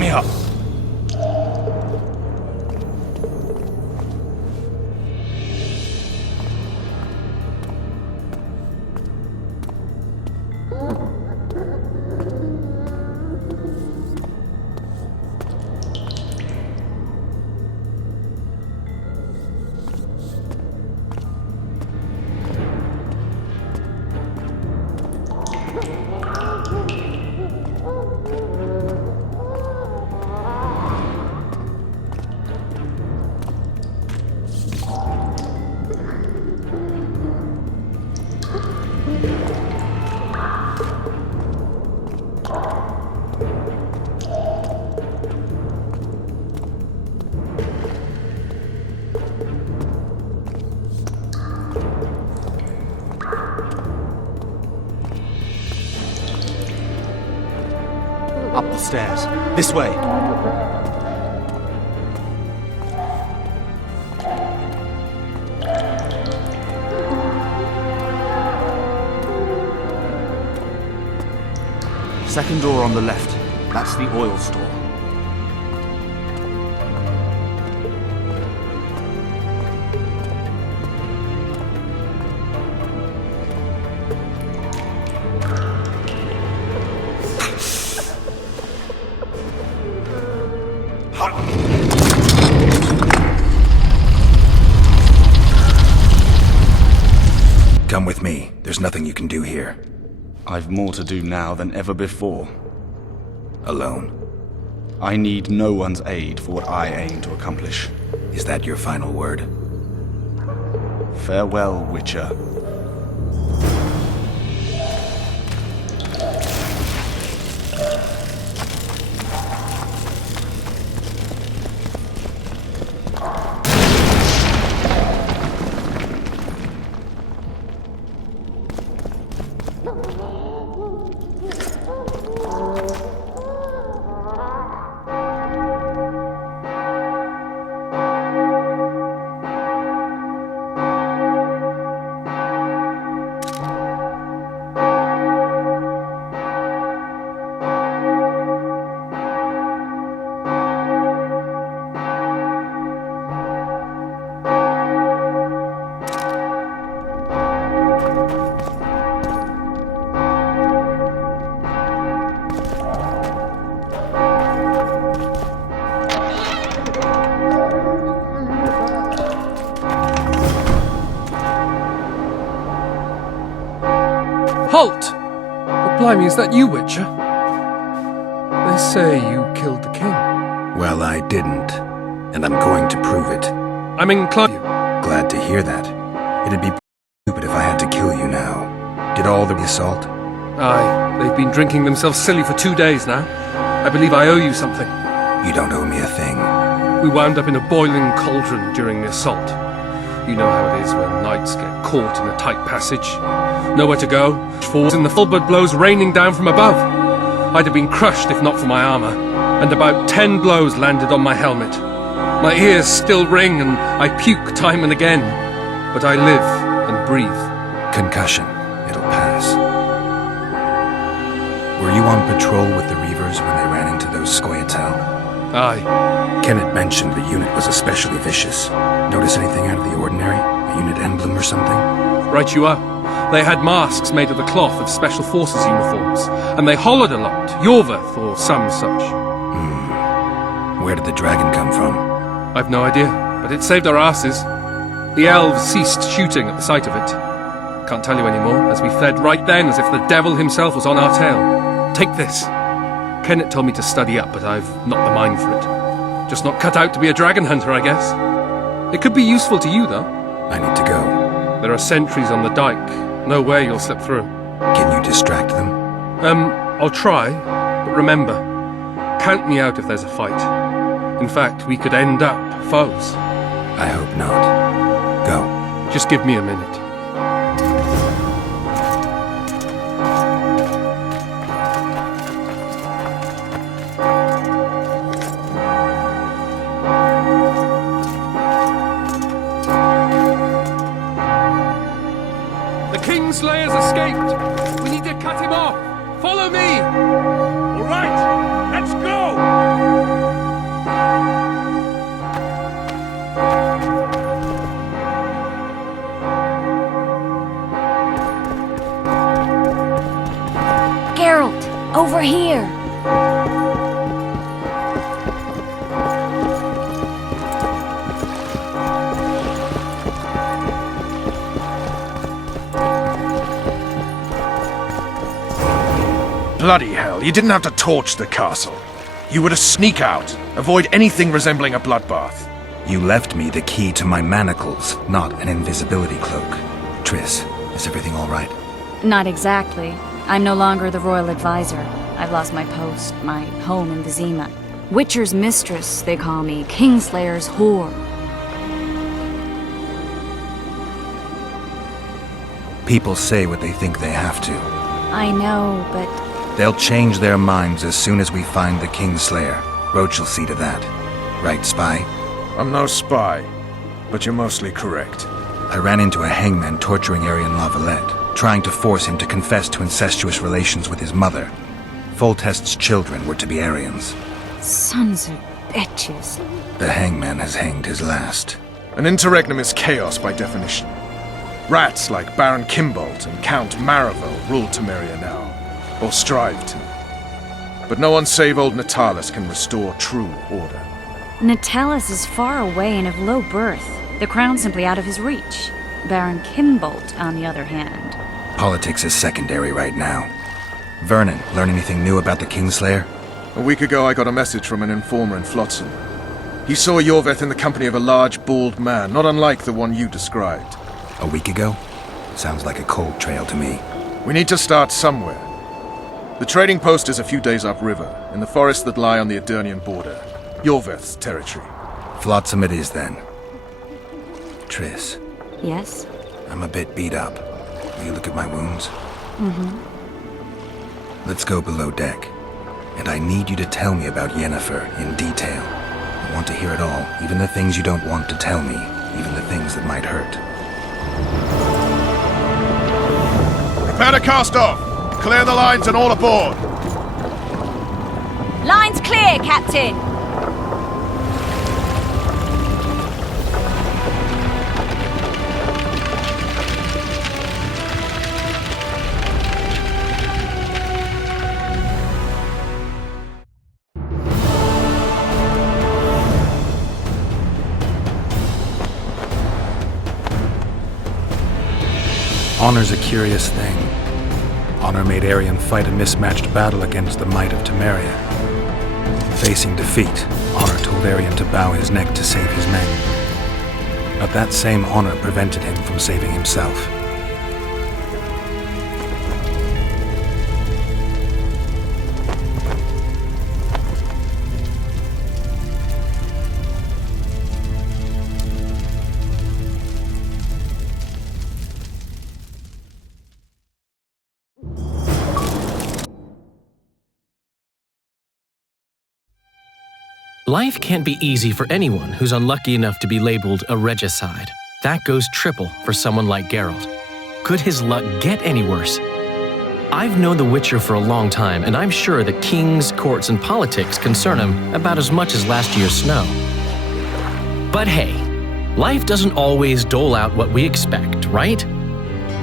me up. Up the stairs. This way. Second door on the left. That's the oil store. Come with me. There's nothing you can do here. I've more to do now than ever before. Alone. I need no one's aid for what I aim to accomplish. Is that your final word? Farewell, Witcher. Halt! Oh, blimey, is that you, Witcher? They say you killed the king. Well, I didn't. And I'm going to prove it. I'm inclined. Glad to hear that. It'd be stupid if I had to kill you now. Did all the assault? Aye, they've been drinking themselves silly for 2 days now. I believe I owe you something. You don't owe me a thing. We wound up in a boiling cauldron during the assault. You know how it is when knights get caught in a tight passage. Nowhere to go, falls in the full-blood blows raining down from above. I'd have been crushed if not for my armor, and about 10 blows landed on my helmet. My ears still ring and I puke time and again, but I live and breathe. Concussion. It'll pass. Were you on patrol with the Reavers when they ran into those Scoia'tael? Aye. Kenneth mentioned the unit was especially vicious. Notice anything out of the ordinary? A unit emblem or something? Right you are. They had masks made of the cloth of Special Forces uniforms, and they hollered a lot, Yorvath or some such. Where did the dragon come from? I've no idea, but it saved our asses. The elves ceased shooting at the sight of it. Can't tell you anymore, as we fled right then as if the devil himself was on our tail. Take this. Kenneth told me to study up, but I've not the mind for it. Just not cut out to be a dragon hunter, I guess. It could be useful to you, though. I need to go. There are sentries on the dike. No way you'll slip through. Can you distract them? I'll try, but remember, count me out if there's a fight. In fact, we could end up foes. I hope not. Go. Just give me a minute. Kingslayer's escaped! We need to cut him off! Follow me! All right, let's go! Geralt, over here! Bloody hell, you didn't have to torch the castle. You were to sneak out, avoid anything resembling a bloodbath. You left me the key to my manacles, not an invisibility cloak. Triss, is everything all right? Not exactly. I'm no longer the royal advisor. I've lost my post, my home in Vizima. Witcher's mistress, they call me. Kingslayer's whore. People say what they think they have to. I know, but They'll change their minds as soon as we find the Kingslayer. Roach will see to that. Right, Spy? I'm no spy, but you're mostly correct. I ran into a hangman torturing Arian Lavalette, trying to force him to confess to incestuous relations with his mother. Foltest's children were to be Arians. sons of bitches. The hangman has hanged his last. An interregnum is chaos by definition. Rats like Baron Kimbolt and Count Maravel rule Temeria now, or strive to. But no one save old Natalis can restore true order. Natalis is far away and of low birth. The crown's simply out of his reach. Baron Kimbolt, on the other hand. Politics is secondary right now. Vernon, learn anything new about the Kingslayer? A week ago I got a message from an informer in Flotsam. He saw Yorveth in the company of a large, bald man, not unlike the one you described. A week ago? Sounds like a cold trail to me. We need to start somewhere. The trading post is a few days upriver, in the forests that lie on the Aedirnian border. Yorveth's territory. Flotsam it is then. Triss, Yes? I'm a bit beat up. Will you look at my wounds? Mm-hmm. Let's go below deck. And I need you to tell me about Yennefer in detail. I want to hear it all, even the things you don't want to tell me, even the things that might hurt. Prepare to cast off! Clear the lines and all aboard! Line's clear, Captain! Honor's a curious thing. Honor made Arian fight a mismatched battle against the might of Temeria. Facing defeat, Honor told Arian to bow his neck to save his men. But that same honor prevented him from saving himself. Life can't be easy for anyone who's unlucky enough to be labeled a regicide. That goes triple for someone like Geralt. Could his luck get any worse? I've known The Witcher for a long time, and I'm sure that kings, courts, and politics concern him about as much as last year's snow. But hey, life doesn't always dole out what we expect, right?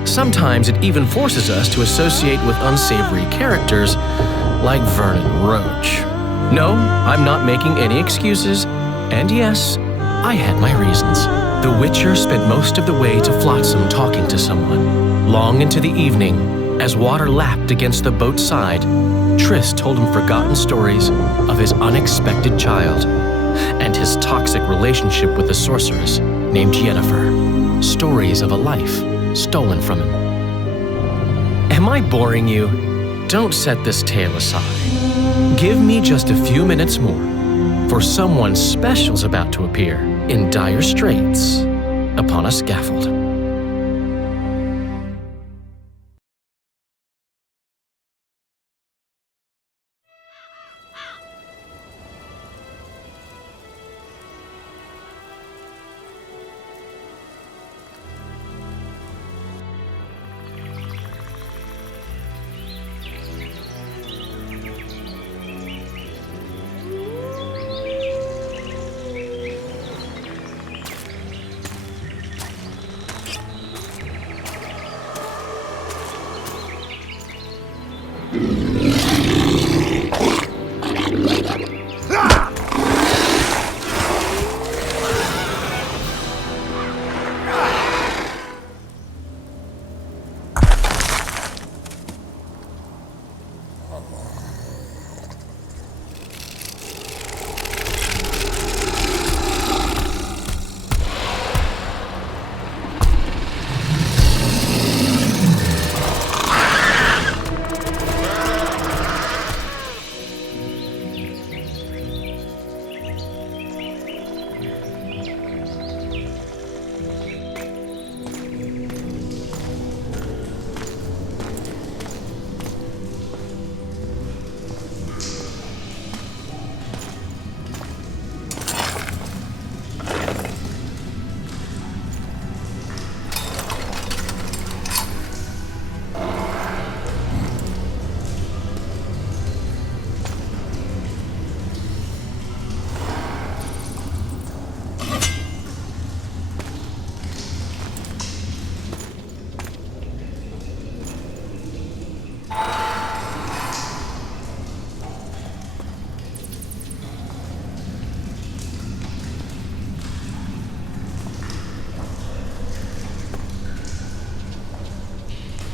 Sometimes it even forces us to associate with unsavory characters like Vernon Roach. No, I'm not making any excuses, and yes, I had my reasons. The Witcher spent most of the way to Flotsam talking to someone. Long into the evening, as water lapped against the boat's side, Triss told him forgotten stories of his unexpected child and his toxic relationship with a sorceress named Yennefer. Stories of a life stolen from him. Am I boring you? Don't set this tale aside. Give me just a few minutes more, for someone special's about to appear in dire straits upon a scaffold.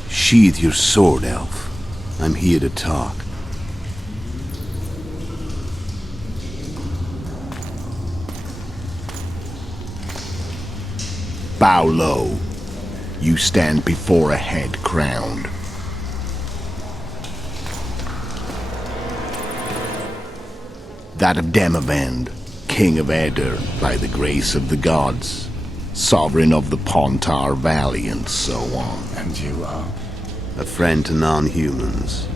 Sheathe your sword, Elf. I'm here to talk. Bow low. You stand before a head crowned. That of Demavend, King of Edirn, by the grace of the gods, sovereign of the Pontar Valley, and so on. And you are? A friend to non-humans.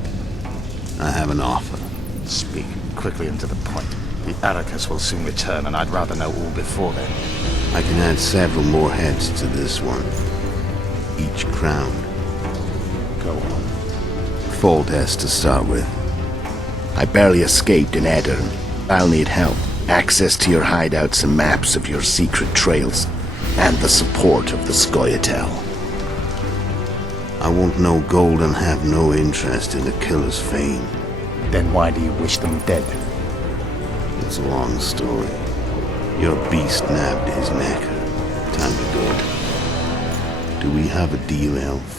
I have an offer. Speak quickly and to the point. The Arrakis will soon return, and I'd rather know all before then. I can add several more heads to this one. Each crowned. Go on. Foltest to start with. I barely escaped in Edirn. I'll need help. Access to your hideouts and maps of your secret trails. And the support of the Scoia'tael. I want no gold and have no interest in the killer's fame. Then why do you wish them dead? It's a long story. Your beast nabbed his neck. Time to go. Do we have a deal, Elf?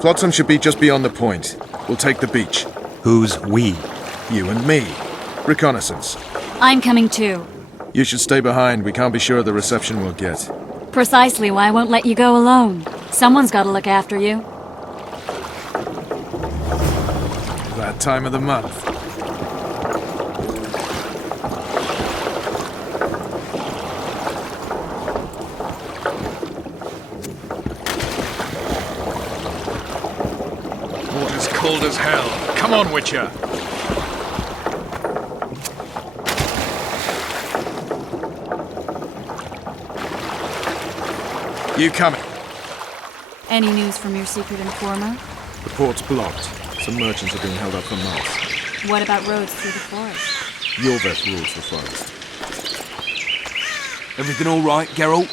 Flotsam should be just beyond the point. We'll take the beach. Who's we? You and me. Reconnaissance. I'm coming too. You should stay behind. We can't be sure of the reception we'll get. Precisely why I won't let you go alone. Someone's got to look after you. That time of the month. Water's cold as hell. Come on, Witcher! You coming? Any news from your secret informer? The port's blocked. Some merchants are being held up for months. What about roads through the forest? Yorveth rules the forest. Everything all right, Geralt?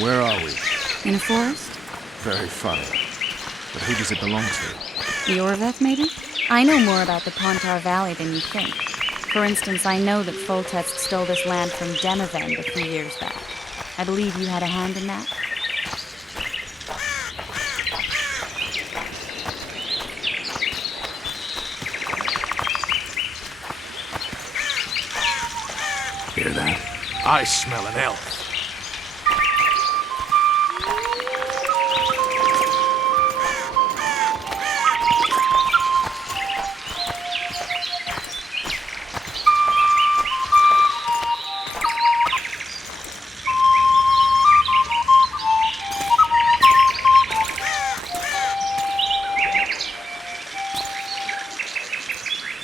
Where are we? In a forest? Very funny. But who does it belong to? The Orveth, maybe? I know more about the Pontar Valley than you think. For instance, I know that Foltest stole this land from Demavend a few years back. I believe you had a hand in that? Hear that? I smell an elf.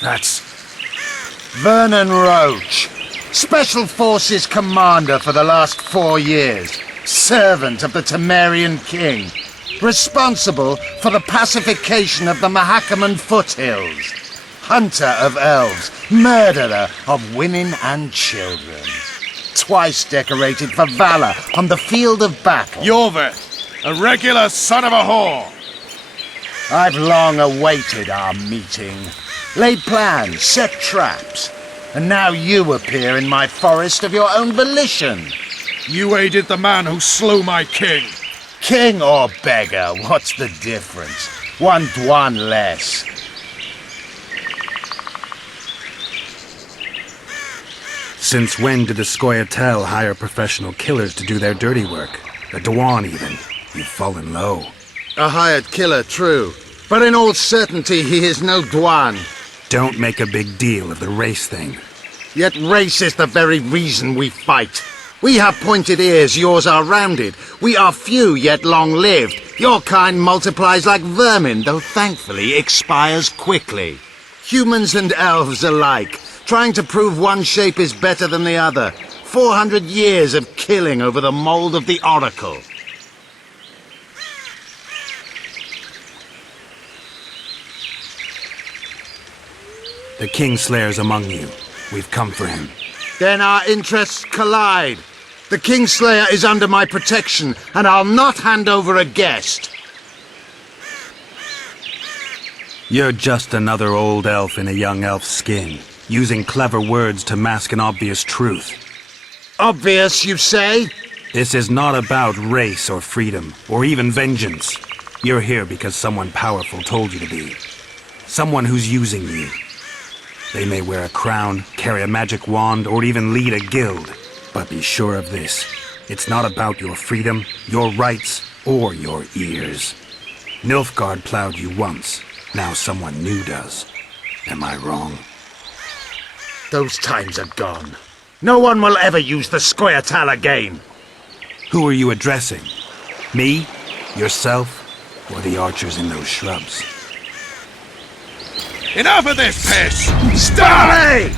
That's Vernon Roach, Special Forces Commander for the last 4 years, servant of the Temerian King, responsible for the pacification of the Mahakaman foothills, hunter of elves, murderer of women and children, twice decorated for valor on the field of battle. Yorveth, a regular son of a whore. I've long awaited our meeting, laid plans, set traps, and now you appear in my forest of your own volition. You aided the man who slew my king. King or beggar, what's the difference? One Dwan less. Since when did the Scoia'tael hire professional killers to do their dirty work? The Dwan, even. You've fallen low. A hired killer, true. But in all certainty, he is no Dwan. Don't make a big deal of the race thing. Yet race is the very reason we fight. We have pointed ears, yours are rounded. We are few, yet long-lived. Your kind multiplies like vermin, though thankfully expires quickly. Humans and elves alike, trying to prove one shape is better than the other. 400 years of killing over the mold of the Oracle. The Kingslayer's among you. We've come for him. Then our interests collide. The Kingslayer is under my protection, and I'll not hand over a guest. You're just another old elf in a young elf's skin, using clever words to mask an obvious truth. Obvious, you say? This is not about race or freedom, or even vengeance. You're here because someone powerful told you to be. Someone who's using you. They may wear a crown, carry a magic wand, or even lead a guild. But be sure of this. It's not about your freedom, your rights, or your ears. Nilfgaard plowed you once. Now someone new does. Am I wrong? Those times are gone. No one will ever use the Scoia'tael again. Who are you addressing? Me? Yourself? Or the archers in those shrubs? Enough of this piss! Stop!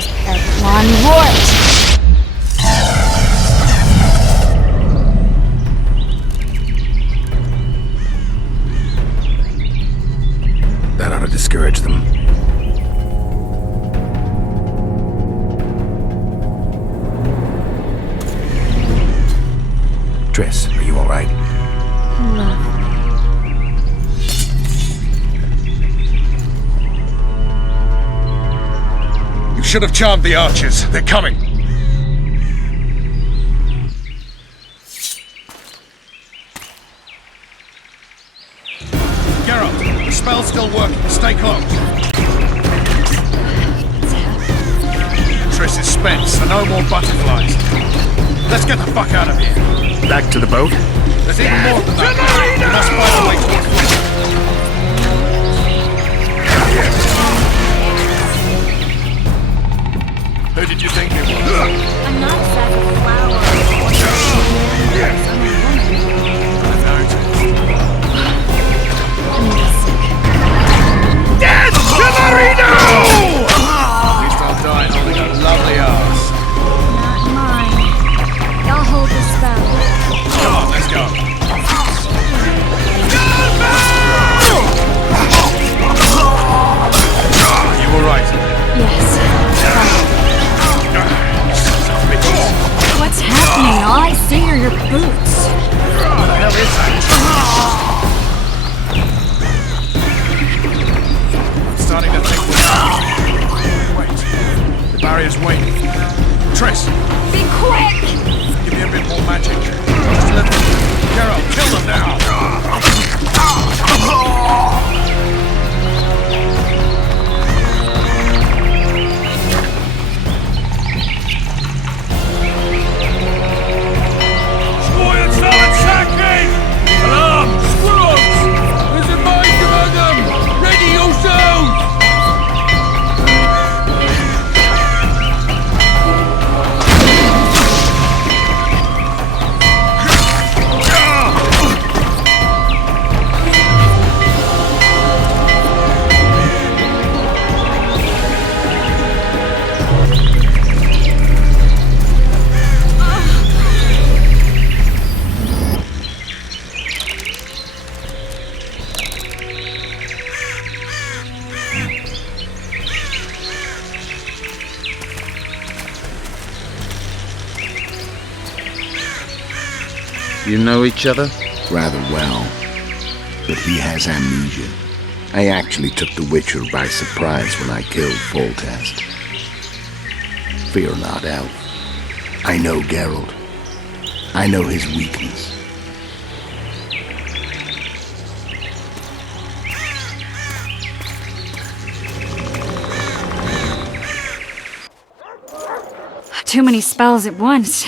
There's Eglon Rort! That ought to discourage them. Triss, are you alright? You should have charmed the archers. They're coming. Geralt, the spell's still working. Stay close. Triss is spent, so no more butterflies. Let's get the fuck out of here. Back to the boat? There's even more than that. We must find a way to it. Who did you think it was? I'm not a sack of flowers. Dead! Camarino! At least I'll die holding a lovely ass. Not mine. I'll hold the spell. Come on, let's go. You all right? Yes. What's happening? All I see are your boots. What the hell is that? I'm starting to think we're... Wait. The barrier's waiting. Triss, Be quick! give me a bit more magic. Just a little. Geralt, kill them now! You know each other? Rather well. But he has amnesia. I actually took the Witcher by surprise when I killed Foltest. Fear not, Elf. I know Geralt. I know his weakness. Too many spells at once.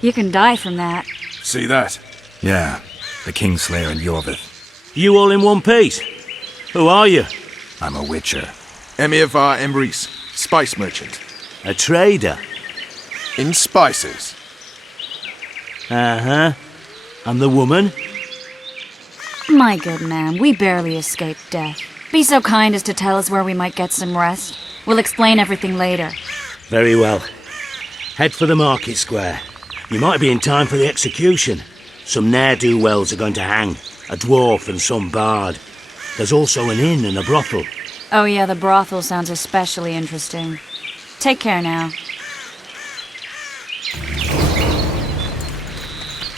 You can die from that. See that? Yeah, the Kingslayer and Yorvith. You all in one piece? Who are you? I'm a Witcher. Emir var Emrys, spice merchant. A trader? In spices. Uh-huh. And the woman? My good man, we barely escaped death. Be so kind as to tell us where we might get some rest. We'll explain everything later. Very well. Head for the market square. You might be in time for the execution. Some ne'er-do-wells are going to hang. A dwarf and some bard. There's also an inn and a brothel. Oh yeah, the brothel sounds especially interesting. Take care now.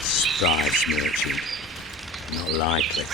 Spice merchant. Not likely.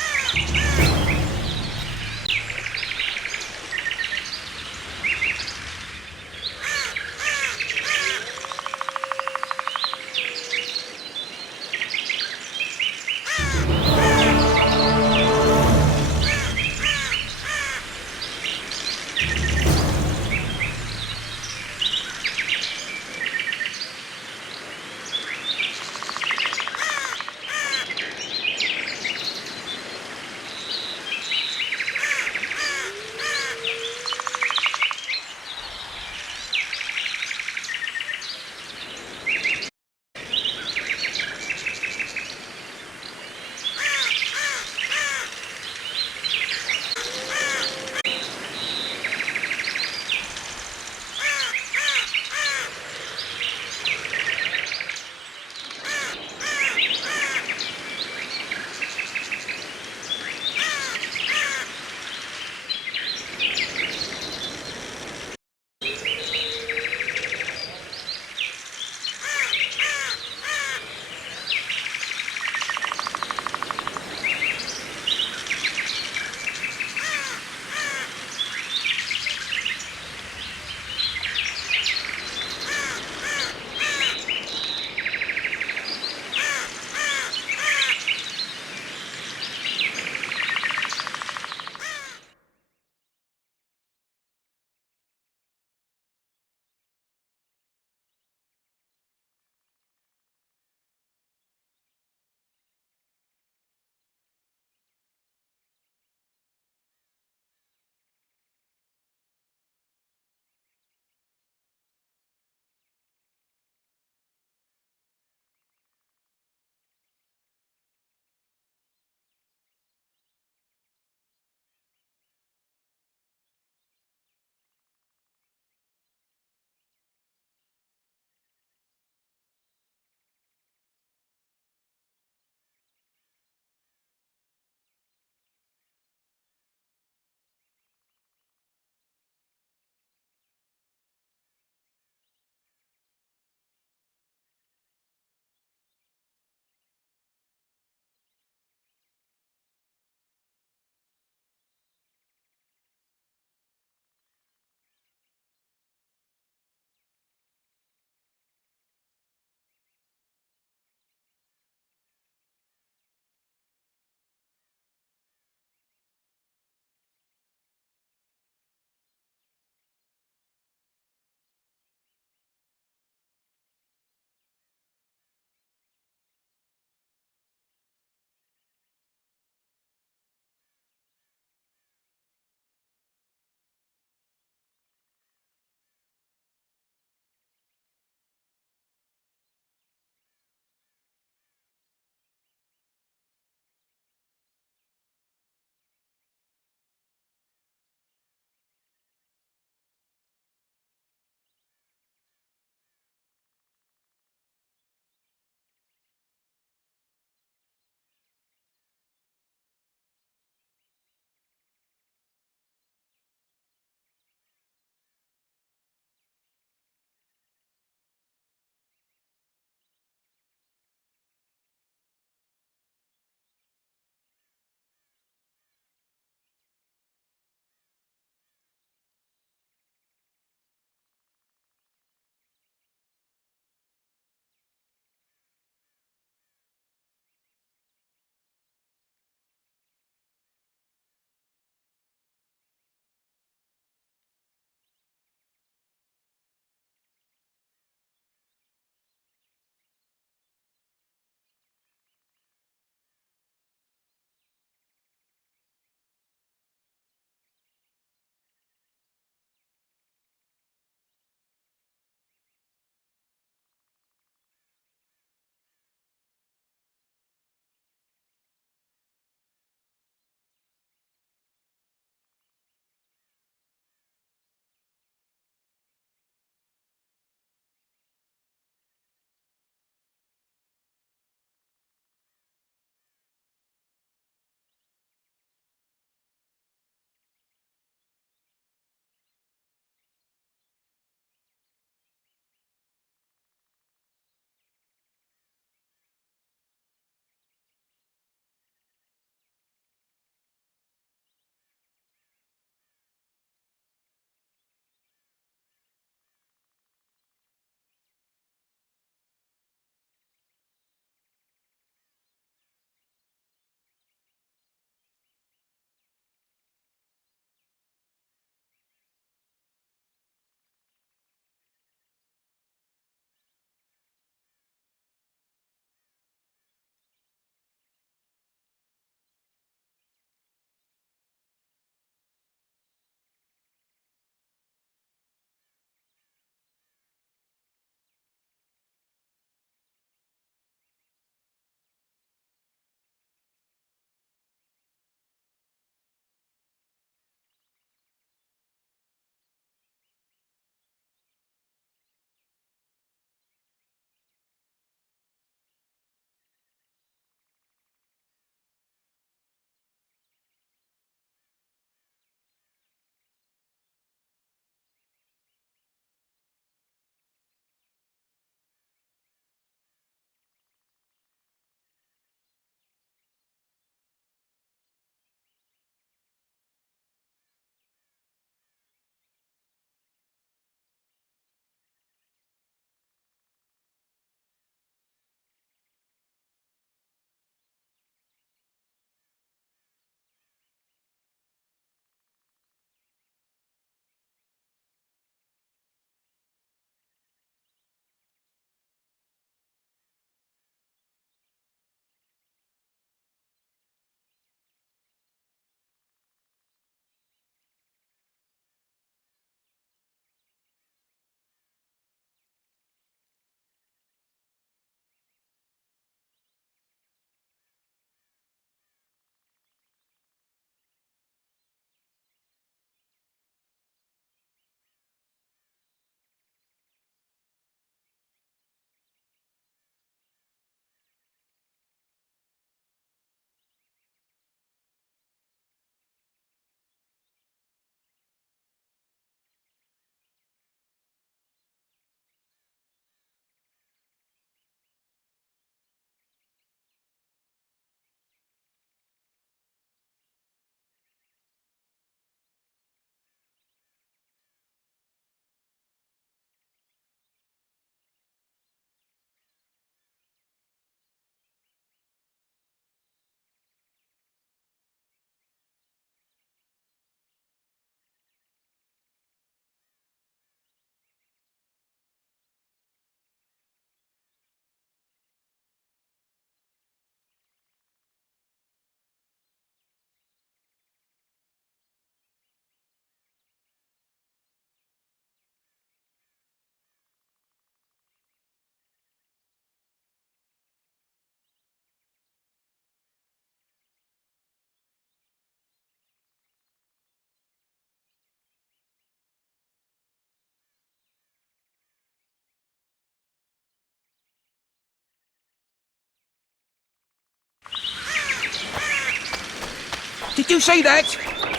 Did you see that?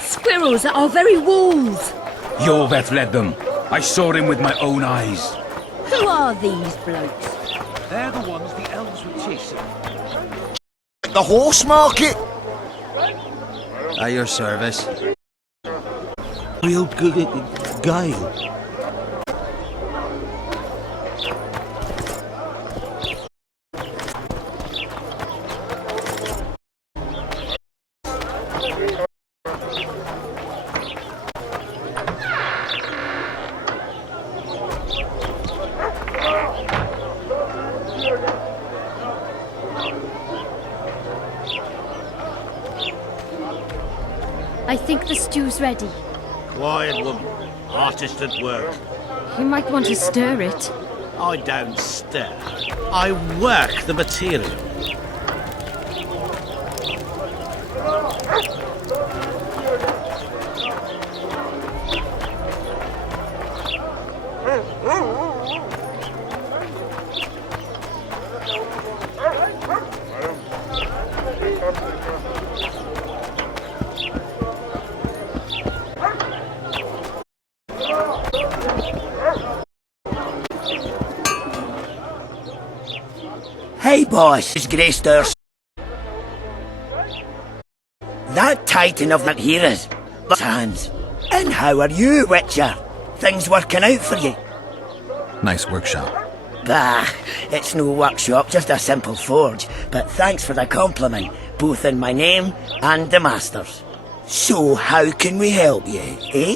Squirrels at our very walls. Yorveth led them. I saw him with my own eyes. Who are these blokes? They're the ones the elves were chasing. The horse market? At your service. Real good Gale. I think the stew's ready. Quiet woman. Artist at work. You might want to stir it. I don't stir. I work the material. Hey boss, it's Greysters. That titan of that here is hands. And how are you, Witcher? Things working out for you? Nice workshop. Bah, it's no workshop, just a simple forge. But thanks for the compliment, both in my name and the master's. So how can we help you, eh?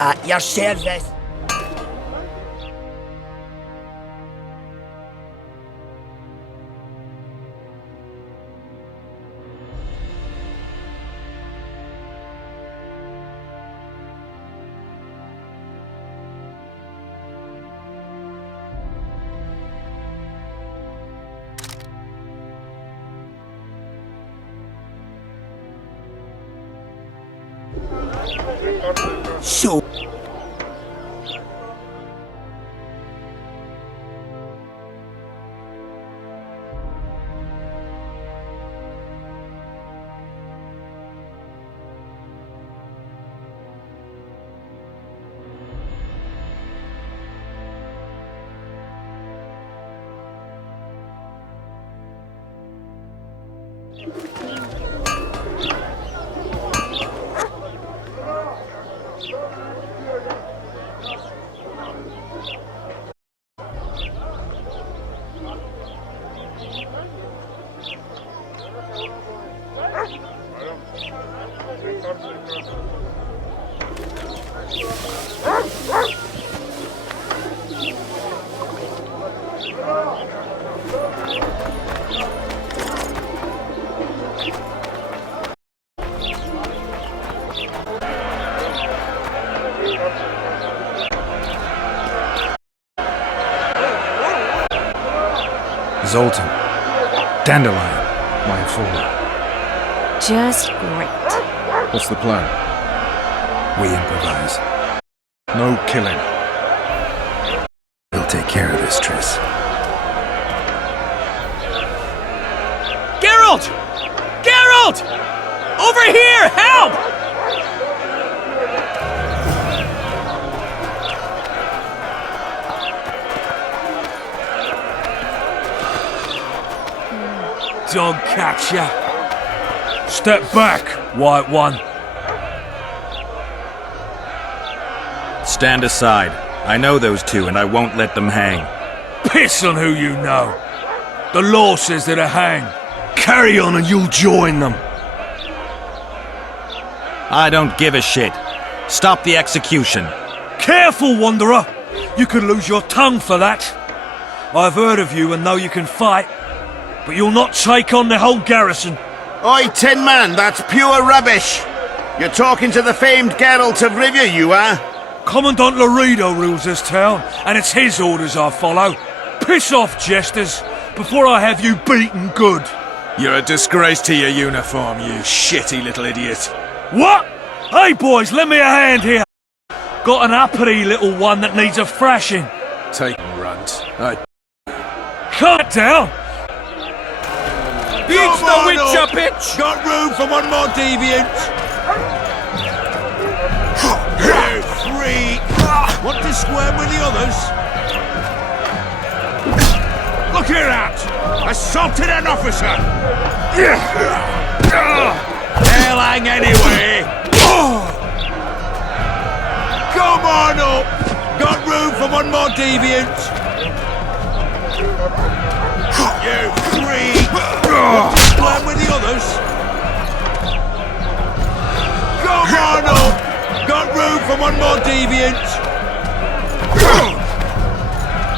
At your service. So. Zoltan. Dandelion, my informer. Just great. What's the plan? We improvise. No killing. We'll take care of this, Triss. Geralt! Geralt! Over here! Help! Dog catcher. Step back, White One. Stand aside. I know those two, and I won't let them hang. Piss on who you know. The law says they're to hang. Carry on and you'll join them. I don't give a shit. Stop the execution. Careful, Wanderer. You could lose your tongue for that. I've heard of you and know you can fight, but you'll not take on the whole garrison. Oi, Tin Man, that's pure rubbish. You're talking to the famed Geralt of Rivia, you are? Commandant Laredo rules this town, and it's his orders I follow. Piss off, jesters, before I have you beaten good. You're a disgrace to your uniform, you shitty little idiot. What? Hey boys, lend me a hand here. Got an uppity little one that needs a thrashing. Take runt. Cut down! Beach the Witcher, bitch! Got room for one more deviant! You freak! Want to squirm with the others? Look here at! Assaulted an officer! They'll hang anyway! Come on up! Got room for one more deviant? You freak! Want to squirm with the others? Come on up! Got room for one more deviant?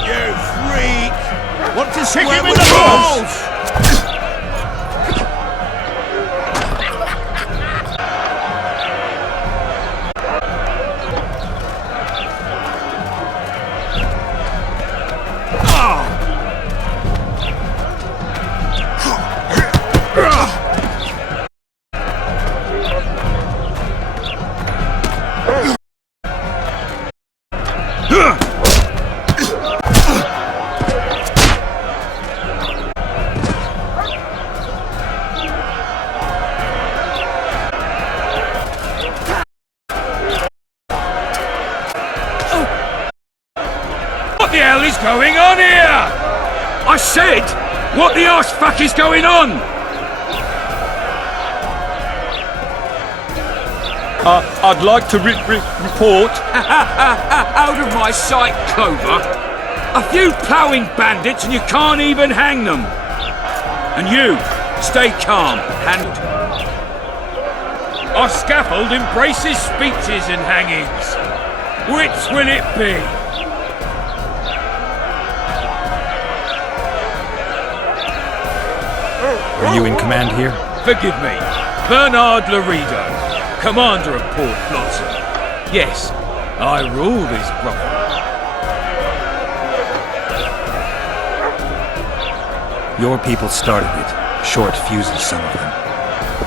You freak! Want to squirm with the others? What the hell is going on here? I said, what the arse fuck is going on? I'd like to report... Out of my sight, Clover. A few ploughing bandits and you can't even hang them. And you, stay calm, and... Our scaffold embraces speeches and hangings. Which will it be? Are you in command here? Forgive me. Bernard Laredo, commander of Port Flotsam. Yes, I rule this brothel. Your people started it. Short fuses, some of them.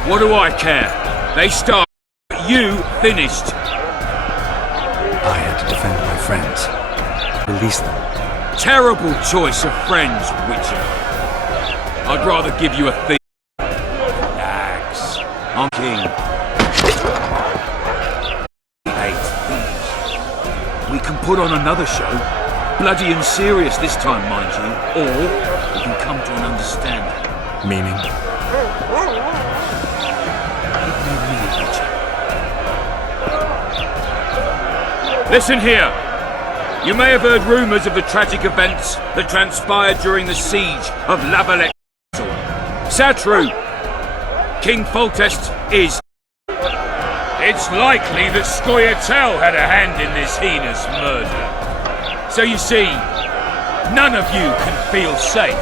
What do I care? They started. You finished. I had to defend my friends. Release them. Terrible choice of friends, Witcher. I'd rather give you a thief. Nags. I'm king. 8 thieves. We can put on another show. Bloody and serious this time, mind you. Or we can come to an understanding. Meaning? Listen here. You may have heard rumours of the tragic events that transpired during the siege of La Valette. Sad true. King Foltest is... It's likely that Scoia'tael had a hand in this heinous murder. So you see, none of you can feel safe.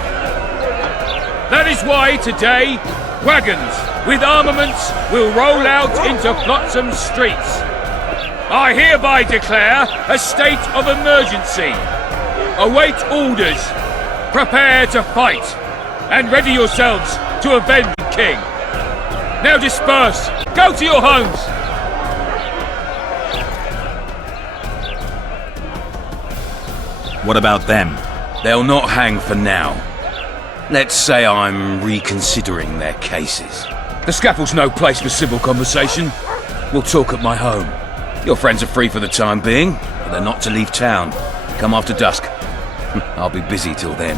That is why today, wagons with armaments will roll out into Flotsam streets. I hereby declare a state of emergency. Await orders. Prepare to fight. And ready yourselves to avenge the king. Now disperse. Go to your homes. What about them? They'll not hang for now. Let's say I'm reconsidering their cases. The scaffold's no place for civil conversation. We'll talk at my home. Your friends are free for the time being, but they're not to leave town. Come after dusk. I'll be busy till then.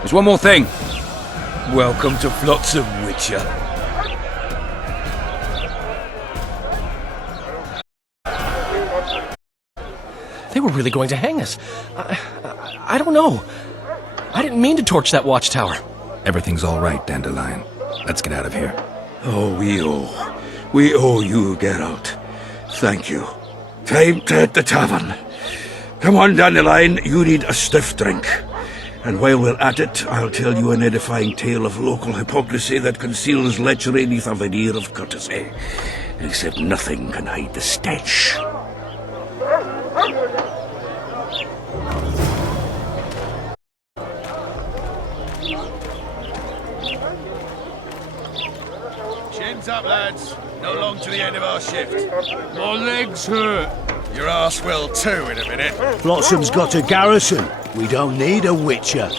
There's one more thing. Welcome to Flotsam, Witcher. They were really going to hang us. I don't know. I didn't mean to torch that watchtower. Everything's all right, Dandelion. Let's get out of here. Oh, we owe you, Geralt. Thank you. Time to hit the tavern. Come on, Dandelion, you need a stiff drink. And while we're at it, I'll tell you an edifying tale of local hypocrisy that conceals lechery neath a veneer of courtesy. Except nothing can hide the stench. Chins up, lads. No long to the end of our shift. My legs hurt. Your ass will too in a minute. Flotsam's got a garrison. We don't need a Witcher.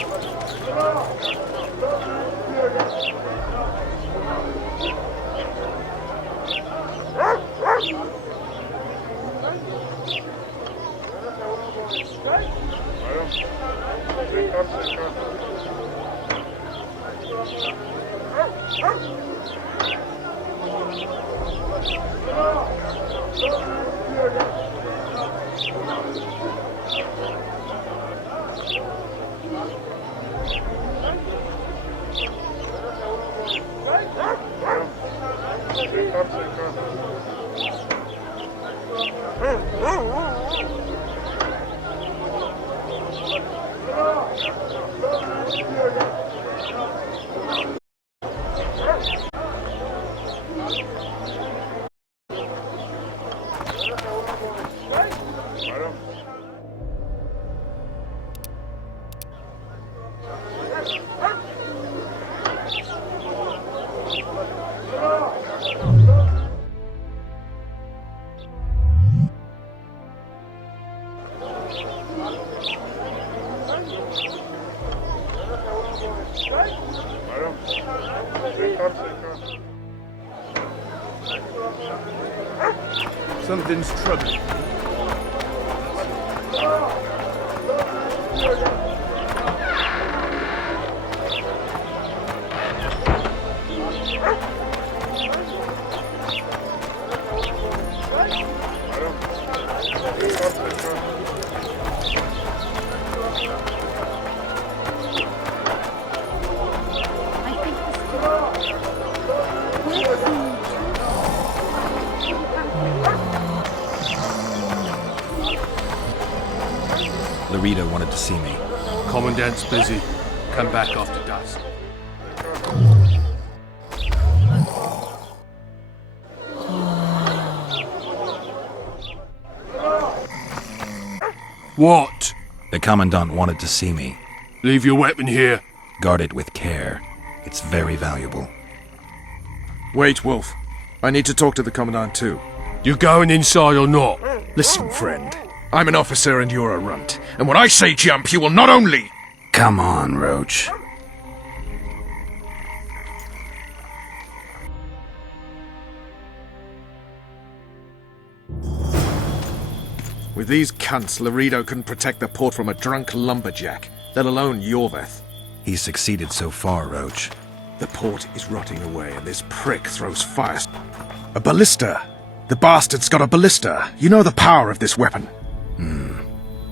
Something's troubling. to see me? Commandant's busy. Come back after dusk. What? The Commandant wanted to see me. Leave your weapon here. Guard it with care. It's very valuable. Wait, Wolf. I need to talk to the Commandant too. You going inside or not? Listen, friend. I'm an officer and you're a runt. And when I say jump, you will not only... Come on, Roach. With these cunts, Laredo couldn't protect the port from a drunk lumberjack, let alone Yorveth. He's succeeded so far, Roach. The port is rotting away and this prick throws fire. A ballista! The bastard's got a ballista. You know the power of this weapon.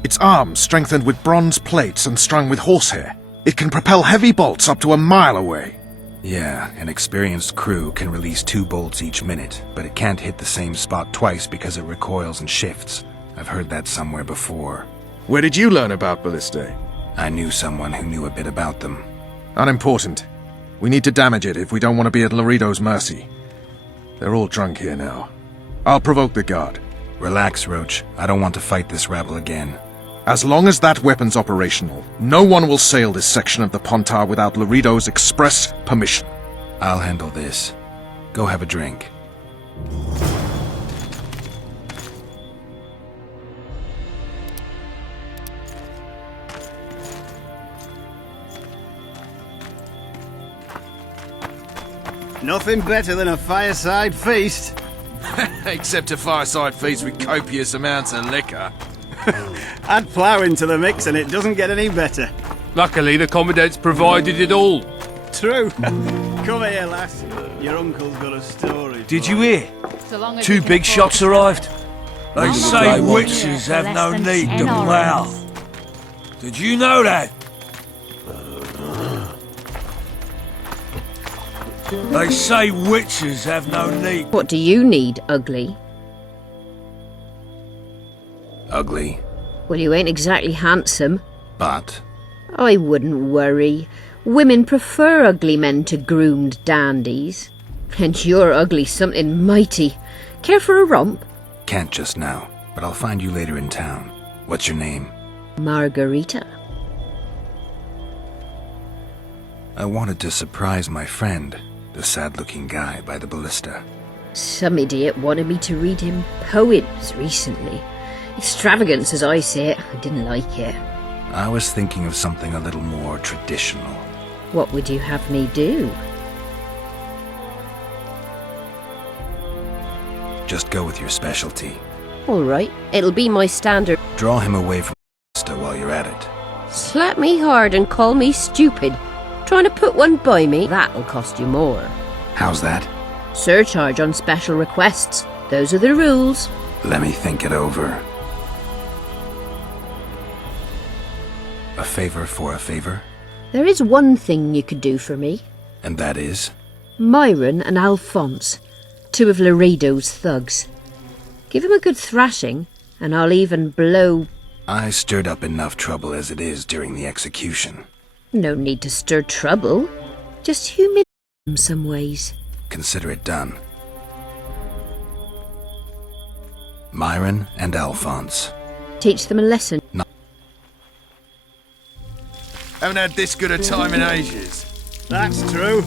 Its arms strengthened with bronze plates and strung with horsehair. It can propel heavy bolts up to a mile away. Yeah, an experienced crew can release 2 bolts each minute, but it can't hit the same spot twice because it recoils and shifts. I've heard that somewhere before. Where did you learn about ballistae? I knew someone who knew a bit about them. Unimportant. We need to damage it if we don't want to be at Laredo's mercy. They're all drunk here now. I'll provoke the guard. Relax, Roach. I don't want to fight this rabble again. As long as that weapon's operational, no one will sail this section of the Pontar without Laredo's express permission. I'll handle this. Go have a drink. Nothing better than a fireside feast. Except a fireside feast with copious amounts of liquor. Add plough into the mix and it doesn't get any better. Luckily, the Commandant's provided it all. True. Come here, lass. Your uncle's got a story. Did you hear? So long as 2 you can big afford shots it. arrived. They Long say as you witches can have afford no it for less need than to 10 plough. orens. Did you know that? They say witches have no need. What do you need, ugly? Ugly, Well, you ain't exactly handsome. but... I wouldn't worry. Women prefer ugly men to groomed dandies. And you're ugly something mighty. Care for a romp? Can't just now, but I'll find you later in town. What's your name? Margarita. I wanted to surprise my friend, the sad-looking guy by the ballista. Some idiot wanted me to read him poems recently. Extravagance as I say it, I didn't like it. I was thinking of something a little more traditional. What would you have me do? Just go with your specialty. All right, it'll be my standard. Draw him away from the ballista while you're at it. Slap me hard and call me stupid. Trying to put one by me, that'll cost you more. How's that? Surcharge on special requests. Those are the rules. Let me think it over. A favor for a favor? There is one thing you could do for me. And that is? Myron and Alphonse, 2 of Laredo's thugs. Give him a good thrashing, and I'll even blow... I stirred up enough trouble as it is during the execution. No need to stir trouble. Just humiliate them some ways. Consider it done. Myron and Alphonse. Teach them a lesson. Haven't had this good a time in ages. That's true.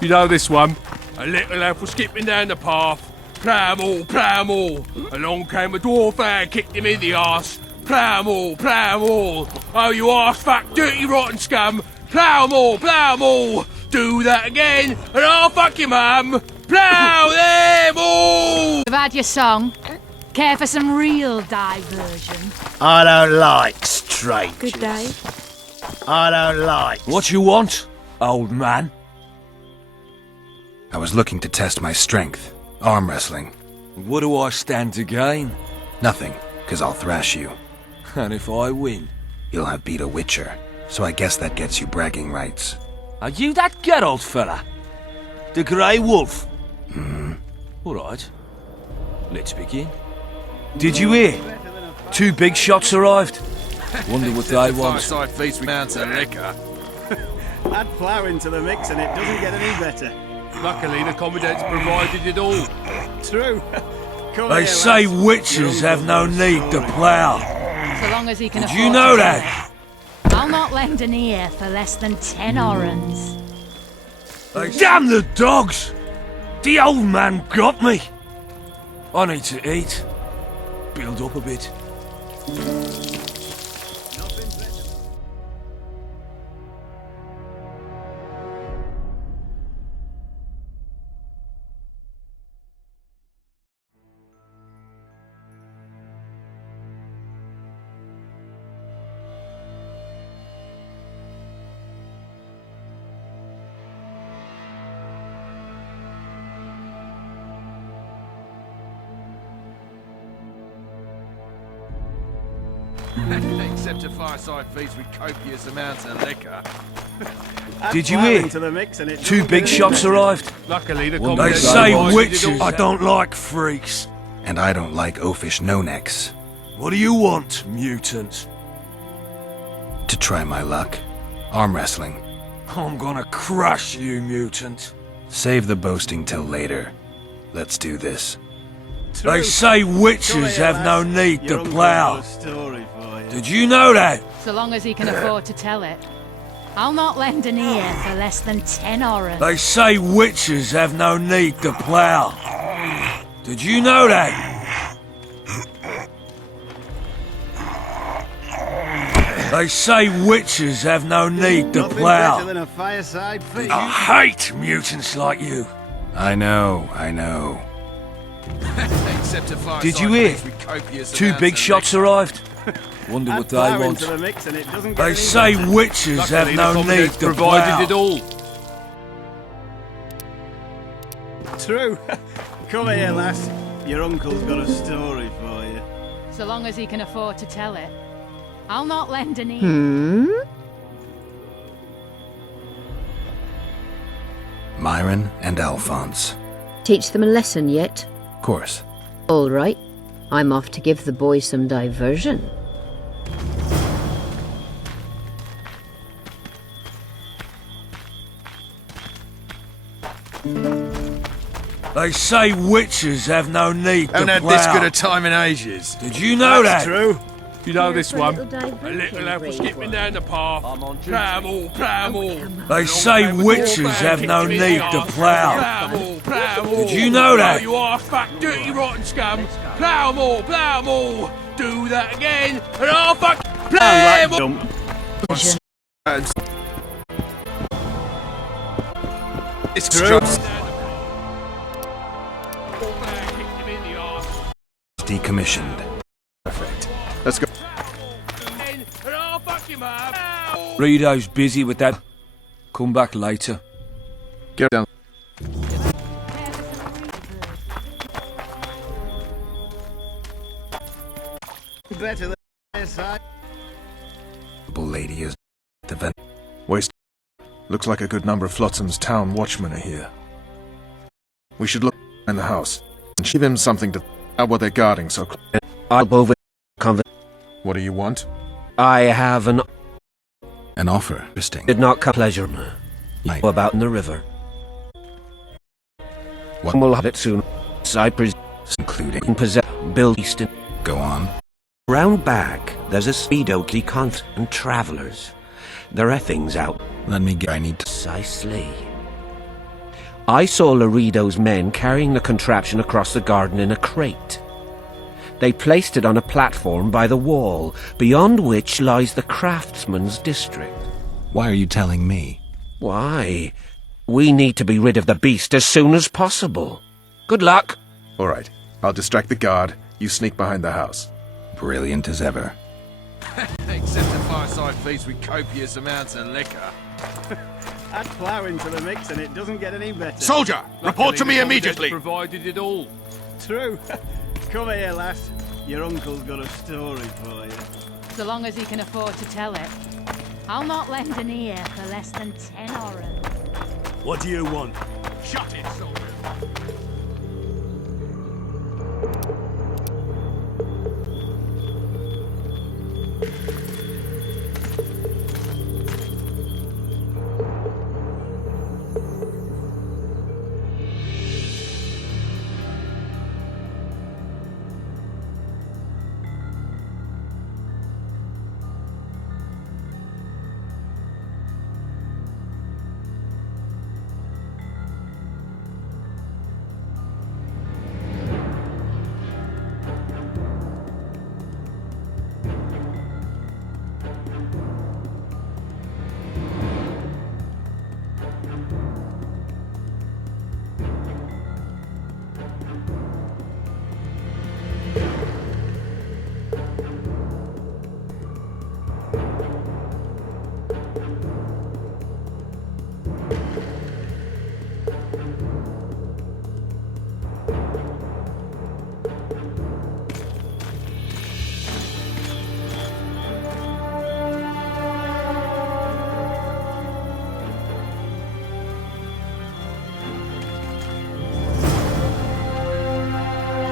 You know this one. A little lad was skipping down the path. Plough 'em all, plough 'em all. Along came a dwarf and kicked him in the arse. Plough 'em all, plough 'em all. Oh, you arse fuck, dirty rotten scum. Plough 'em all, plough 'em all. Do that again, and I'll fuck your mum. Plough them all. You've had your song. Care for some real diversion? I don't like strangers. Good day. I don't like... What you want, old man? I was looking to test my strength. Arm wrestling. What do I stand to gain? Nothing, 'cause I'll thrash you. And if I win? You'll have beat a witcher, so I guess that gets you bragging rights. Are you that Geralt fella? The Grey Wolf? All right. Let's begin. Did you hear? 2 big shots arrived. Wonder what they want. Fireside feast with mountain liquor. Add plough into the mix and it doesn't get any better. Luckily, the Commandant's provided it all. True. Come They here, say lads. witches have no need to plough. So long as he can Did afford you know to that? I'll not lend an ear for less than 10 orens. Damn the dogs! The old man got me. I need to eat. Build up a bit. Except a fireside feast with copious amounts of liquor. Add Did you plough hear? into the mix and it Two doesn't big get any shots better. arrived. Luckily, the They Commandant's say provided witches. it all. I don't like freaks. And I don't like oafish no-necks. What do you want, mutant? To try my luck. Arm wrestling. I'm gonna crush you, mutant. Save the boasting till later. Let's do this. They say witches have no need Your to uncle's plough. got a story for you. Did you know that? So long as he can afford to tell it. I'll not lend an ear for less than 10 orens. They say witches have no need to plough. Did you know that? They say witches have no need to Nothing better plough. than a fireside feast. I hate mutants like you. I know. Except a fireside Did you hear? feast with copious Two amounts big of shots liquor. arrived. Wonder Add what they plough want. into the mix and it doesn't get They any say better. witches have Luckily, no the need Commandant's to provided it plough. all. True. Come here, lass. Your uncle's got a story for you. So long as he can afford to tell it. I'll not lend an ear. Myron and Alphonse. Teach them a lesson yet? Of course. All right. I'm off to give the boys some diversion. They say witches have no need Haven't to had plough. this good a time in ages. Did you know That's that? true. You know Here this for a one. little A diversion, little lad was brave skipping one. down the path. Plough all. They say witches have no need to plough. Plough Did you know that? You are fat, dirty, rotten scum. Plough more. Do that again, and I'll fuck Sound plough like dump. It's True. Decommissioned. Perfect. Let's go. Rito's busy with that. Come back later. Get down. Better than fireside. The lady is the ven- Waste. Looks like a good number of Flotsam's town watchmen are here. We should look in the house and give him something to out what they're guarding so close. I'll over What do you want? I have an offer. Interesting. did not come pleasure Right. about in the river. What? We'll have it soon. Cypress Including. possess build eastern. Go on. Round back, there's a speedo cont and travellers. There are things out. Let me get. I need to. Precisely. I saw Laredo's men carrying the contraption across the garden in a crate. They placed it on a platform by the wall, beyond which lies the craftsman's district. Why are you telling me? Why? We need to be rid of the beast as soon as possible. Good luck. All right. I'll distract the guard. You sneak behind the house. Brilliant as ever. Except a fireside feast with copious amounts of liquor. Add plough into the mix and it doesn't get any better. Soldier, report to me Luckily, the immediately. Commandant's provided it all. True. Come here, lass. Your uncle's got a story for you. So long as he can afford to tell it. I'll not lend an ear for less than 10 orens. What do you want? Shut it, soldier.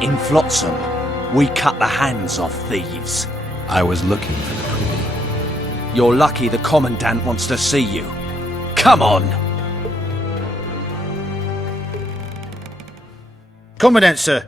In Flotsam, we cut the hands off thieves. I was looking for the Queen. You're lucky the Commandant wants to see you. Come on! Commandant, sir.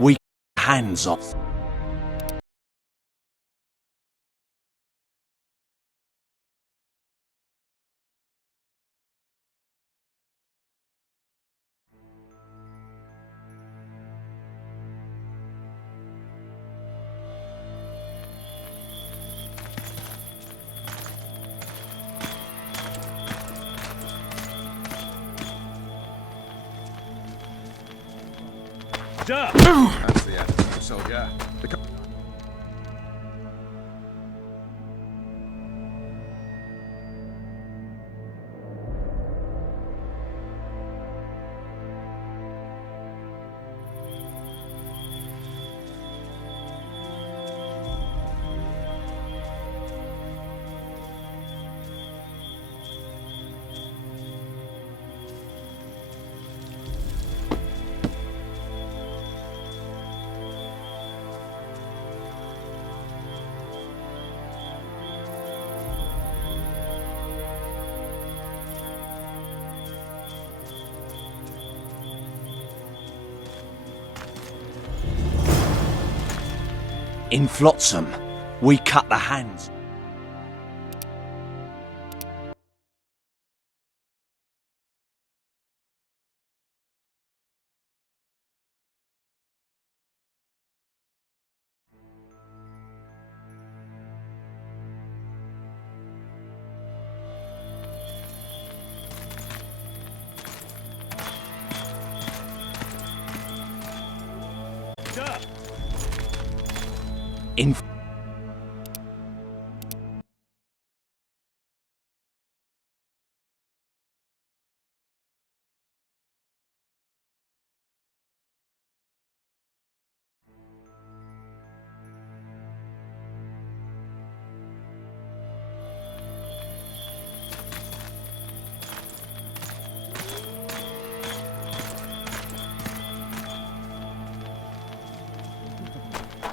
We hands off. That's the end, soldier. In Flotsam, we cut the hands. In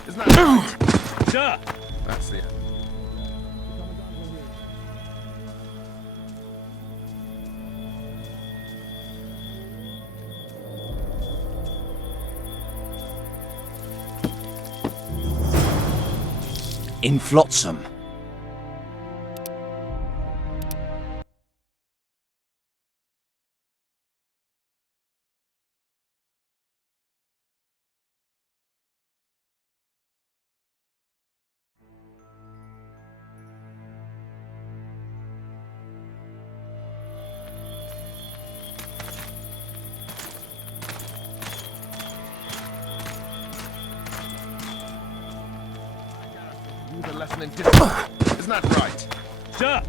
Isn't that right? Sir! That's the end. In Flotsam. A lesson in discipline. Isn't that right? Sir!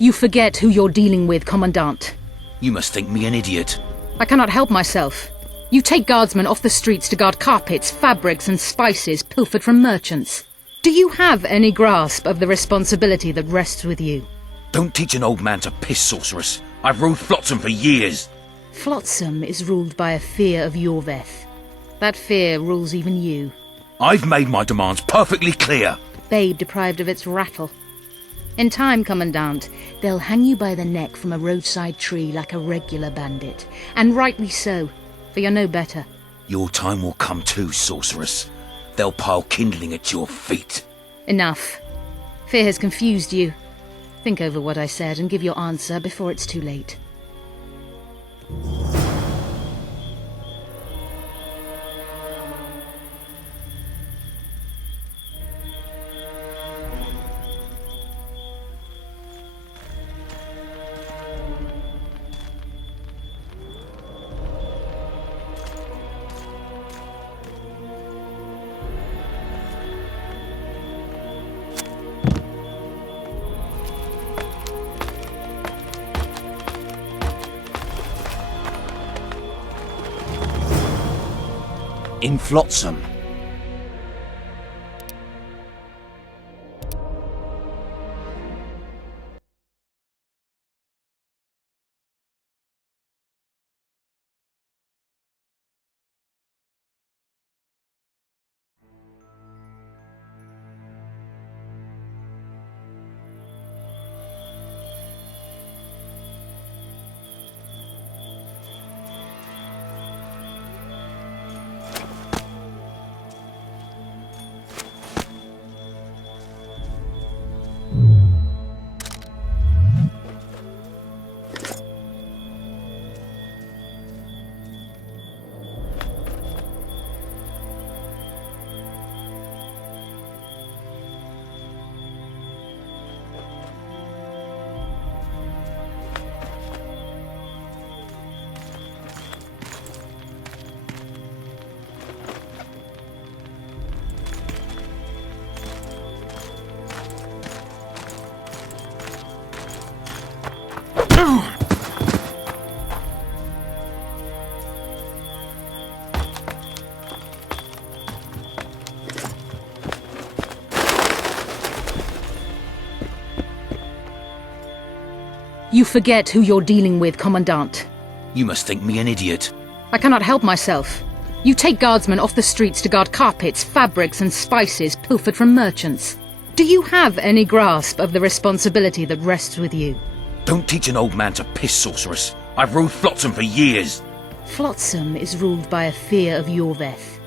You forget who you're dealing with, Commandant. You must think me an idiot. I cannot help myself. You take guardsmen off the streets to guard carpets, fabrics and spices pilfered from merchants. Do you have any grasp of the responsibility that rests with you? Don't teach an old man to piss, sorceress. I've ruled Flotsam for years. Flotsam is ruled by a fear of Yorveth. That fear rules even you. I've made my demands perfectly clear. Babe deprived of its rattle. In time, Commandant, they'll hang you by the neck from a roadside tree like a regular bandit. And rightly so, for you're no better. Your time will come too, sorceress. They'll pile kindling at your feet. Enough. Fear has confused you. Think over what I said and give your answer before it's too late. In Flotsam. You forget who you're dealing with, Commandant. You must think me an idiot. I cannot help myself. You take guardsmen off the streets to guard carpets, fabrics and spices pilfered from merchants. Do you have any grasp of the responsibility that rests with you? Don't teach an old man to piss, sorceress. I've ruled Flotsam for years. Flotsam is ruled by a fear of Yorveth.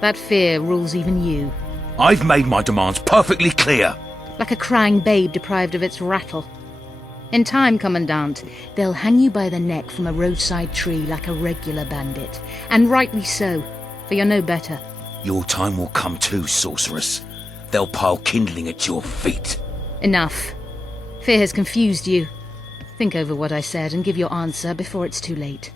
That fear rules even you. I've made my demands perfectly clear. Like a crying babe deprived of its rattle. In time, Commandant, they'll hang you by the neck from a roadside tree like a regular bandit. And rightly so, for you're no better. Your time will come too, sorceress. They'll pile kindling at your feet. Enough. Fear has confused you. Think over what I said and give your answer before it's too late.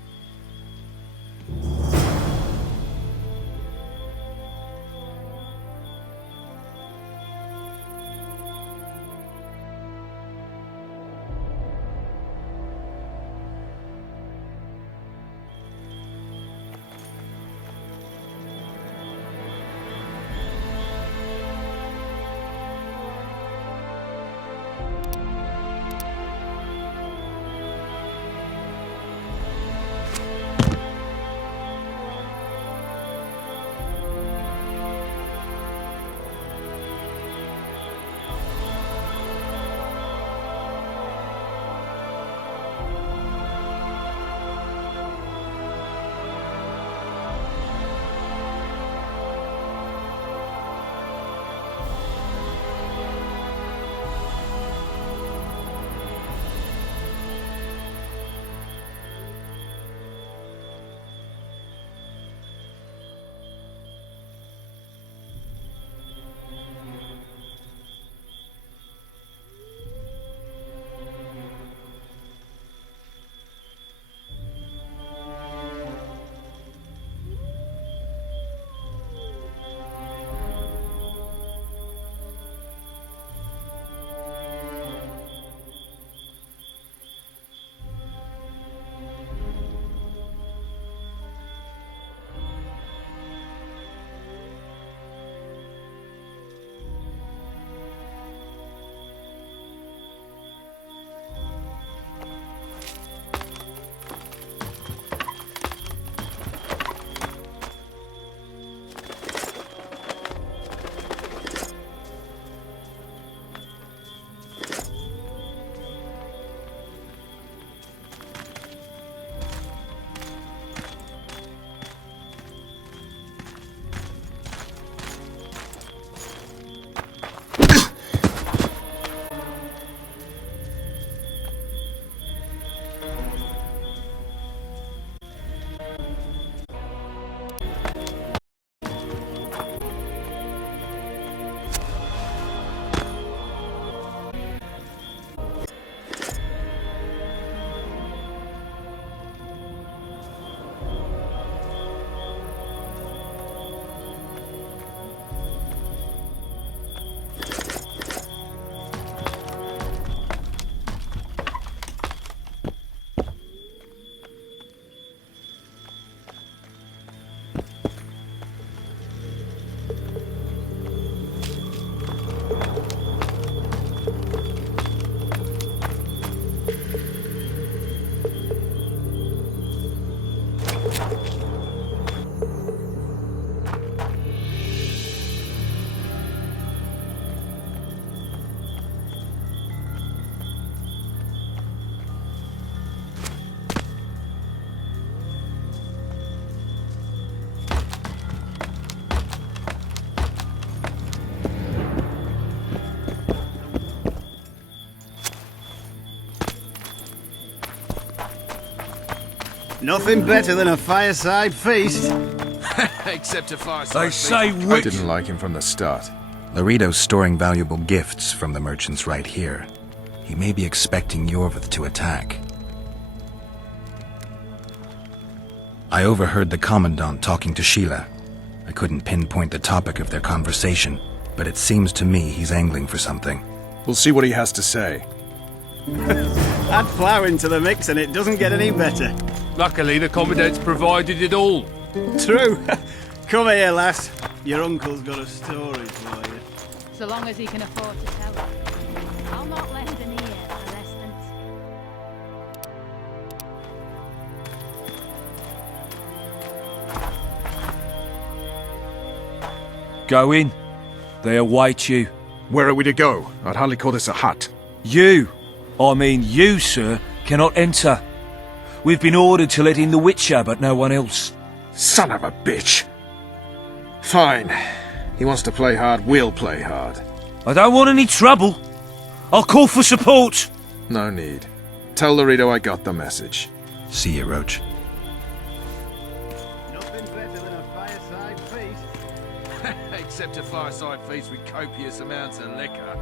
Nothing better than a fireside feast. Except a fireside I say feast. I didn't like him from the start. Laredo's storing valuable gifts from the merchants right here. He may be expecting Yorvith to attack. I overheard the Commandant talking to Sheila. I couldn't pinpoint the topic of their conversation, but it seems to me he's angling for something. We'll see what he has to say. Add flour into the mix and it doesn't get any better. Luckily, the Commandant's provided it all. True. Come here, lass. Your uncle's got a story for you. So long as he can afford to tell it. I'll not lend an ear for less than... Go in. They await you. Where are we to go? I'd hardly call this a hut. You, sir, cannot enter. We've been ordered to let in the Witcher, but no one else. Son of a bitch! Fine. He wants to play hard, we'll play hard. I don't want any trouble. I'll call for support. No need. Tell Laredo I got the message. See you, Roach. Nothing better than a fireside feast. Except a fireside feast with copious amounts of liquor.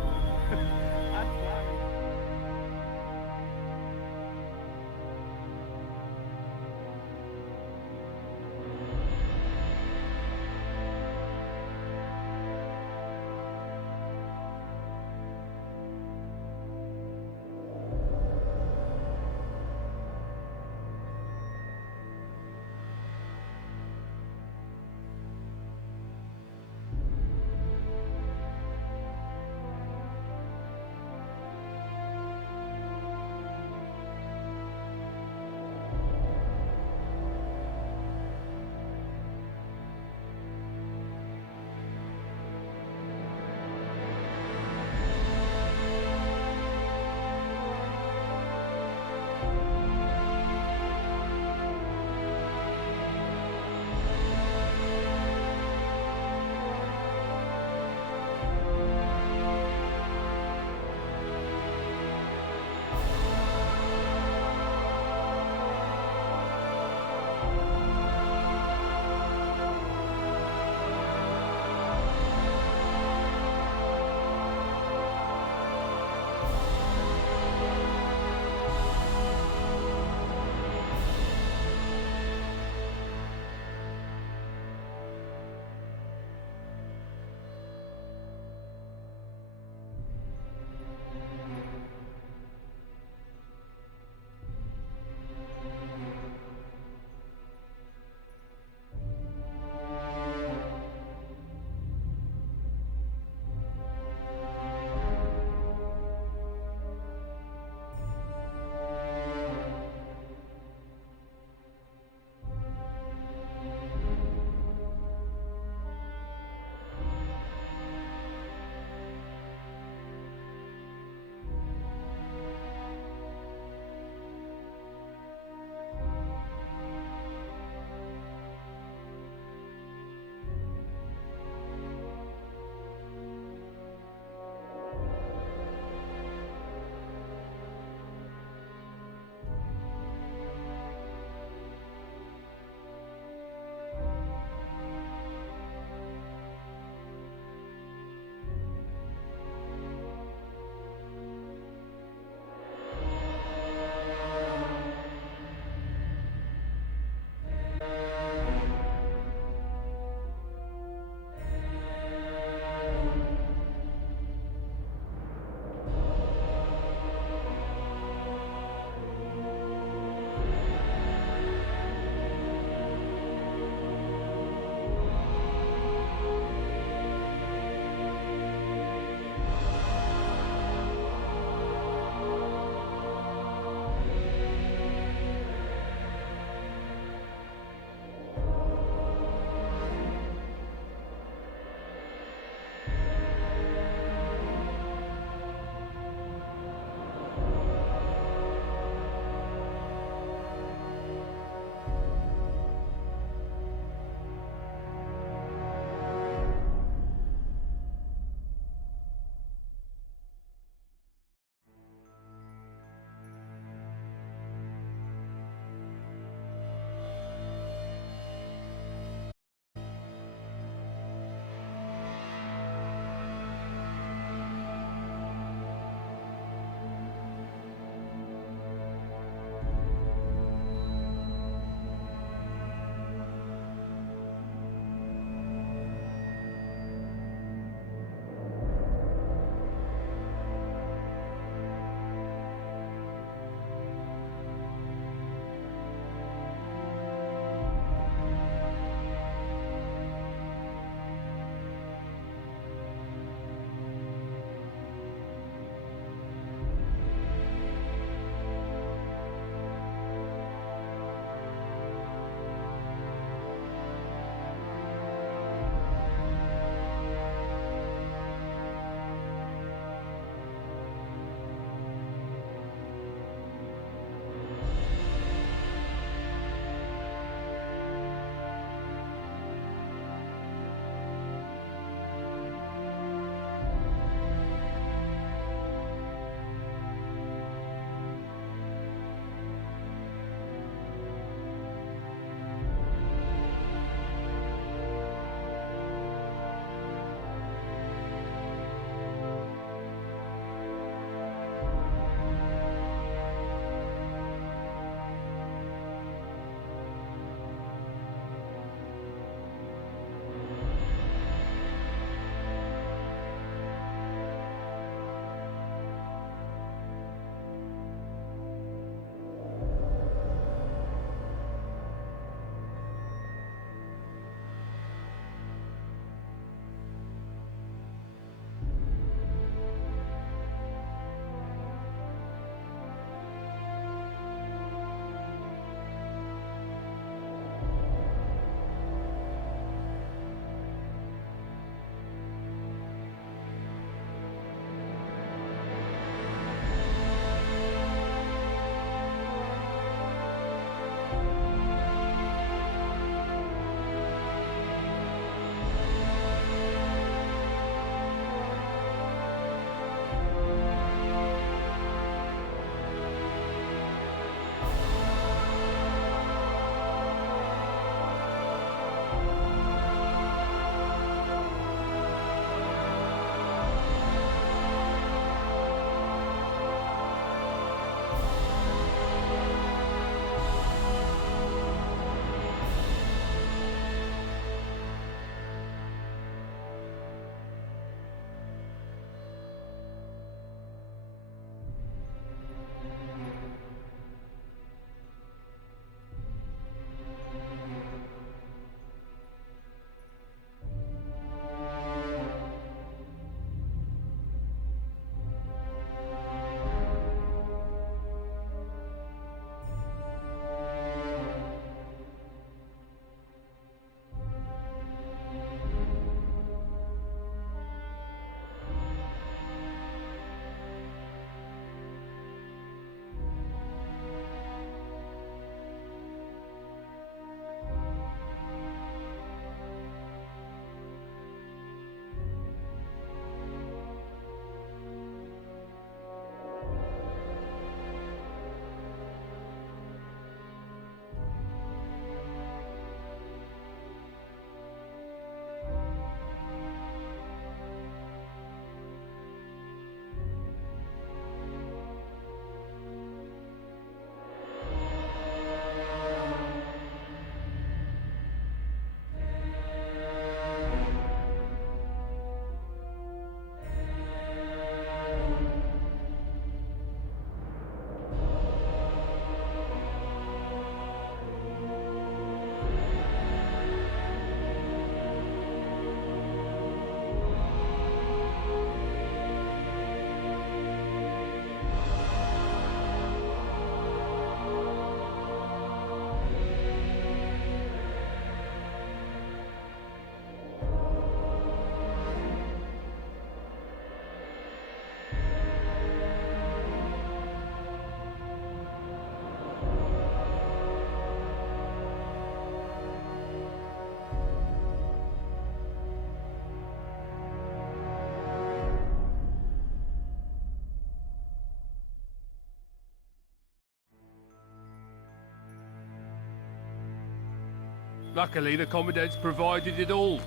Luckily, the Commandant's provided it all.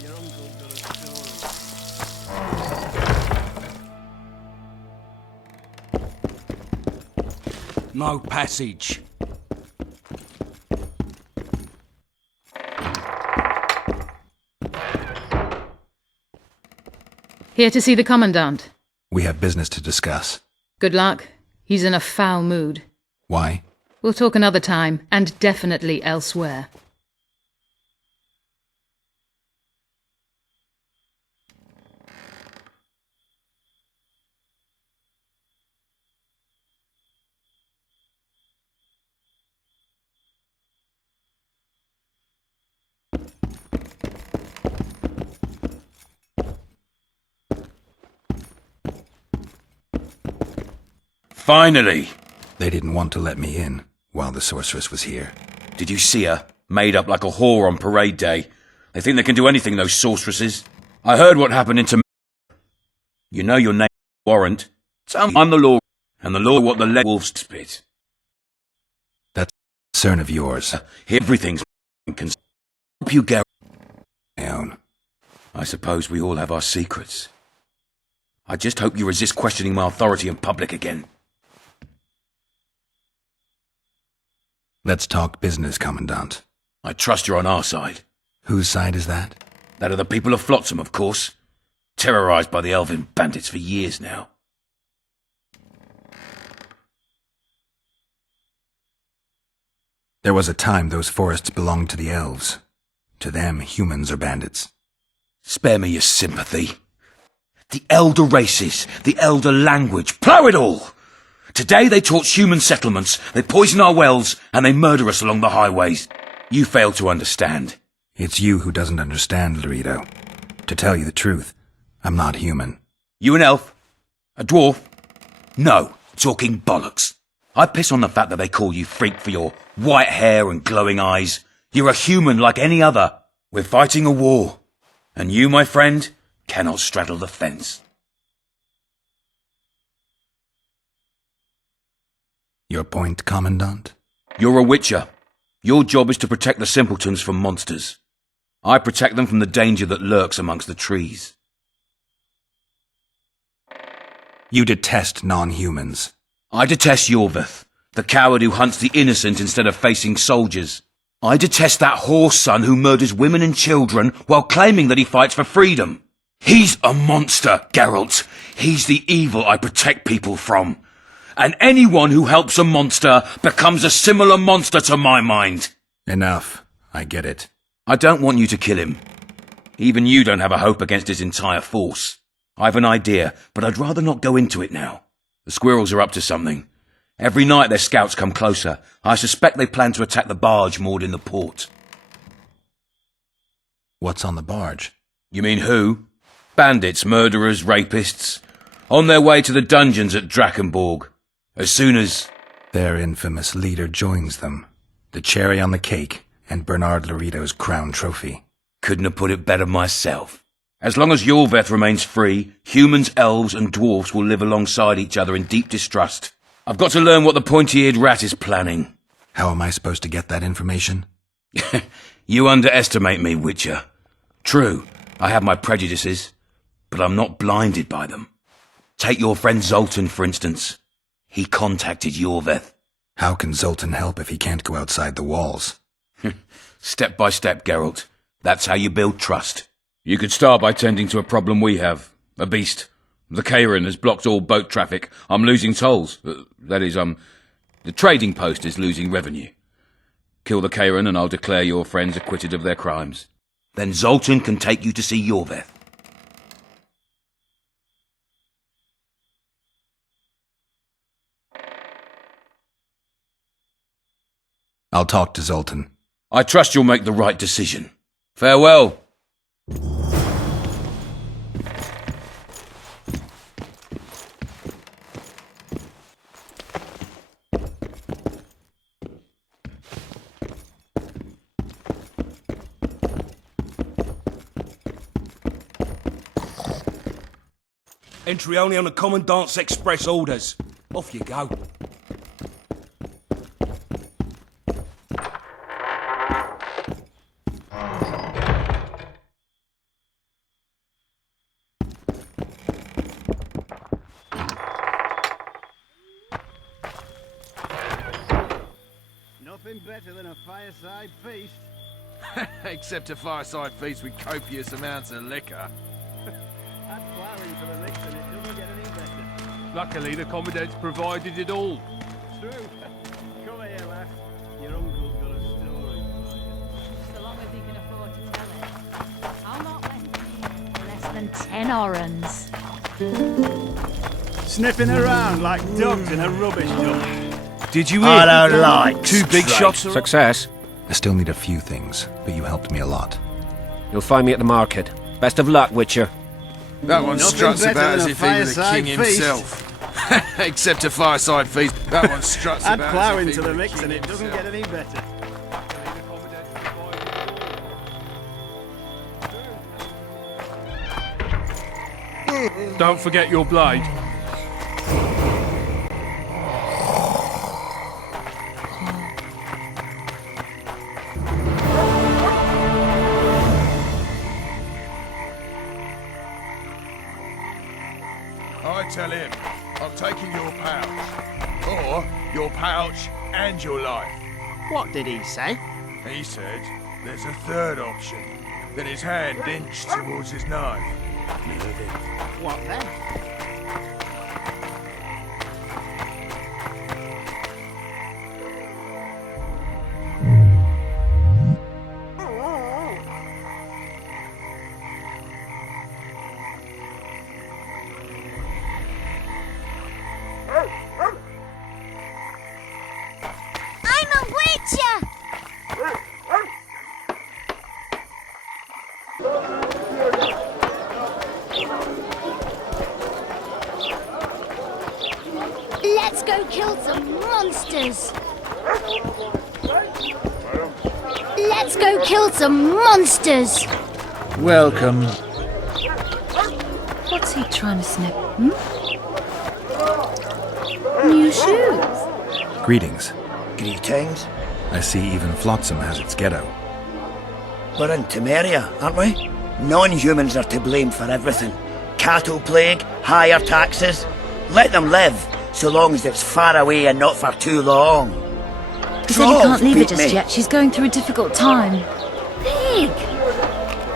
Your uncle's got a story. No passage. Here to see the Commandant. We have business to discuss. Good luck. He's in a foul mood. Why? We'll talk another time, and definitely elsewhere. Finally! They didn't want to let me in while the sorceress was here. Did you see her? Made up like a whore on parade day. They think they can do anything, those sorceresses. I heard what happened in You know your name is Warrant. Tell me I'm the law, and the law what the lead wolves spit. That's a concern of yours. Everything's concern. Hope you get my own. I suppose we all have our secrets. I just hope you resist questioning my authority in public again. Let's talk business, Commandant. I trust you're on our side. Whose side is that? That of the people of Flotsam, of course. Terrorized by the elven bandits for years now. There was a time those forests belonged to the elves. To them, humans are bandits. Spare me your sympathy. The elder races, the elder language, plough it all! Today they torch human settlements, they poison our wells, and they murder us along the highways. You fail to understand. It's you who doesn't understand, Laredo. To tell you the truth, I'm not human. You an elf? A dwarf? No, talking bollocks. I piss on the fact that they call you freak for your white hair and glowing eyes. You're a human like any other. We're fighting a war. And you, my friend, cannot straddle the fence. Your point, Commandant? You're a witcher. Your job is to protect the simpletons from monsters. I protect them from the danger that lurks amongst the trees. You detest non-humans. I detest Yorveth, the coward who hunts the innocent instead of facing soldiers. I detest that whore son who murders women and children while claiming that he fights for freedom. He's a monster, Geralt. He's the evil I protect people from. And anyone who helps a monster becomes a similar monster to my mind. Enough. I get it. I don't want you to kill him. Even you don't have a hope against his entire force. I've an idea, but I'd rather not go into it now. The squirrels are up to something. Every night their scouts come closer. I suspect they plan to attack the barge moored in the port. What's on the barge? You mean who? Bandits, murderers, rapists. On their way to the dungeons at Drakenborg. As soon as... Their infamous leader joins them. The cherry on the cake, and Bernard Laredo's crown trophy. Couldn't have put it better myself. As long as Yorveth remains free, humans, elves, and dwarfs will live alongside each other in deep distrust. I've got to learn what the pointy-eared rat is planning. How am I supposed to get that information? You underestimate me, Witcher. True, I have my prejudices, but I'm not blinded by them. Take your friend Zoltan, for instance. He contacted Yorveth. How can Zoltan help if he can't go outside the walls? Step by step, Geralt. That's how you build trust. You could start by tending to a problem we have. A beast. The Kairan has blocked all boat traffic. I'm losing tolls. That is, the trading post is losing revenue. Kill the Kairan and I'll declare your friends acquitted of their crimes. Then Zoltan can take you to see Yorveth. I'll talk to Zoltan. I trust you'll make the right decision. Farewell. Entry only on the Commandant's express orders. Off you go. Nothing better than a fireside feast. Except a fireside feast with copious amounts of liquor. Add flowering to the mix and it doesn't get any better. Luckily, the Commandant's provided it all. True. Come here, lass. Your uncle's got a story for you. So long as he can afford to tell it. I'll not let him for less than 10 orans. Sniffing around like dogs in a rubbish dump. Did you hear? I don't like 2 big shots. Success. I still need a few things, but you helped me a lot. You'll find me at the market. Best of luck, Witcher. That one Nothing struts better about than as a if he were the fireside king feast. himself. Except a fireside feast. That one struts Add about flowering as if to he the were mix king and it doesn't himself. get any better. Don't forget your blade. I tell him, I'm taking your pouch. Or your pouch and your life. What did he say? He said, there's a third option. Then his hand inched towards his knife. What then? I'm a witcher! Let's go kill some monsters! Let's go kill some monsters! Welcome. What's he trying to snip? New shoes. Greetings. Greetings. I see even Flotsam has its ghetto. We're in Temeria, aren't we? Non-humans are to blame for everything. Cattle plague, higher taxes. Let them live, so long as it's far away and not for too long. He said you can't leave her beat just me. yet. She's going through a difficult time. Pig!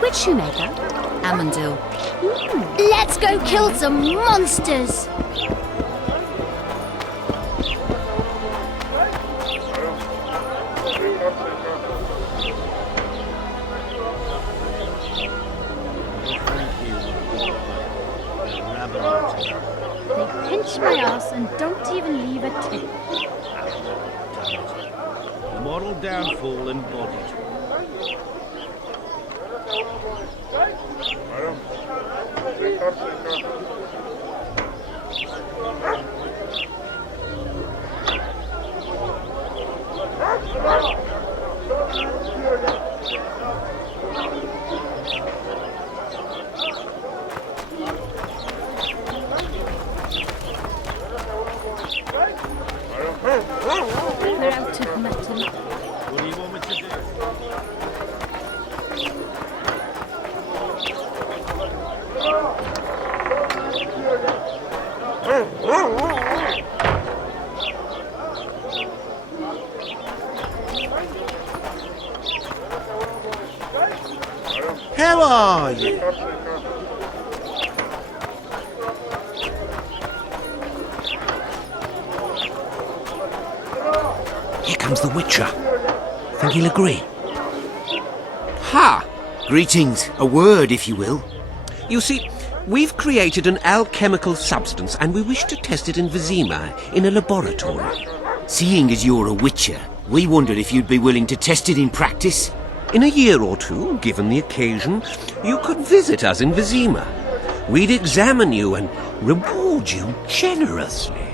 Which shoemaker? Amundil. Let's go kill some monsters! They pinch my ass and don't even leave a tip. The moral downfall embodied. We're out of metal. What do you want me to do? How are you? Here comes the Witcher. Think he'll agree? Ha! Greetings. A word, if you will. You see, we've created an alchemical substance and we wish to test it in Vizima, in a laboratory. Seeing as you're a Witcher, we wondered if you'd be willing to test it in practice. In a year or two, given the occasion, you could visit us in Vizima. We'd examine you and reward you generously.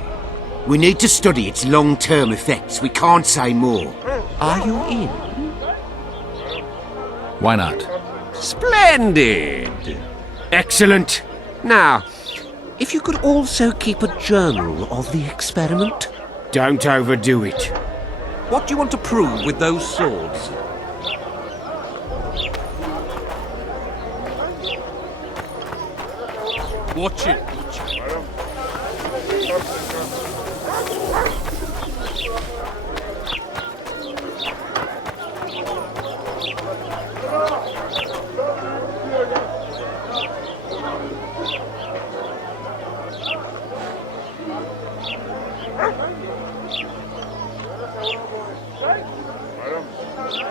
We need to study its long-term effects. We can't say more. Are you in? Why not? Splendid! Excellent. Now, if you could also keep a journal of the experiment. Don't overdo it. What do you want to prove with those swords? Watch it. So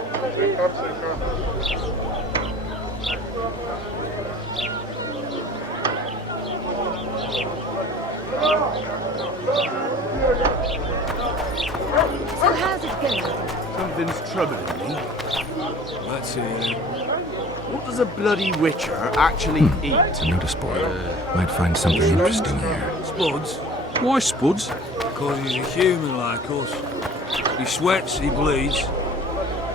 how's it going? Something's troubling me. Let's see. What does a bloody witcher actually eat? It's a notice board. Might find something interesting here. Spuds? Why spuds? Because he's a human like us. He sweats, he bleeds.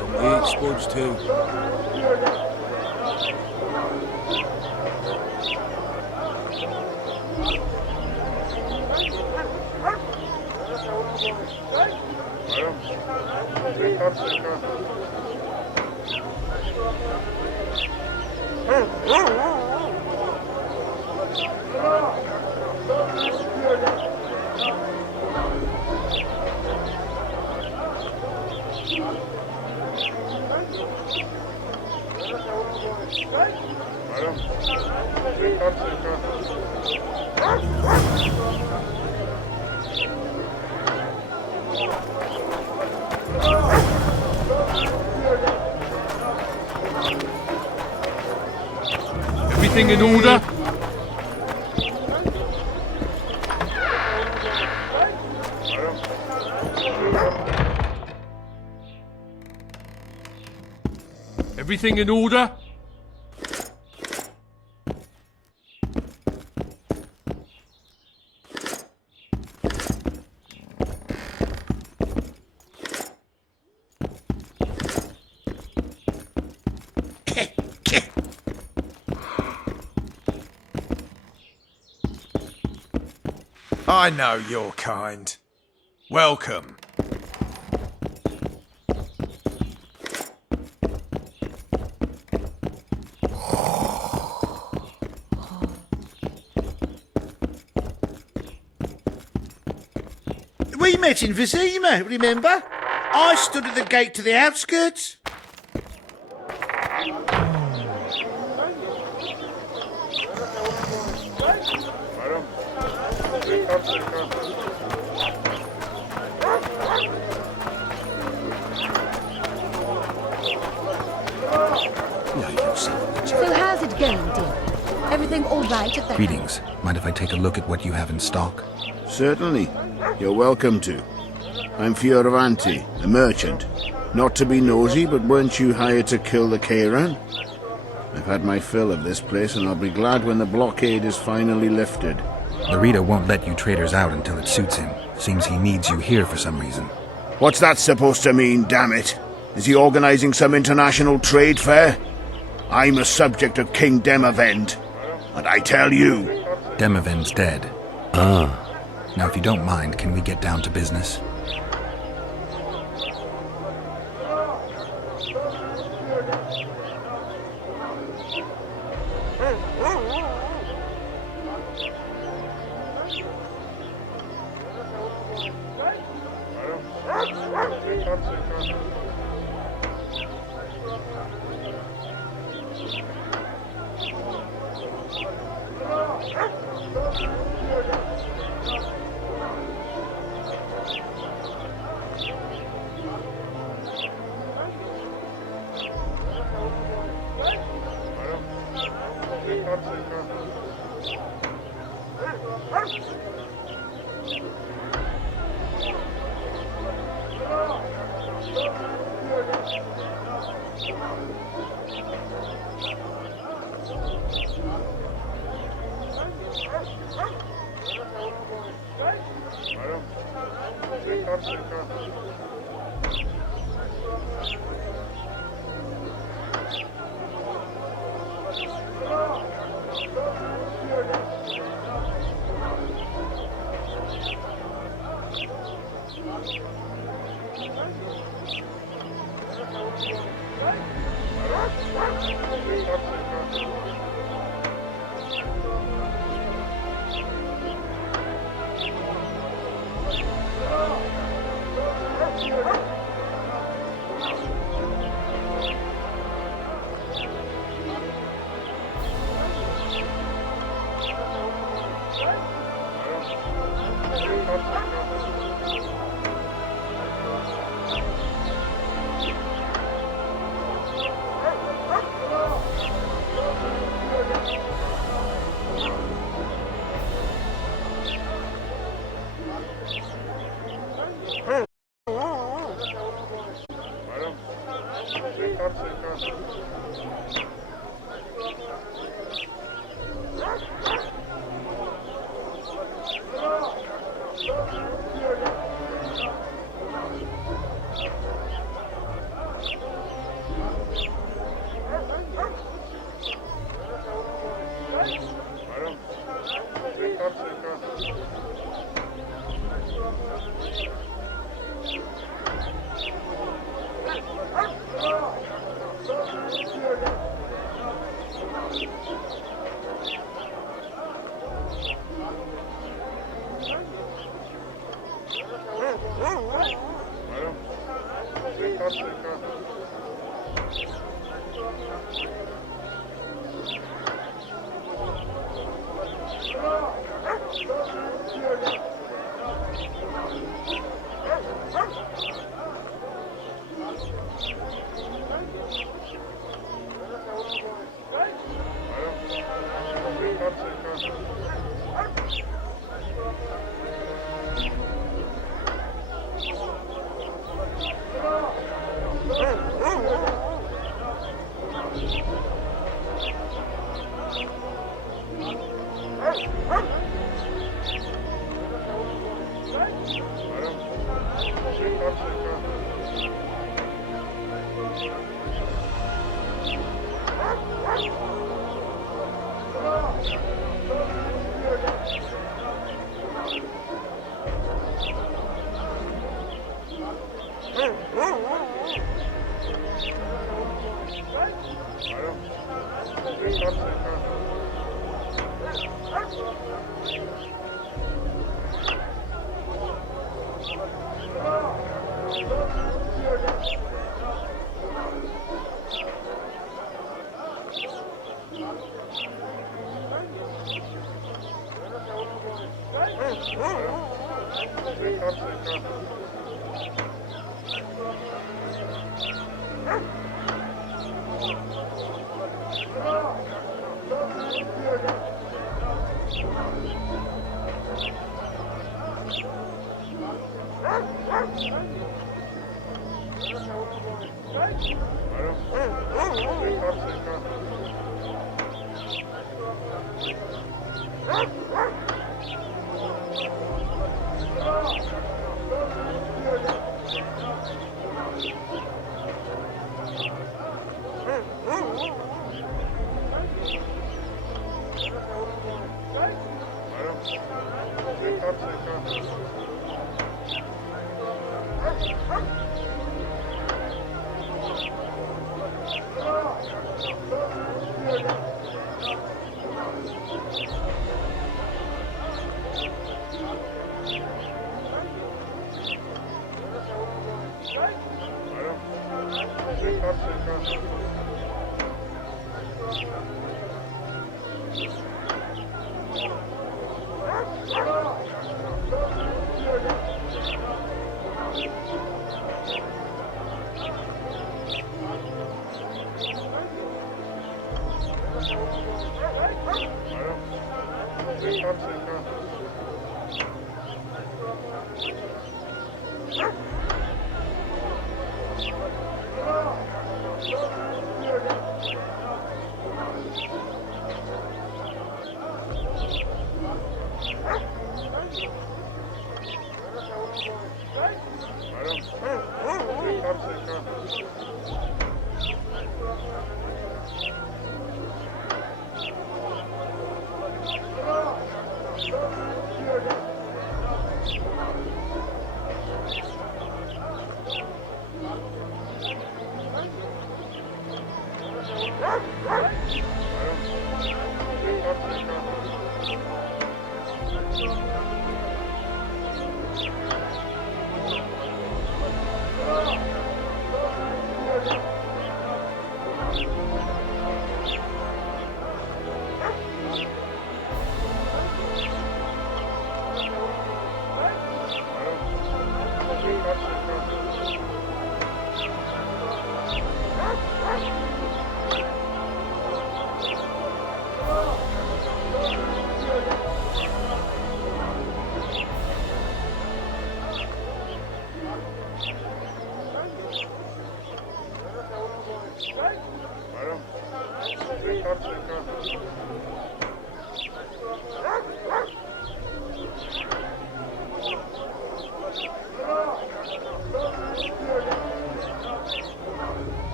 And we eat spuds too. Everything in order? Everything in order? I know your kind. Welcome. We met in Vizima, remember? I stood at the gate to the outskirts. So how's it going, dear? Everything all right at the Greetings. Mind if I take a look at what you have in stock? Certainly. You're welcome to. I'm Fioravanti, a merchant. Not to be nosy, but weren't you hired to kill the Kairan? I've had my fill of this place, and I'll be glad when the blockade is finally lifted. Larita won't let you traders out until it suits him. Seems he needs you here for some reason. What's that supposed to mean, damn it? Is he organizing some international trade fair? I'm a subject of King Demavend, and I tell you... Demavend's dead. Ah. Now, if you don't mind, can we get down to business?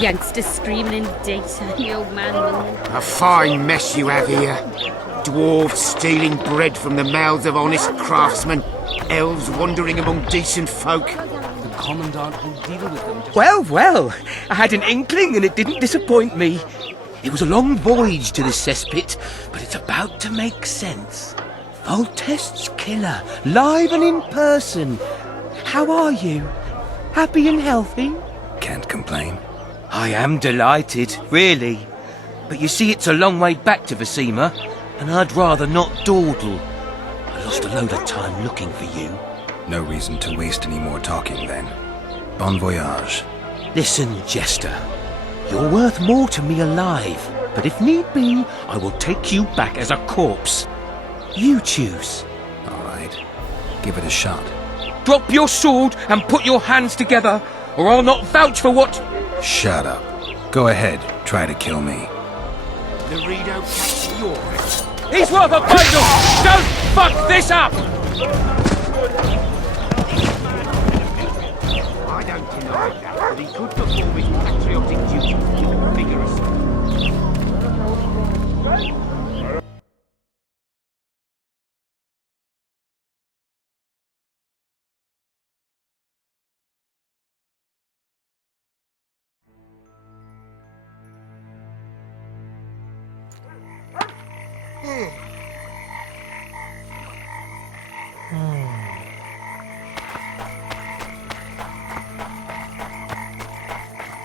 Youngsters screaming in the daytime, the old man will... A fine mess you have here. Dwarves stealing bread from the mouths of honest craftsmen. Elves wandering among decent folk. The Commandant will deal with them. Well, well, I had an inkling and it didn't disappoint me. It was a long voyage to the cesspit, but it's about to make sense. Voltest's killer, live and in person. How are you? Happy and healthy? Can't complain. I am delighted, really. But you see, it's a long way back to Vizima, and I'd rather not dawdle. I lost a load of time looking for you. No reason to waste any more talking, then. Bon voyage. Listen, Jester. You're worth more to me alive, but if need be, I will take you back as a corpse. You choose. All right. Give it a shot. Drop your sword and put your hands together, or I'll not vouch for what... Shut up. Go ahead. Try to kill me. The Redo catch your head. He's worth a bundle! Don't fuck this up! I don't deny that, but he could perform his patriotic duty.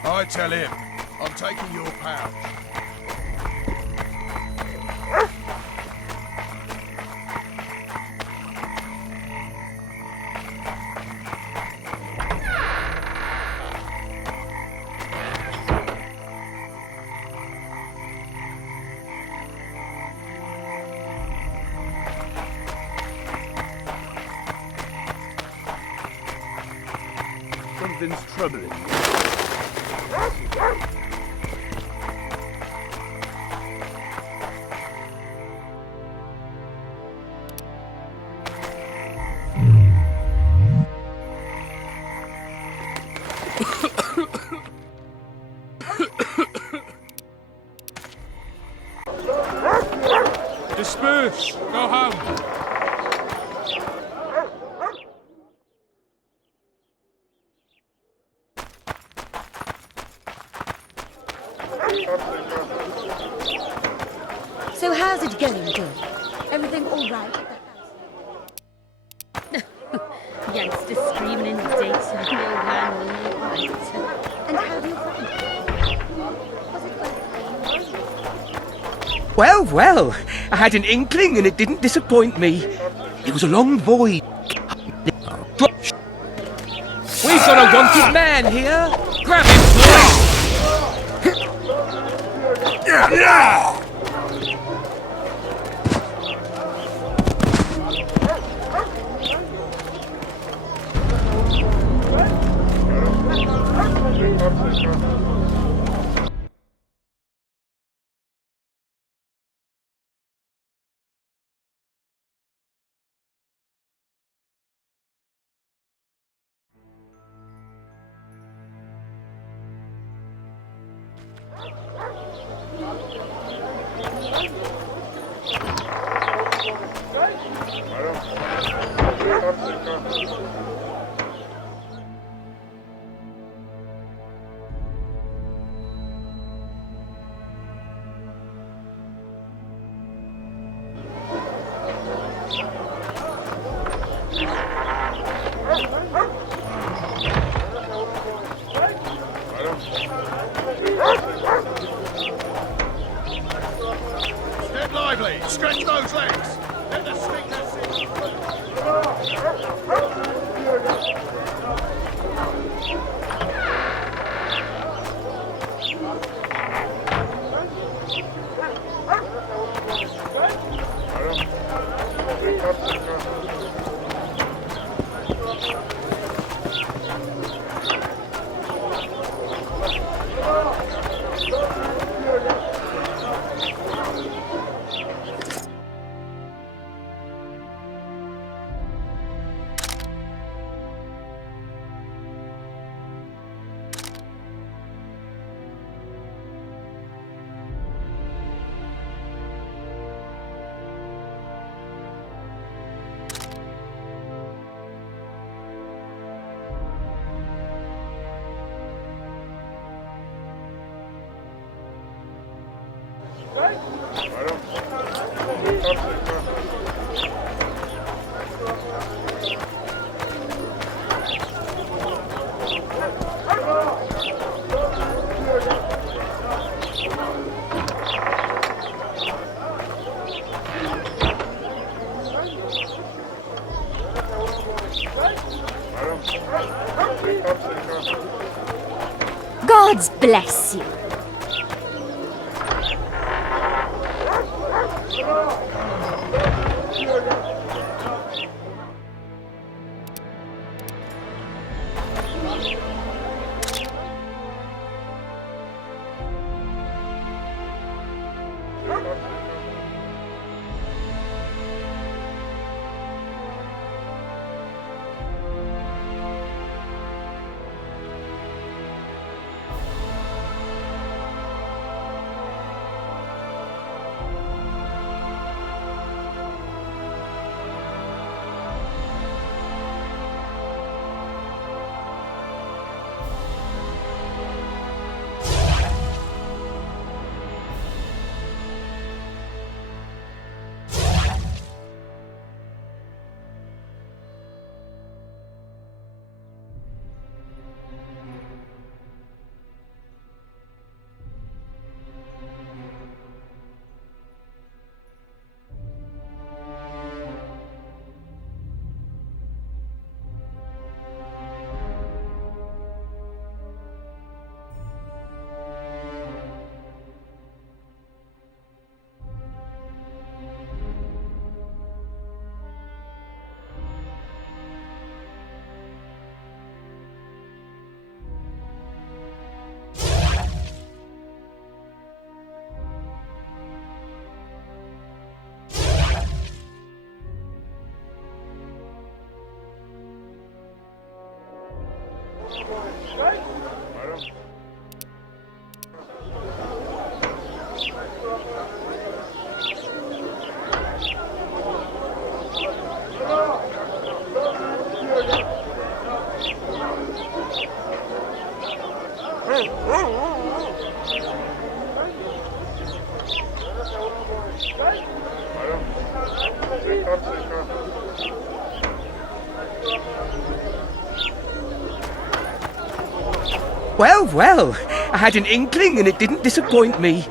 I tell him, I'm taking your pouch. Something's troubling you. Disperse! Go home! So how's it going, Joe? Everything all right? Youngsters screaming in the dates and the old man running the lights. And how do you find it? Well, well, I had an inkling and it didn't disappoint me. It was a long voyage. We've got a wanted man here. Grab him, boys! Yeah! Step lively! Stretch those legs! Let the stinker sing! Gods bless you. Well, well, I had an inkling and it didn't disappoint me.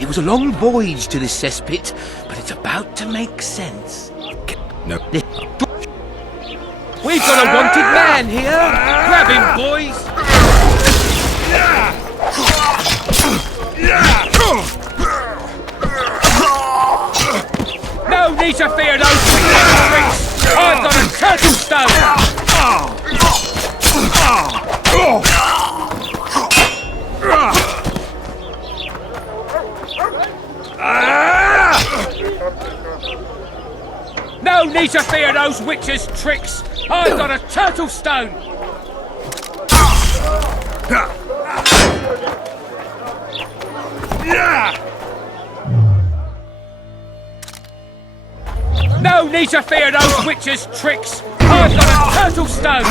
It was a long voyage to this cesspit, but it's about to make sense. No. We've got a wanted man here! Grab him, boys! No need to fear those tricks! I've got a turtle stone! No need to fear those witches' tricks! I've got a turtle stone! No need to fear those witches' tricks! I've got a turtle stone!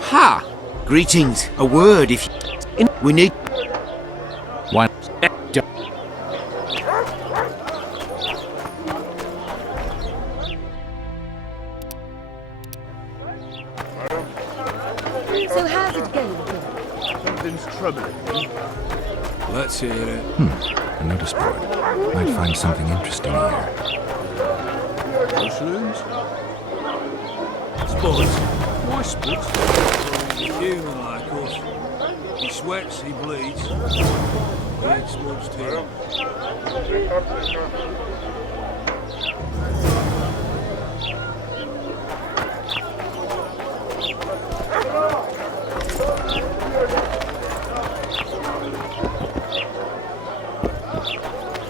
Ha! Greetings. A word if you... We need... Why? So how's it going? Something's troubling me. Let's hear it. A notice board. Might find something interesting here. Mushrooms? Spuds? Why spuds? He's a human like us. He sweats, he bleeds. He eats spuds too.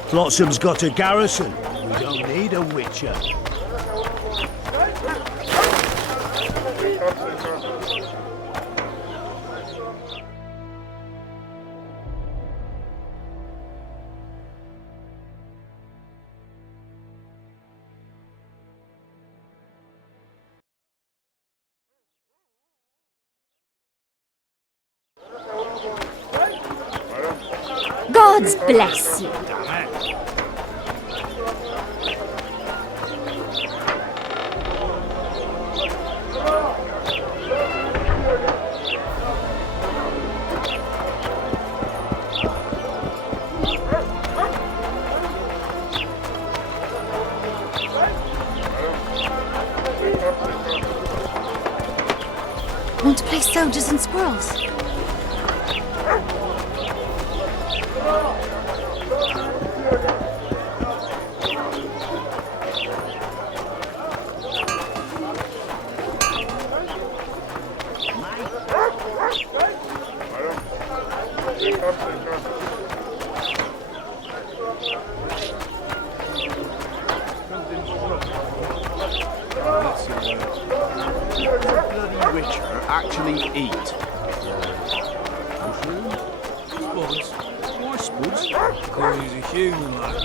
Flotsam's got a garrison. We don't need a witcher. God's bless you. Want to play soldiers and squirrels? Bloody witcher actually eat? Mushrooms? Spuds? Why spuds? Because he's a human like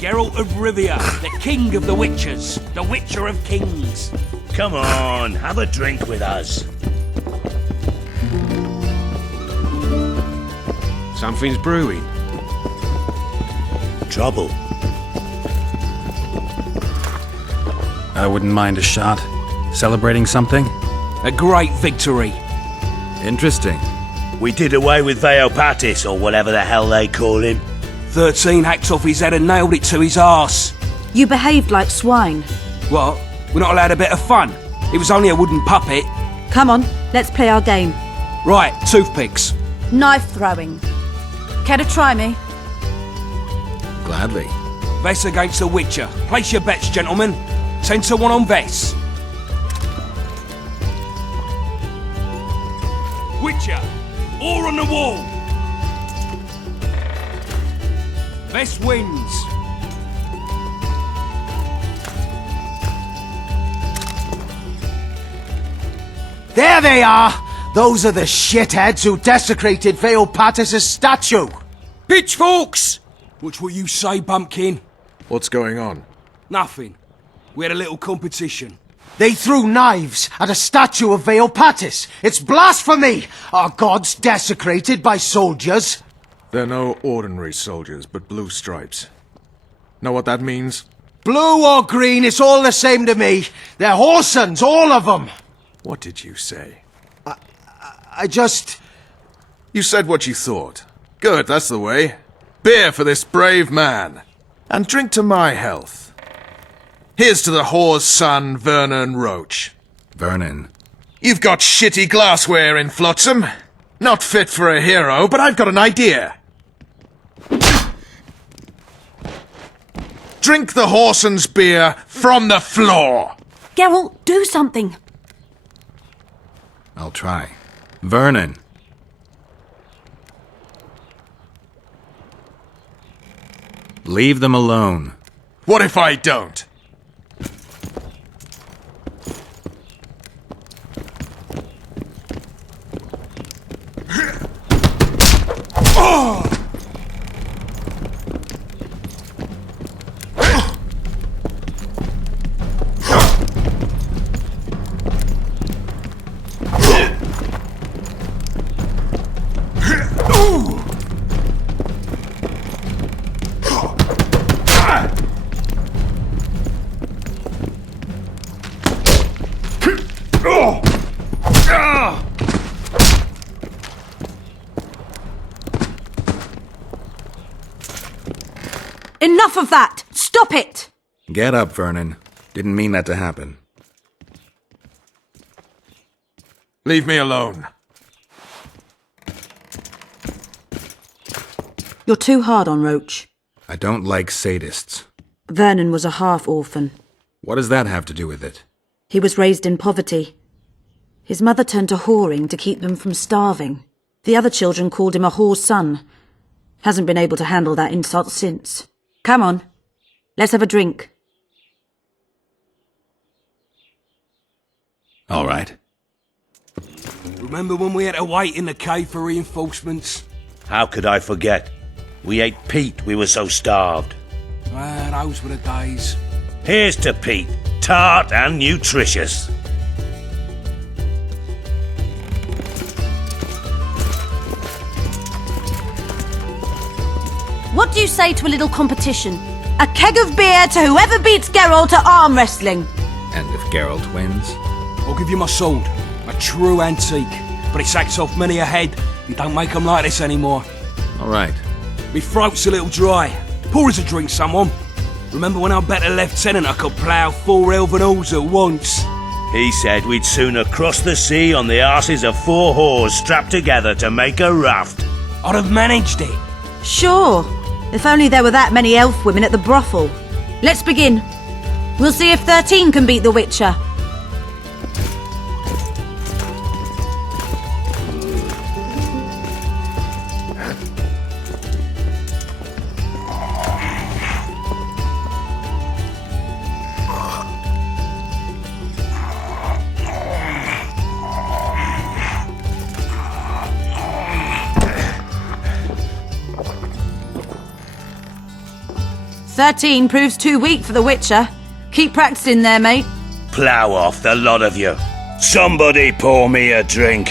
Geralt of Rivia, the king of the witchers, the witcher of kings. Come on, have a drink with us. Something's brewing. Trouble. I wouldn't mind a shot. Celebrating something? A great victory. Interesting. We did away with Veopatis, or whatever the hell they call him. 13 hacked off his head and nailed it to his arse. You behaved like swine. What? We're not allowed a bit of fun? It was only a wooden puppet. Come on, let's play our game. Right, toothpicks. Knife throwing. Care to try me? Gladly. Vess against the Witcher. Place your bets, gentlemen. 10 to 1 on Vess. Witcher, all on the wall. Vess wins. There they are! Those are the shitheads who desecrated Veopatis' statue! Pitchforks! What's what you say, Bumpkin? What's going on? Nothing. We had a little competition. They threw knives at a statue of Veopatis! It's blasphemy! Our gods desecrated by soldiers! They're no ordinary soldiers, but blue stripes. Know what that means? Blue or green, it's all the same to me. They're Horsens, all of them! What did you say? I just... You said what you thought. Good, that's the way. Beer for this brave man. And drink to my health. Here's to the whore's son, Vernon Roach. Vernon. You've got shitty glassware in Flotsam. Not fit for a hero, but I've got an idea. Drink the Horson's beer from the floor. Geralt, do something. I'll try. Vernon. Leave them alone. What if I don't? Enough of that! Stop it! Get up, Vernon. Didn't mean that to happen. Leave me alone. You're too hard on Roach. I don't like sadists. Vernon was a half-orphan. What does that have to do with it? He was raised in poverty. His mother turned to whoring to keep them from starving. The other children called him a whore's son. Hasn't been able to handle that insult since. Come on, let's have a drink. All right. Remember when we had to wait in the cave for reinforcements? How could I forget? We ate peat, we were so starved. Ah, those were the days. Here's to peat, tart and nutritious. What do you say to a little competition? A keg of beer to whoever beats Geralt at arm wrestling. And if Geralt wins? I'll give you my sword. A true antique. But it sacks off many a head. You don't make them like this anymore. All right. Me throat's a little dry. Pour us a drink, someone. Remember when our better lieutenant I could plough 4 elven halls at once? He said we'd sooner cross the sea on the arses of 4 whores strapped together to make a raft. I'd have managed it. Sure. If only there were that many elf women at the brothel. Let's begin. We'll see if 13 can beat the Witcher. "13 proves too weak for the Witcher. Keep practicing there, mate." Plough off, the lot of you. Somebody pour me a drink.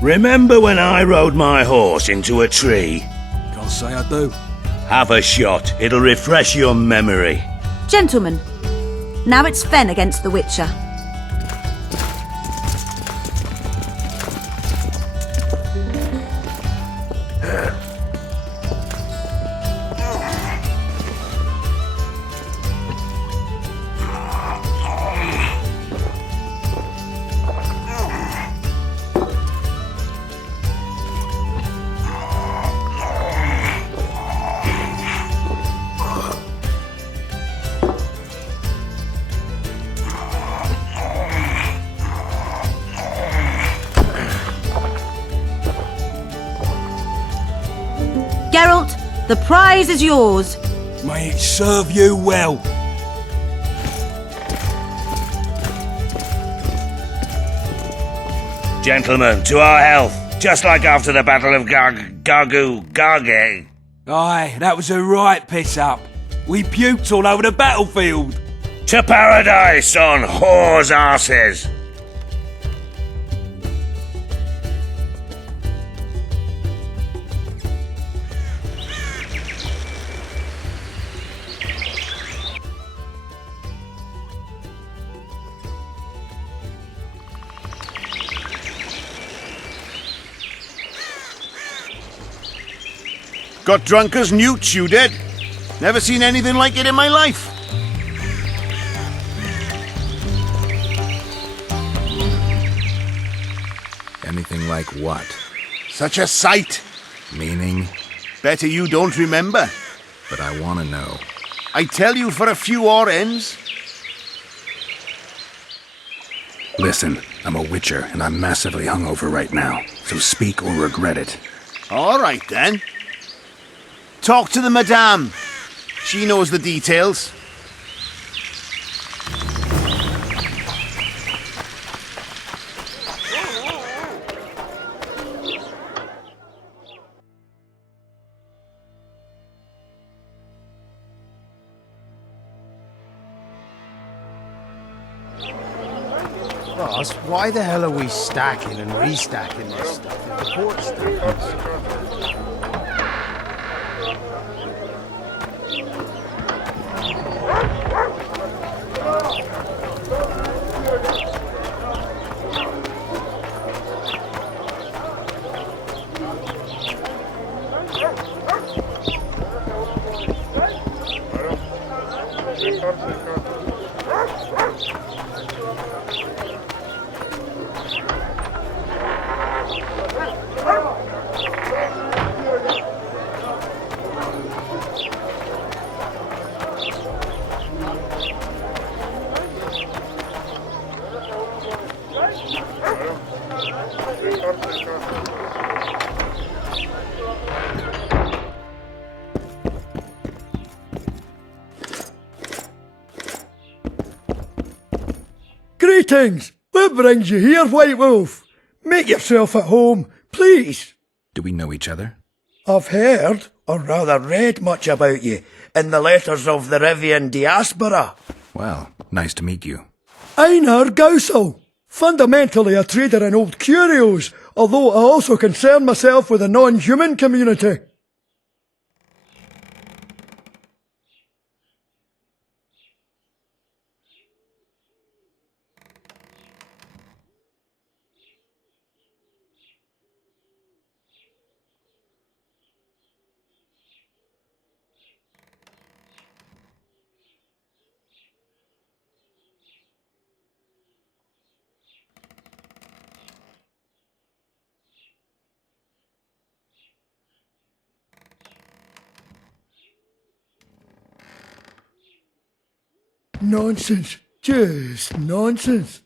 Remember when I rode my horse into a tree? Can't say I do. Have a shot. It'll refresh your memory. Gentlemen, now it's Fen against the Witcher. Geralt. The prize is yours. May it serve you well. Gentlemen, to our health. Just like after the Battle of Gargu. Aye, that was a right piss-up. We puked all over the battlefield. To paradise on whores' arses. Got drunk as newts, you did. Never seen anything like it in my life. Anything like what? Such a sight. Meaning? Better you don't remember. But I want to know. I tell you for a few odd ends. Listen, I'm a witcher, and I'm massively hungover right now, so speak or regret it. All right, then. Talk to the Madame. She knows the details. Ross, why the hell are we stacking and restacking this stuff in the port stations? Greetings! What brings you here, White Wolf? Make yourself at home, please. Do we know each other? I've heard, or rather read much about you, in the letters of the Rivian diaspora. Well, nice to meet you. Einar Gausel. Fundamentally a trader in old curios, although I also concern myself with the non-human community. Nonsense. Just nonsense.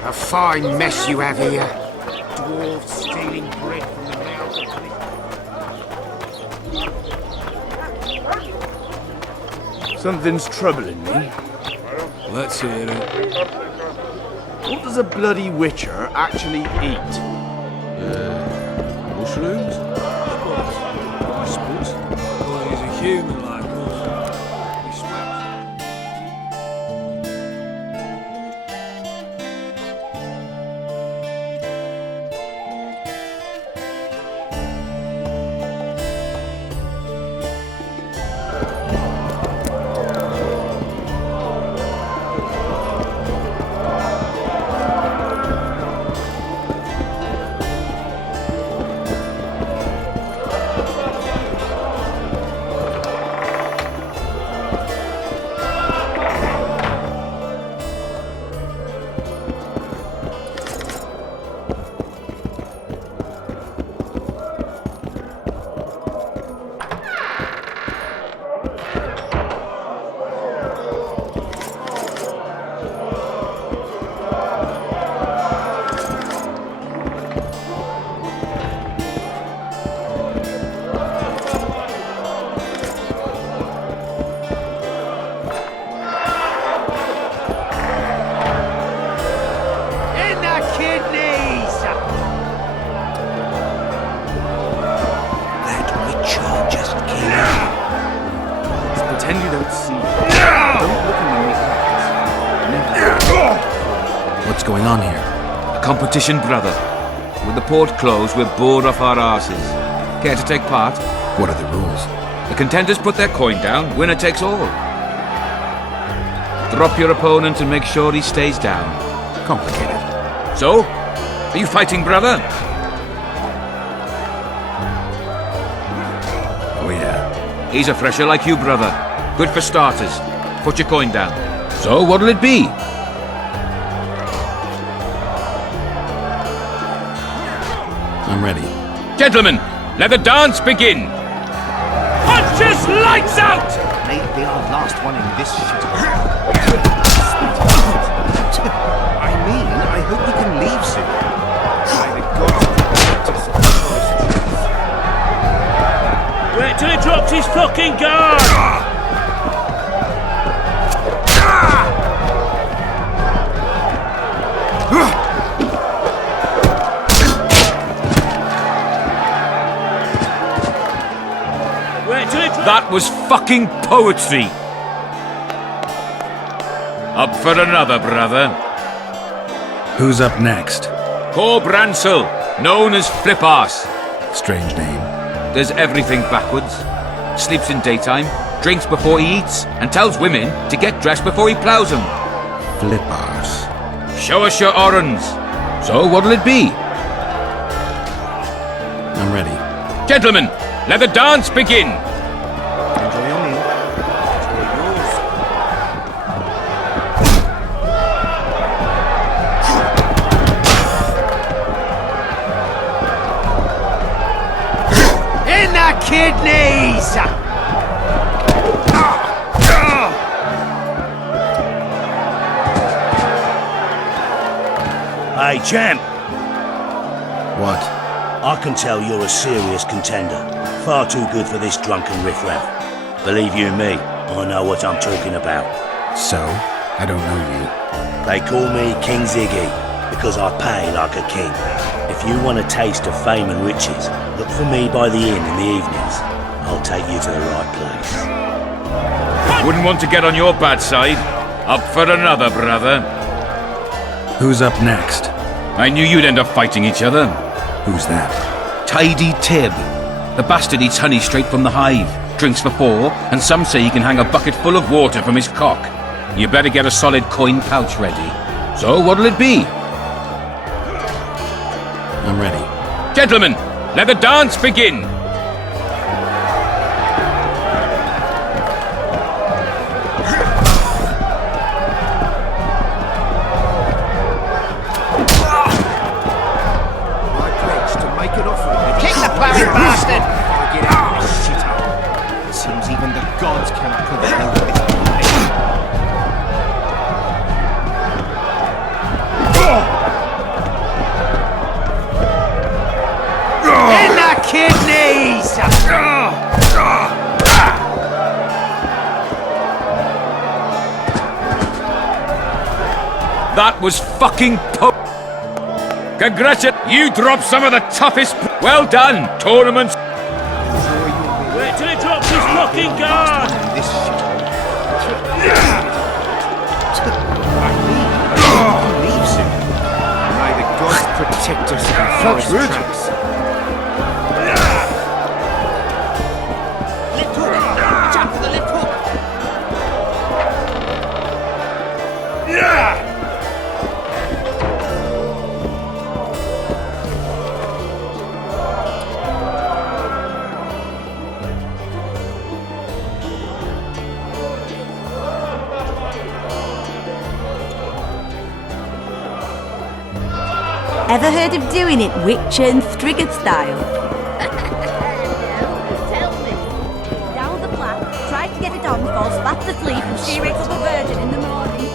A fine mess you have here. Dwarves stealing bread from the mouths of Something's troubling me. Let's hear it. What does a bloody witcher actually eat? Mushrooms? I suppose. Well, he's a human like us. He smells. Pretend you don't see. Don't look in the eyes. What's going on here? A competition, brother. With the port closed, we're bored off our arses. Care to take part? What are the rules? The contenders put their coin down, winner takes all. Drop your opponent and make sure he stays down. Complicated. So, are you fighting, brother? Oh yeah. He's a fresher like you, brother. Good for starters. Put your coin down. So, what'll it be? I'm ready. Gentlemen, let the dance begin! Punches lights out! May it be our last one in this shit. I mean, I hope we can leave soon. By the gods protect us. Wait till he drops his fucking guard! That was fucking poetry! Up for another, brother. Who's up next? Cor Bransel, known as Flip-Arse. Strange name. Does everything backwards. Sleeps in daytime, drinks before he eats, and tells women to get dressed before he ploughs them. Flip-Arse. Show us your orans. So what'll it be? I'm ready. Gentlemen, let the dance begin! Enjoy your meal. Enjoy yours. In the kidneys! Hey, champ. What? I can tell you're a serious contender. Far too good for this drunken riffraff. Believe you me, I know what I'm talking about. So? I don't know you. They call me King Ziggy, because I pay like a king. If you want a taste of fame and riches, look for me by the inn in the evenings. I'll take you to the right place. Wouldn't want to get on your bad side. Up for another, brother. Who's up next? I knew you'd end up fighting each other. Who's that? Tidy Tib. The bastard eats honey straight from the hive, drinks for 4, and some say he can hang a bucket full of water from his cock. You better get a solid coin pouch ready. So what'll it be? I'm ready. Gentlemen, let the dance begin! Bastard! Get out of this shithole. It seems even the gods cannot prevail with this in the kidneys! That was fucking Congratulations! You dropped some of the toughest. Well done, tournaments. Wait till he drops his fucking guard! Leave soon. May the gods protect us from forest traps. Left hook! Jump for the left hook! Yeah! Ever heard of doing it Witcher and Striggett style? Tell me. Down the flat, try to get it on, falls fast asleep, and she wakes up a virgin in the morning.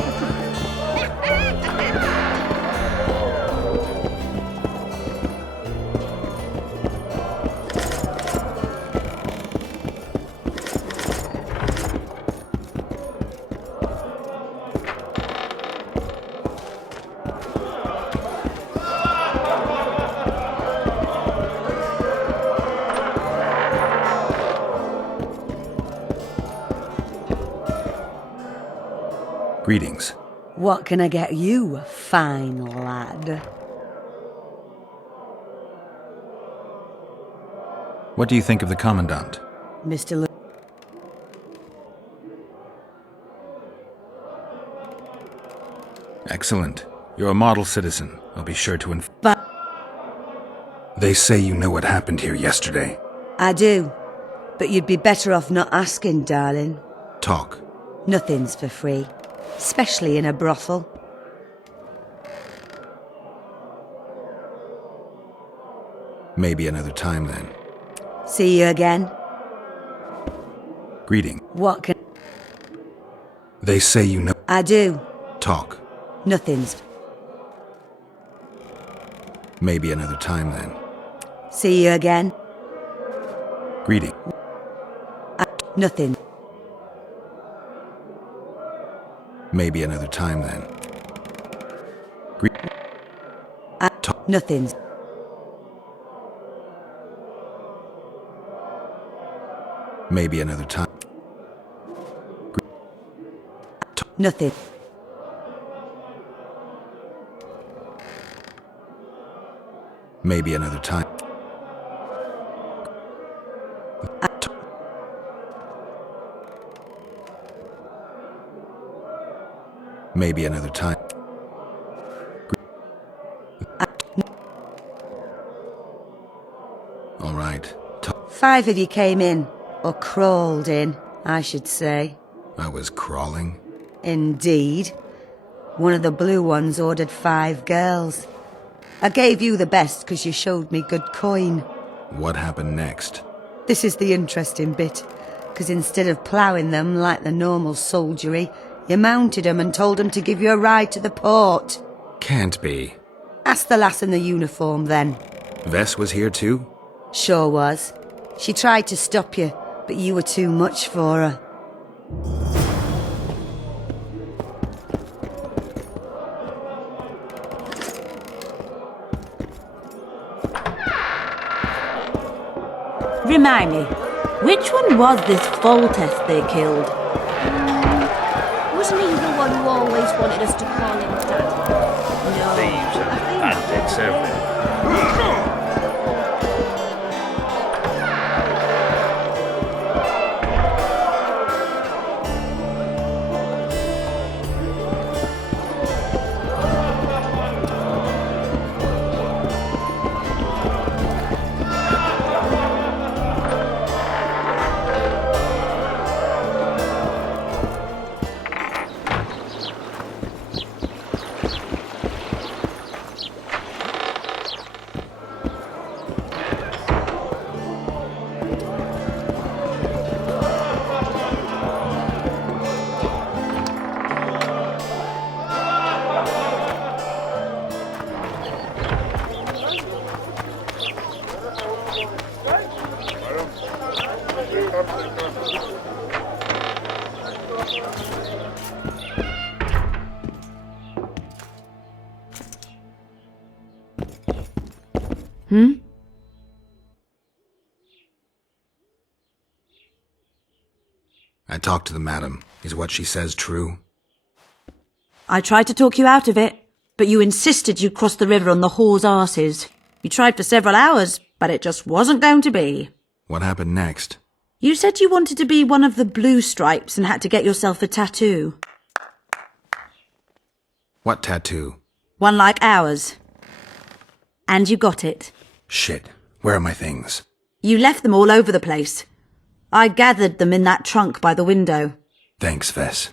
Greetings. What can I get you, fine lad? What do you think of the Commandant? Mr. Lu- Excellent. You're a model citizen. I'll be sure to But They say you know what happened here yesterday. I do. But you'd be better off not asking, darling. Talk. Nothing's for free. Especially in a brothel. Maybe another time then. See you again. Greeting. What can... They say you know... I do. Talk. Nothing's... Maybe another time then. See you again. Greeting. Nothing. Maybe another time then. Talk. Nothing's... Maybe another time. Nothing. Maybe another time. Maybe another time. All right. 5 of you came in. Or crawled in, I should say. I was crawling? Indeed. One of the blue ones ordered 5 girls. I gave you the best because you showed me good coin. What happened next? This is the interesting bit, because instead of ploughing them like the normal soldiery, you mounted them and told them to give you a ride to the port. Can't be. Ask the lass in the uniform then. Vess was here too? Sure was. She tried to stop you, but you were too much for her. Remind me, which one was this Foltest they killed? Wasn't he the one who always wanted us to call him Dad? No. Thieves and bandits everywhere. I talked to the madam. Is what she says true? I tried to talk you out of it, but you insisted you cross the river on the whore's arses. You tried for several hours, but it just wasn't going to be. What happened next? You said you wanted to be one of the blue stripes and had to get yourself a tattoo. What tattoo? One like ours. And you got it. Shit. Where are my things? You left them all over the place. I gathered them in that trunk by the window. Thanks, Vess.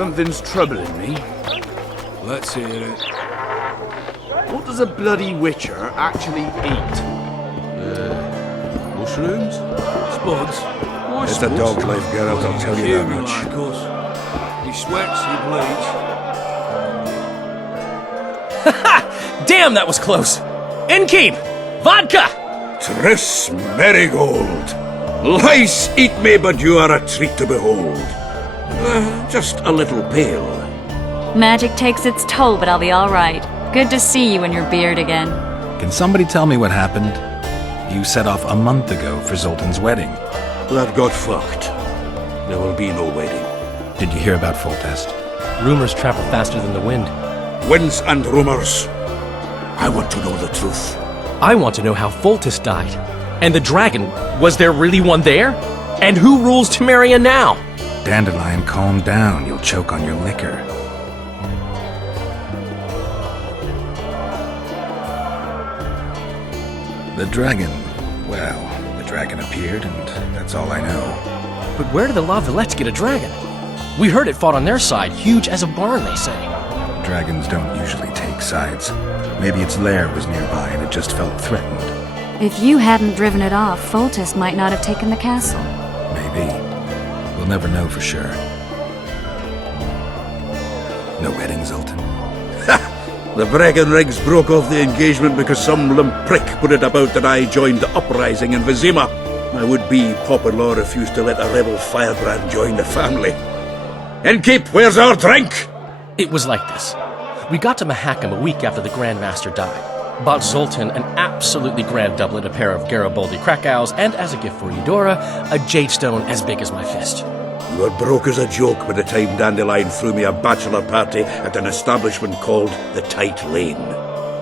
Something's troubling me. Let's hear it. What does a bloody witcher actually eat? Mushrooms? Spuds? Why It's a spuds? dog's life, Geralt, I'll tell you that Human, much. Of course. He sweats, he bleeds. Damn, that was close! Innkeep! Vodka! Triss Marigold. Lice eat me, but you are a treat to behold. Just a little pale. Magic takes its toll, but I'll be all right. Good to see you in your beard again. Can somebody tell me what happened? You set off a month ago for Zoltan's wedding. That got fucked. There will be no wedding. Did you hear about Foltest? Rumors travel faster than the wind. Winds and rumors. I want to know the truth. I want to know how Foltest died. And the dragon, was there really one there? And who rules Temeria now? Dandelion, calm down. You'll choke on your liquor. The dragon. Well, the dragon appeared, and that's all I know. But where did the La Villettes get a dragon? We heard it fought on their side, huge as a barn, they say. Dragons don't usually take sides. Maybe its lair was nearby and it just felt threatened. If you hadn't driven it off, Foltest might not have taken the castle. Maybe. We'll never know for sure. No wedding, Zoltan. The Breckenrigs broke off the engagement because some limp prick put it about that I joined the uprising in Vizima. My would-be Popper-in-law refused to let a rebel firebrand join the family. Innkeep, where's our drink? It was like this. We got to Mahakam a week after the Grand Master died. Bought Zoltan an absolutely grand doublet, a pair of Garibaldi Krakows, and as a gift for Eudora, a jade stone as big as my fist. You were broke as a joke by the time Dandelion threw me a bachelor party at an establishment called the Tight Lane.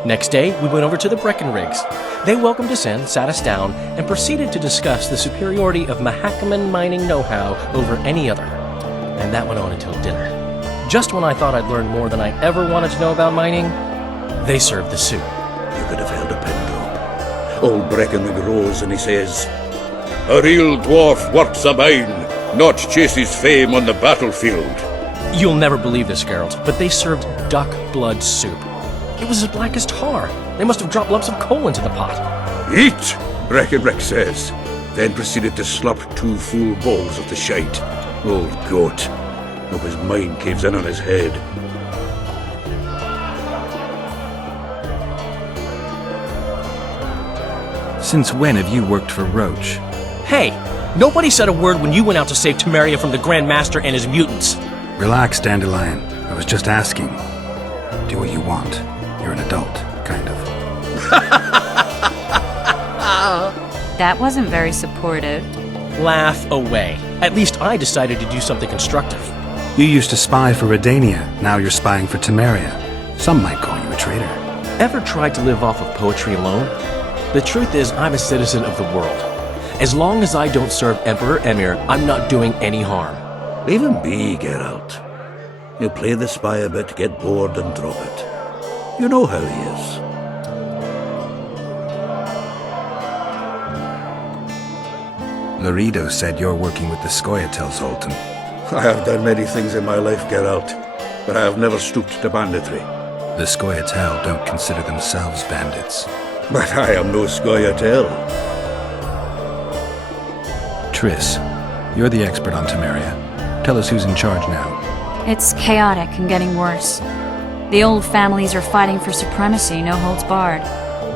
Next day, we went over to the Breckenrigs. They welcomed us in, sat us down, and proceeded to discuss the superiority of Mahakaman mining know-how over any other. And that went on until dinner. Just when I thought I'd learned more than I ever wanted to know about mining, they served the soup. You could have held a pin drop. Old Breckenrig rose and he says, "A real dwarf works a mine, not chases fame on the battlefield." You'll never believe this, Geralt, but they served duck blood soup. It was as black as tar. They must have dropped lumps of coal into the pot. "Eat," Breckenrig says, then proceeded to slurp 2 full bowls of the shite. Old goat. Hope his mind caves in on his head. Since when have you worked for Roach? Hey, nobody said a word when you went out to save Temeria from the Grand Master and his mutants. Relax, Dandelion. I was just asking. Do what you want. You're an adult, kind of. That wasn't very supportive. Laugh away. At least I decided to do something constructive. You used to spy for Redania. Now you're spying for Temeria. Some might call you a traitor. Ever tried to live off of poetry alone? The truth is, I'm a citizen of the world. As long as I don't serve Emperor Emir, I'm not doing any harm. Leave him be, Geralt. You play the spy a bit, get bored and drop it. You know how he is. Laredo said you're working with the Scoia'tael, Zoltan. I have done many things in my life, Geralt, but I have never stooped to banditry. The Scoia'tael don't consider themselves bandits. But I am no Scoia'tael. Triss, you're the expert on Temeria. Tell us who's in charge now. It's chaotic and getting worse. The old families are fighting for supremacy, no holds barred.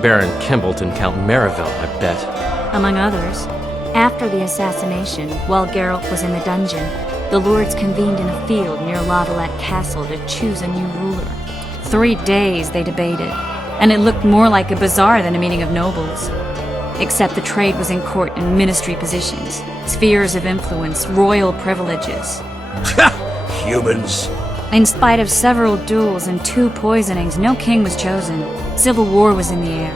Baron Kimbolt and Count Marivel, I bet. Among others. After the assassination, while Geralt was in the dungeon, the lords convened in a field near La Villette Castle to choose a new ruler. 3 days they debated, and it looked more like a bazaar than a meeting of nobles. Except the trade was in court and ministry positions, spheres of influence, royal privileges. Humans. In spite of several duels and 2 poisonings, no king was chosen. Civil war was in the air.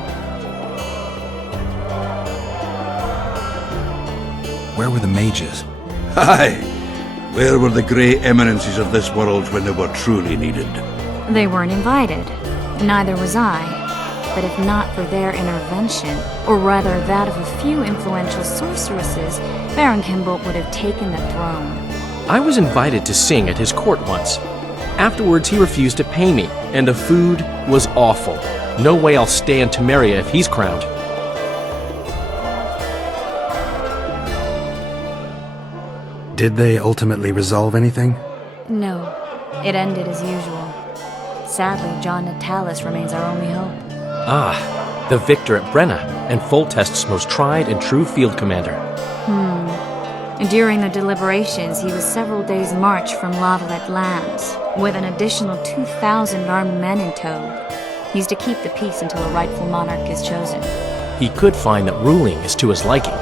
Where were the mages? Aye. Where were the grey eminences of this world when they were truly needed? They weren't invited. Neither was I. But if not for their intervention, or rather that of a few influential sorceresses, Baron Kimbolt would have taken the throne. I was invited to sing at his court once. Afterwards, he refused to pay me, and the food was awful. No way I'll stay in Temeria if he's crowned. Did they ultimately resolve anything? No, it ended as usual. Sadly, John Natalis remains our only hope. Ah, the victor at Brenna, and Foltest's most tried and true field commander. During the deliberations, he was several days' march from Lavalette lands, with an additional 2,000 armed men in tow. He's to keep the peace until a rightful monarch is chosen. He could find that ruling is to his liking.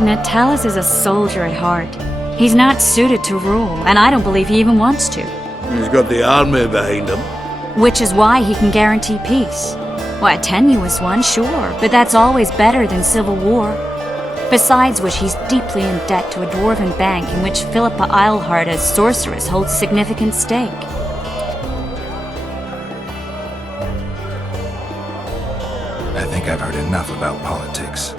Natalis is a soldier at heart. He's not suited to rule, and I don't believe he even wants to. He's got the army behind him. Which is why he can guarantee peace. Why, a tenuous one, sure, but that's always better than civil war. Besides which, he's deeply in debt to a dwarven bank in which Philippa Eilhart as sorceress holds significant stake. I think I've heard enough about politics.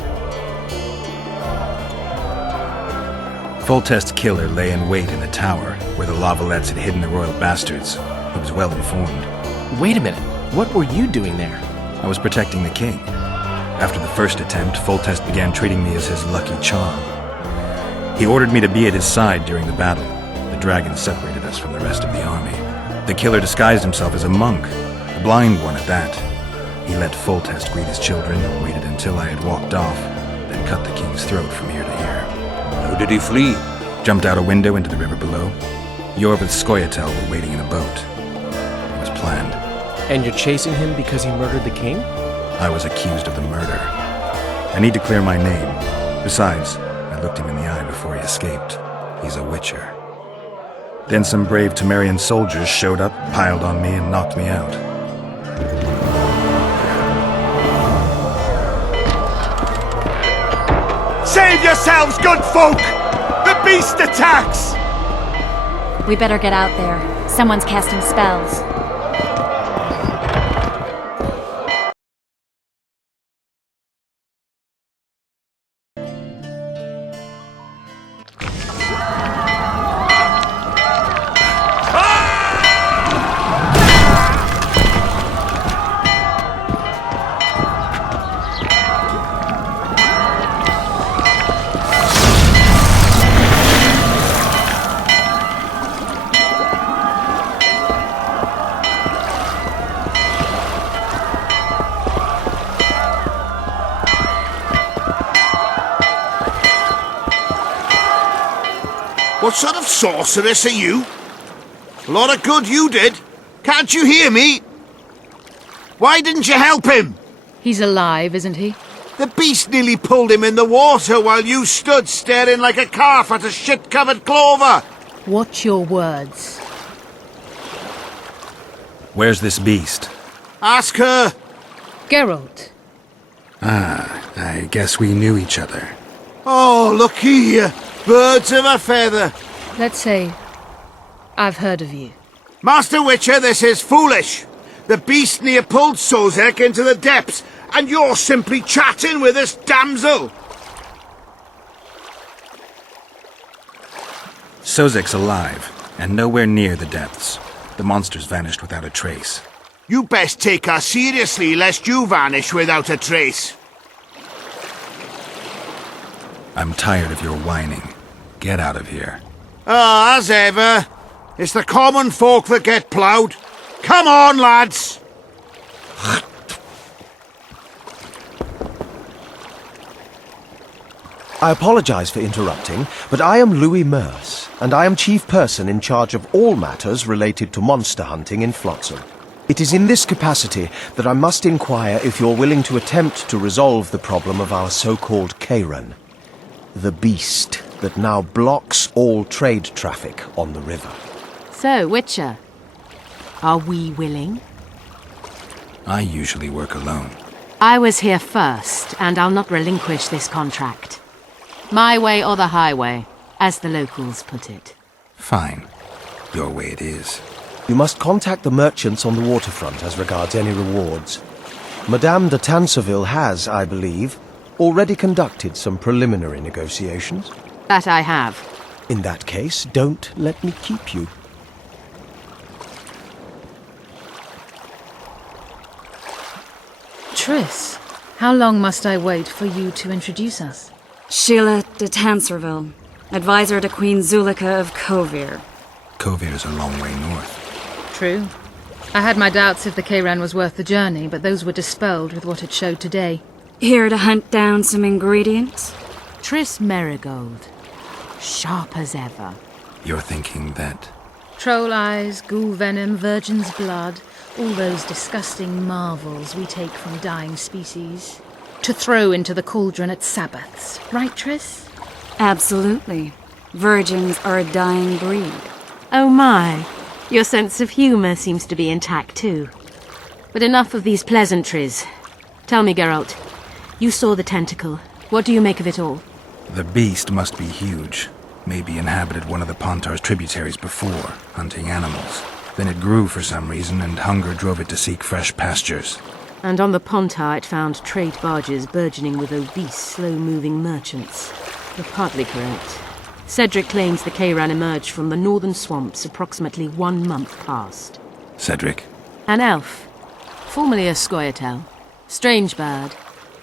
Foltest's killer lay in wait in the tower, where the Lavalettes had hidden the royal bastards. He was well informed. Wait a minute, what were you doing there? I was protecting the king. After the first attempt, Foltest began treating me as his lucky charm. He ordered me to be at his side during the battle. The dragon separated us from the rest of the army. The killer disguised himself as a monk, a blind one at that. He let Foltest greet his children, waited until I had walked off, then cut the king's throat from ear to ear. How did he flee? Jumped out a window into the river below. Yor with Skoyatel were waiting in a boat. It was planned. And you're chasing him because he murdered the king? I was accused of the murder. I need to clear my name. Besides, I looked him in the eye before he escaped. He's a witcher. Then some brave Temerian soldiers showed up, piled on me, and knocked me out. Save yourselves, good folk! The beast attacks! We better get out there. Someone's casting spells. What sort of sorceress are you? A lot of good you did. Can't you hear me? Why didn't you help him? He's alive, isn't he? The beast nearly pulled him in the water while you stood staring like a calf at a shit-covered clover. Watch your words. Where's this beast? Ask her. Geralt. Ah, I guess we knew each other. Oh, look here. Birds of a feather. Let's say I've heard of you. Master Witcher, this is foolish. The beast near pulled Sozek into the depths, and you're simply chatting with this damsel. Sozek's alive, and nowhere near the depths. The monsters vanished without a trace. You best take her seriously, lest you vanish without a trace. I'm tired of your whining. Get out of here. Ah, as ever. It's the common folk that get ploughed. Come on, lads! I apologize for interrupting, but I am Louis Merce, and I am chief person in charge of all matters related to monster hunting in Flotsam. It is in this capacity that I must inquire if you're willing to attempt to resolve the problem of our so-called Kayran, the beast that now blocks all trade traffic on the river. So, Witcher, are we willing? I usually work alone. I was here first, and I'll not relinquish this contract. My way or the highway, as the locals put it. Fine. Your way it is. You must contact the merchants on the waterfront as regards any rewards. Madame de Tanseville has, I believe, already conducted some preliminary negotiations. That I have. In that case, don't let me keep you. Triss, how long must I wait for you to introduce us? Sheila de Tanserville, advisor to Queen Zulika of Kovir. Kovir's a long way north. True. I had my doubts if the Kayran was worth the journey, but those were dispelled with what it showed today. Here to hunt down some ingredients? Triss Merigold. Sharp as ever. You're thinking that... Troll eyes, ghoul venom, virgin's blood, all those disgusting marvels we take from dying species. To throw into the cauldron at Sabbaths, right, Triss? Absolutely. Virgins are a dying breed. Oh my. Your sense of humour seems to be intact too. But enough of these pleasantries. Tell me, Geralt. You saw the tentacle. What do you make of it all? The beast must be huge. Maybe inhabited one of the Pontar's tributaries before, hunting animals. Then it grew for some reason, and hunger drove it to seek fresh pastures. And on the Pontar it found trade barges burgeoning with obese, slow-moving merchants. You're partly correct. Cedric claims the Kayran emerged from the northern swamps approximately 1 month past. Cedric? An elf. Formerly a Scoia'tael. Strange bird.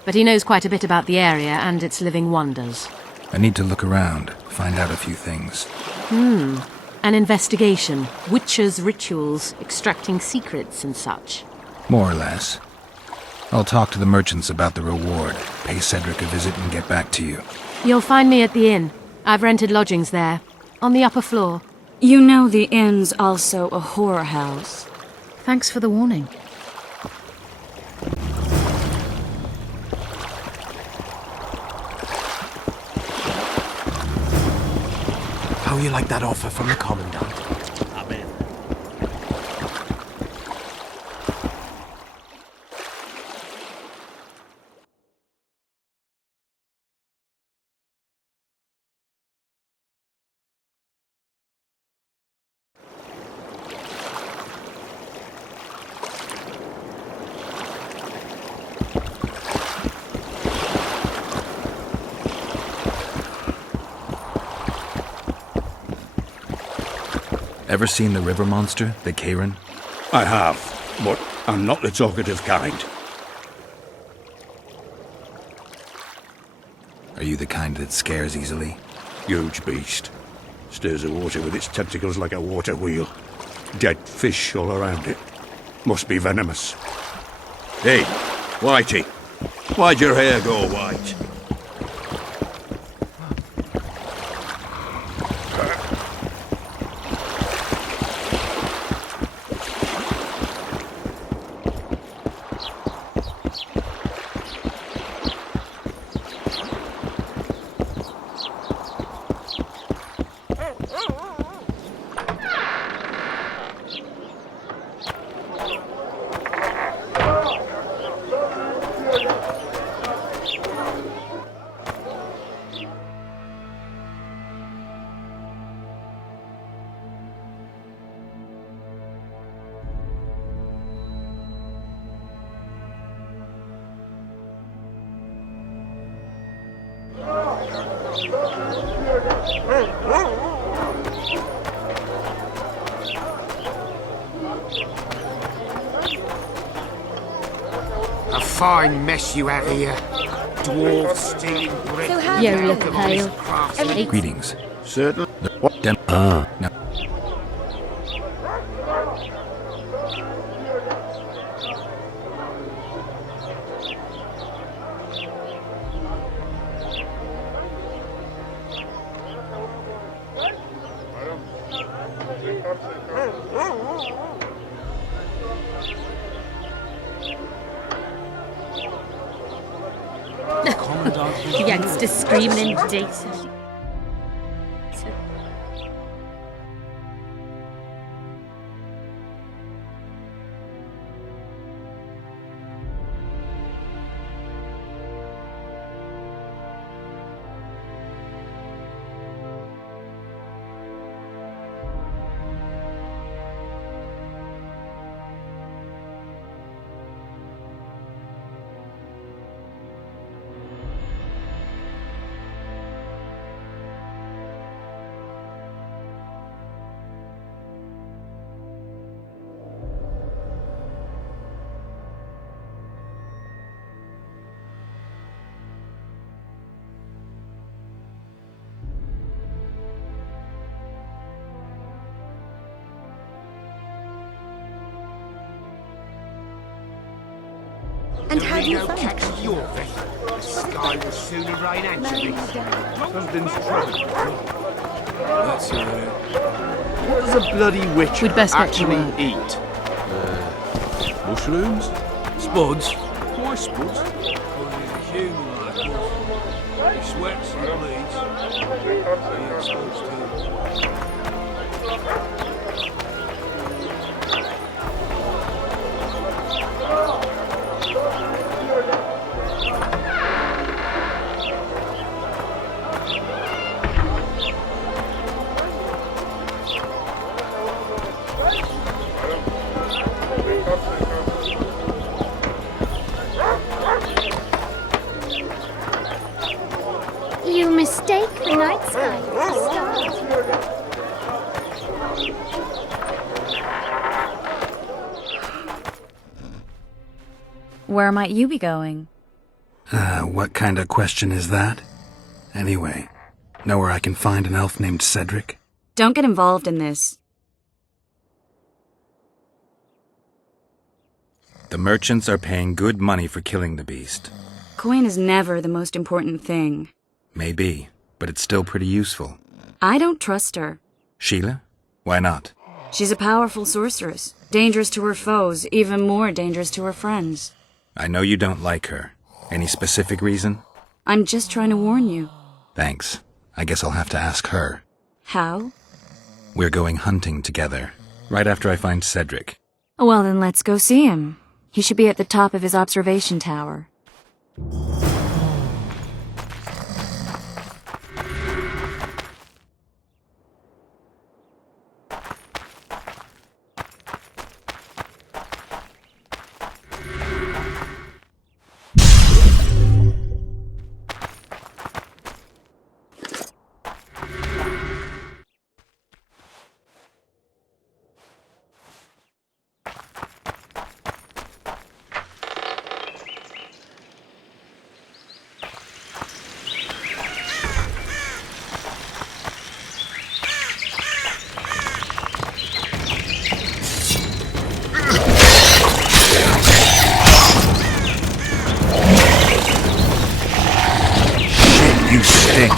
But he knows quite a bit about the area and its living wonders. I need to look around, find out a few things. An investigation. Witches' rituals, extracting secrets and such. More or less. I'll talk to the merchants about the reward, pay Cedric a visit and get back to you. You'll find me at the inn. I've rented lodgings there, on the upper floor. You know the inn's also a horror house. Thanks for the warning. How you like that offer from the Commandant? Ever seen the river monster, the Kayran? I have, but I'm not the talkative kind. Are you the kind that scares easily? Huge beast. Stirs the water with its tentacles like a water wheel. Dead fish all around it. Must be venomous. Hey, Whitey. Why'd your hair go white? A fine mess you have here. Dwarves stealing bread. So how from the you look mouth of pale. honest craftsmen. Greetings. Certainly. What? No. Youngster screaming indecent. And how do you find catch your vessel? The sky will soon rain anchovies. Something's trouble. Let's hear it. What does a bloody witch We'd best get to actually work. eat? Mushrooms? Spuds? Why spuds? According to human like us. He sweats, he bleeds. He exposed to You mistake the night sky for the stars. Where might you be going? What kind of question is that? Anyway, know where I can find an elf named Cedric? Don't get involved in this. The merchants are paying good money for killing the beast. Coin is never the most important thing. Maybe, but it's still pretty useful. I don't trust her. Sheila? Why not? She's a powerful sorceress. Dangerous to her foes, even more dangerous to her friends. I know you don't like her. Any specific reason? I'm just trying to warn you. Thanks. I guess I'll have to ask her. How? We're going hunting together, right after I find Cedric. Well, then let's go see him. He should be at the top of his observation tower. You stink.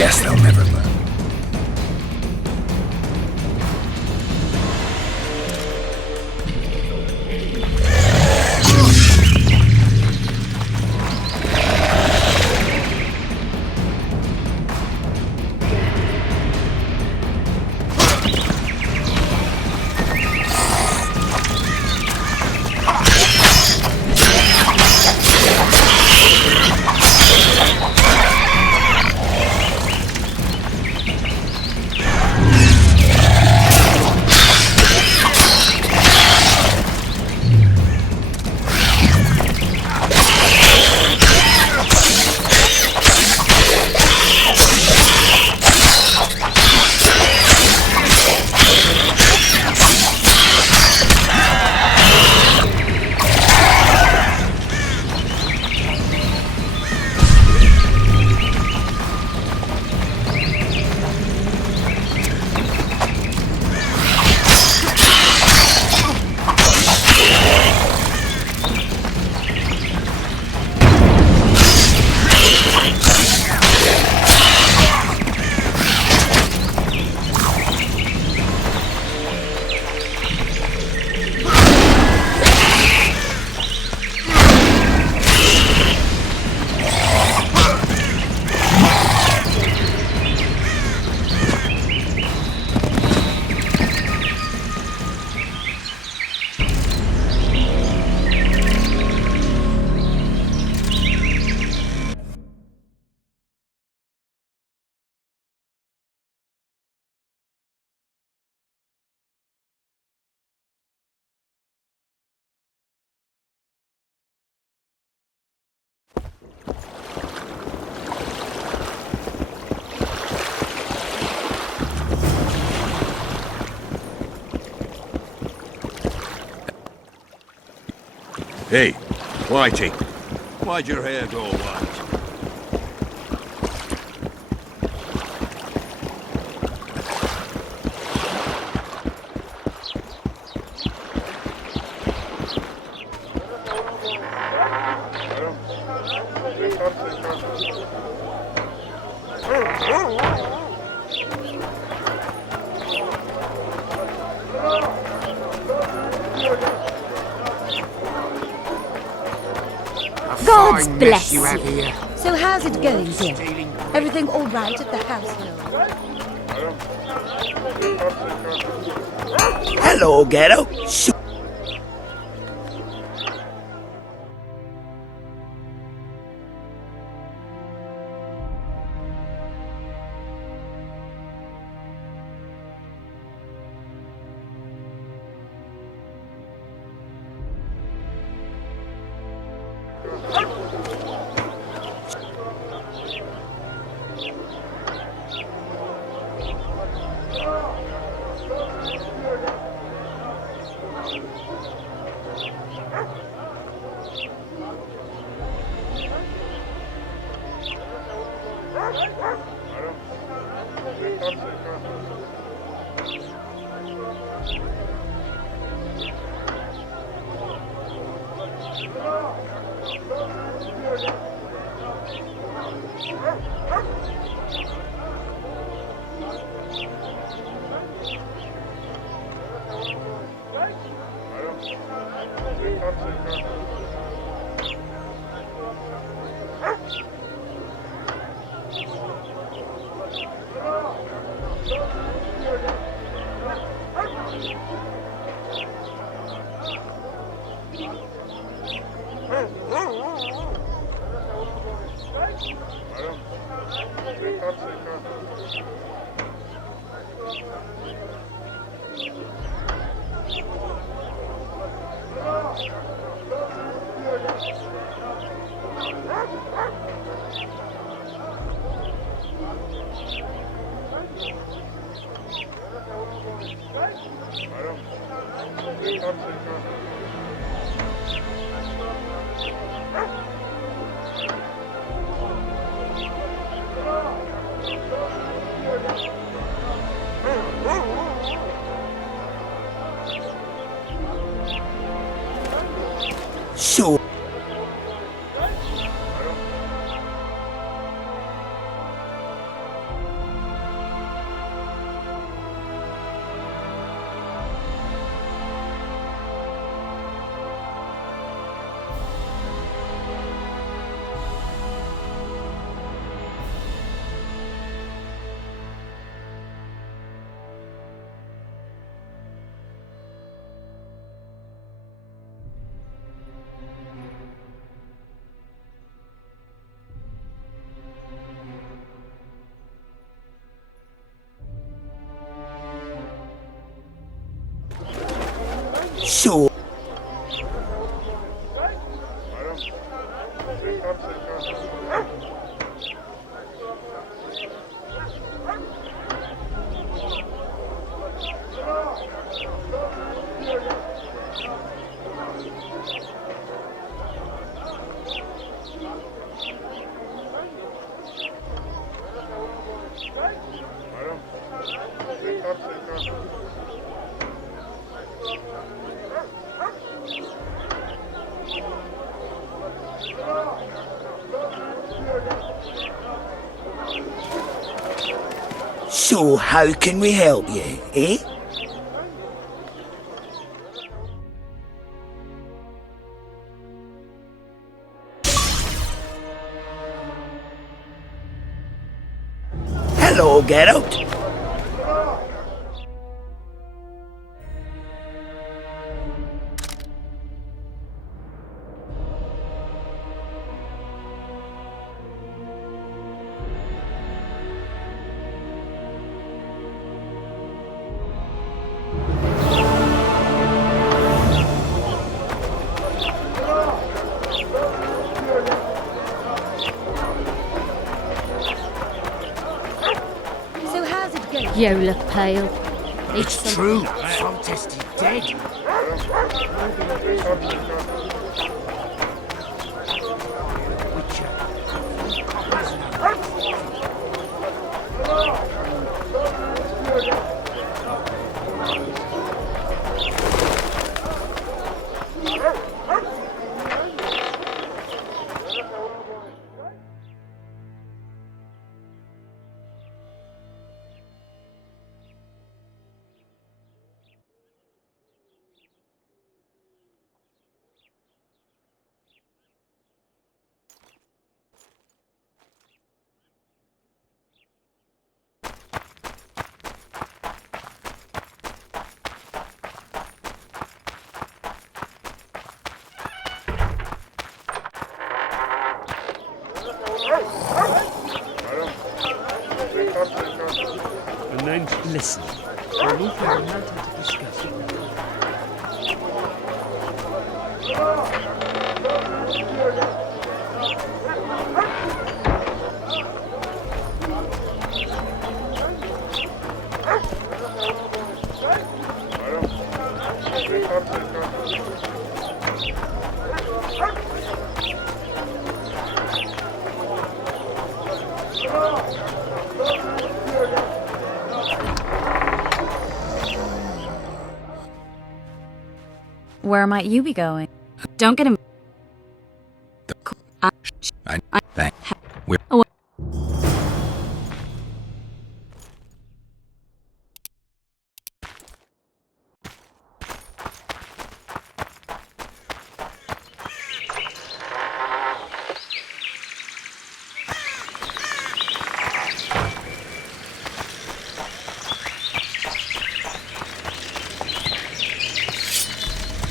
Guess they'll never learn. Hey, Whitey. Why'd your hair go white? God's Fine bless mess you have you. here. So how's it going, dear? Everything all right at the household? Hello, Ghetto. So So... So, how can we help you, eh? Hello, Geralt. So how's it going? You look pale. It's true. Foltest is dead. And then listen. We'll look at a matter to discuss. Where might you be going? Don't get him. Thank. We're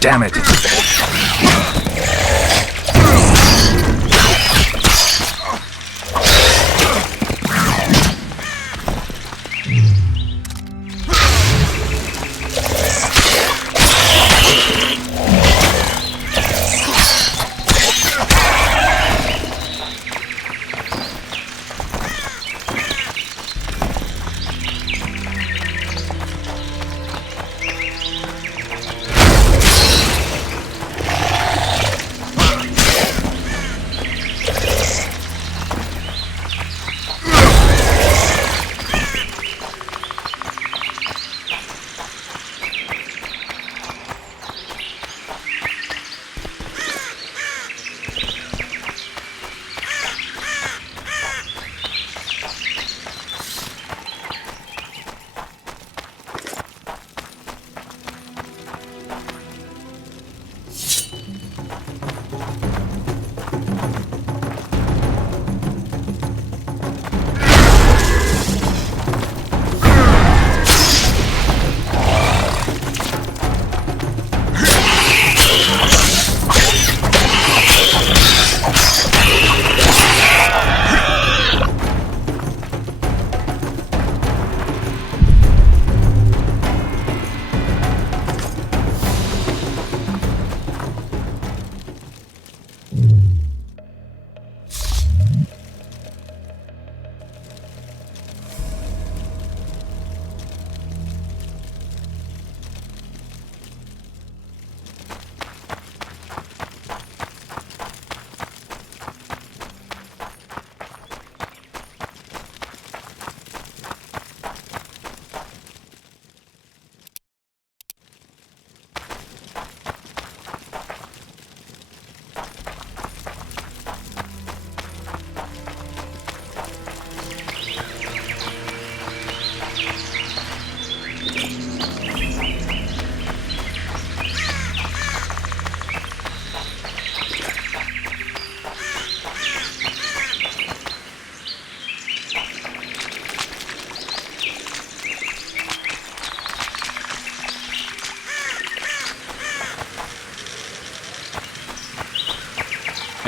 Damn it!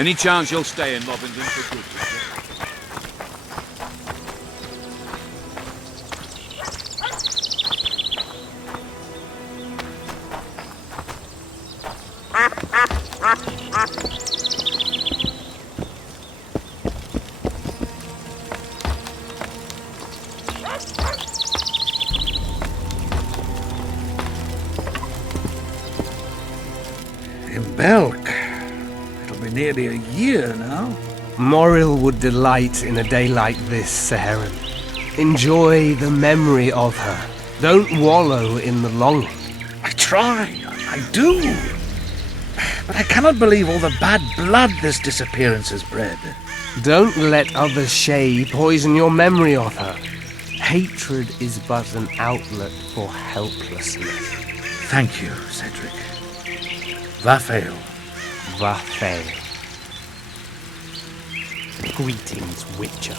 Any chance you'll stay in Lobbington for good? In Belk. It'll be nearly a year now. Morrill would delight in a day like this, Sir Heron. Enjoy the memory of her. Don't wallow in the longing. I try. I do. But I cannot believe all the bad blood this disappearance has bred. Don't let other Shay poison your memory of her. Hatred is but an outlet for helplessness. Thank you, Cedric. Vafael. Vafael. Greetings, Witcher.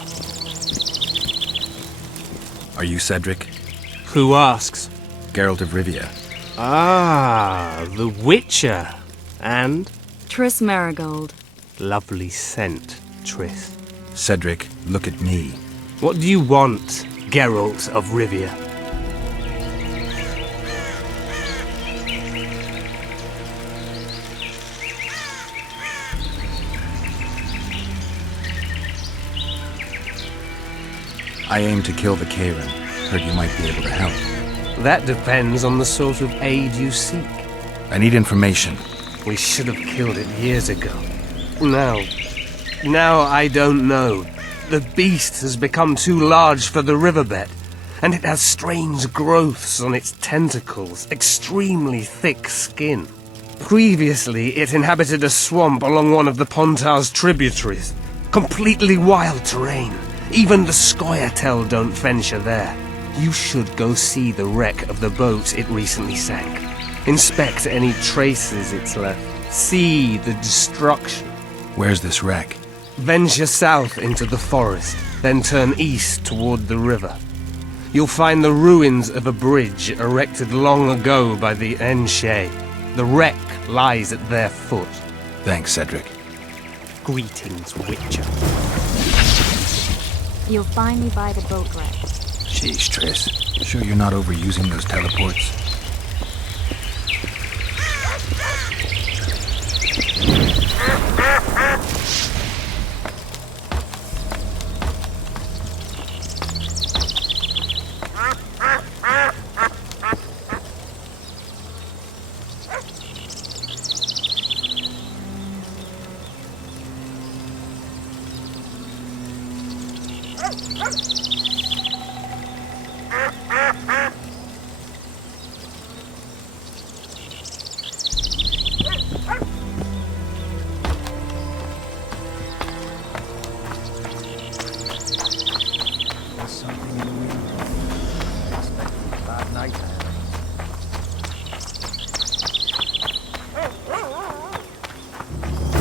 Are you Cedric? Who asks? Geralt of Rivia. Ah, the Witcher. And? Triss Marigold. Lovely scent, Triss. Cedric, look at me. What do you want, Geralt of Rivia? I aim to kill the Kayran. Heard you might be able to help. That depends on the sort of aid you seek. I need information. We should have killed it years ago. Now I don't know. The beast has become too large for the riverbed, and it has strange growths on its tentacles, extremely thick skin. Previously, it inhabited a swamp along one of the Pontar's tributaries. Completely wild terrain. Even the Scoia'tael don't venture there. You should go see the wreck of the boat it recently sank. Inspect any traces it's left. See the destruction. Where's this wreck? Venture south into the forest, then turn east toward the river. You'll find the ruins of a bridge erected long ago by the Enshe. The wreck lies at their foot. Thanks, Cedric. Greetings, Witcher. You'll find me by the boat wreck. Sheesh, Triss. Sure you're not overusing those teleports?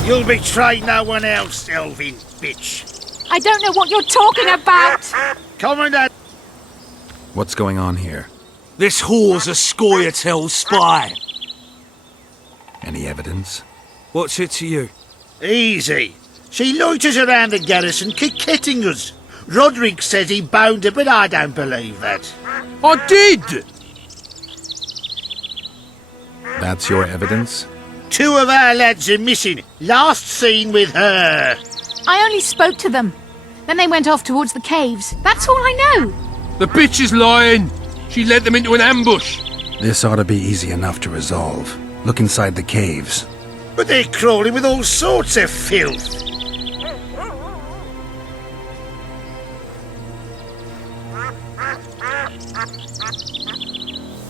You'll betray no one else, Elvin bitch. I don't know what you're talking about! Commandant! What's going on here? This whore's a Scoia'tael spy. Any evidence? What's it to you? Easy. She loiters around the garrison kick-kitting us. Roderick says he bound her, but I don't believe that. I did! That's your evidence? 2 of our lads are missing. Last seen with her. I only spoke to them. Then they went off towards the caves. That's all I know. The bitch is lying. She led them into an ambush. This ought to be easy enough to resolve. Look inside the caves. But they're crawling with all sorts of filth.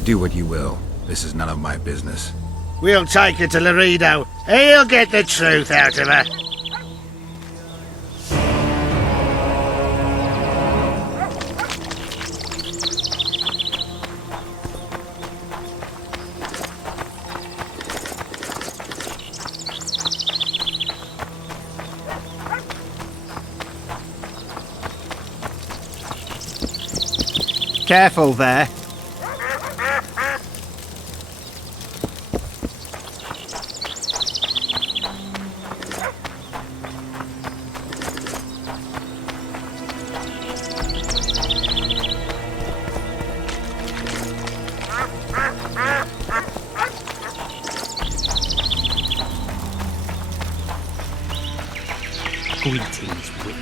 Do what you will. This is none of my business. We'll take her to Laredo. He'll get the truth out of her. Careful there. Greetings, witch.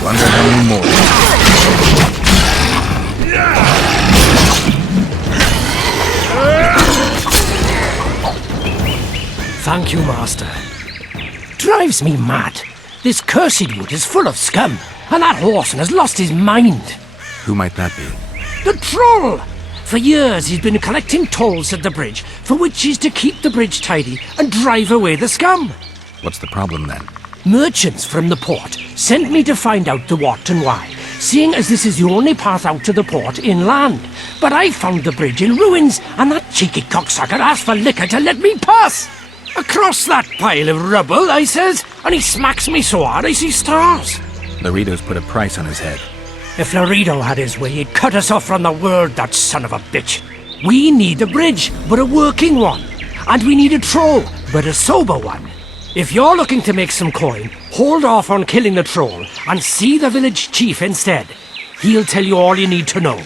Wonder how many more. Thank you, Master. Drives me mad. This cursed wood is full of scum, and that horseman has lost his mind. Who might that be? The troll! For years he's been collecting tolls at the bridge, for which he's to keep the bridge tidy and drive away the scum. What's the problem then? Merchants from the port sent me to find out the what and why, seeing as this is the only path out to the port inland. But I found the bridge in ruins, and that cheeky cocksucker asked for liquor to let me pass. Across that pile of rubble, I says, and he smacks me so hard I see stars. Laredo's put a price on his head. If Laredo had his way, he'd cut us off from the world, that son of a bitch. We need a bridge, but a working one. And we need a troll, but a sober one. If you're looking to make some coin, hold off on killing the troll and see the village chief instead. He'll tell you all you need to know.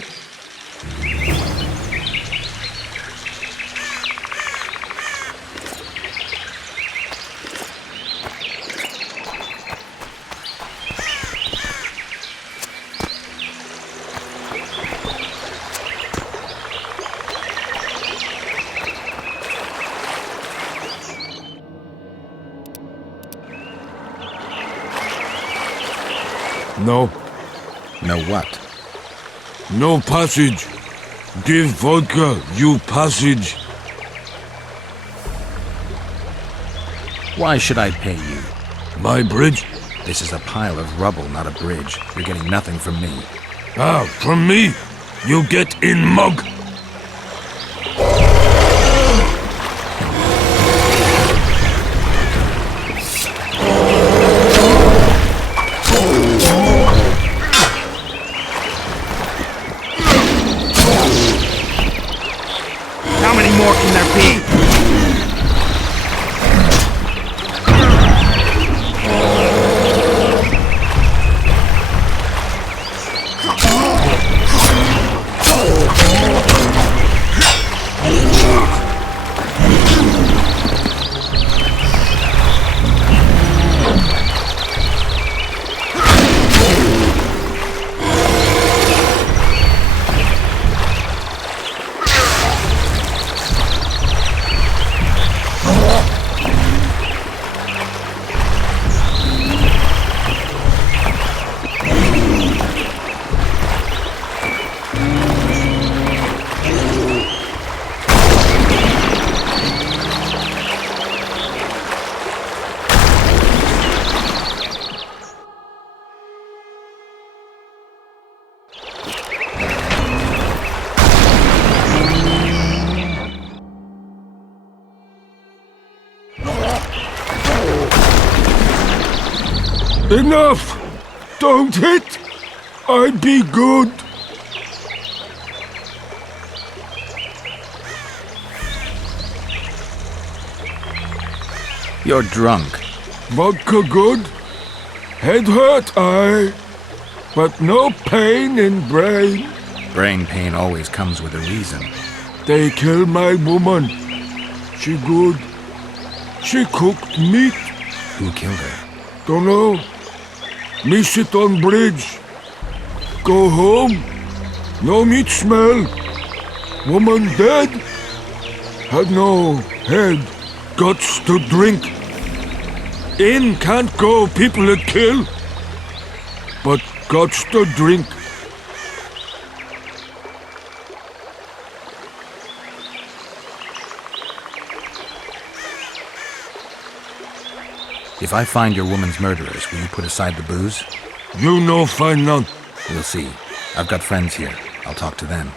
No. No what? No passage. Give vodka, you passage. Why should I pay you? My bridge? This is a pile of rubble, not a bridge. You're getting nothing from me. Ah, from me? You get in mug. How many more can there be? Enough! Don't hit! I'd be good. You're drunk. Vodka good. Head hurt, aye. But no pain in brain. Brain pain always comes with a reason. They kill my woman. She good. She cooked meat. Who killed her? Dunno. Me sit on bridge. Go home. No meat smell. Woman dead. Had no head. Guts to drink. In can't go, people that kill. But guts to drink. If I find your woman's murderers, will you put aside the booze? You no find none. We'll see. I've got friends here. I'll talk to them.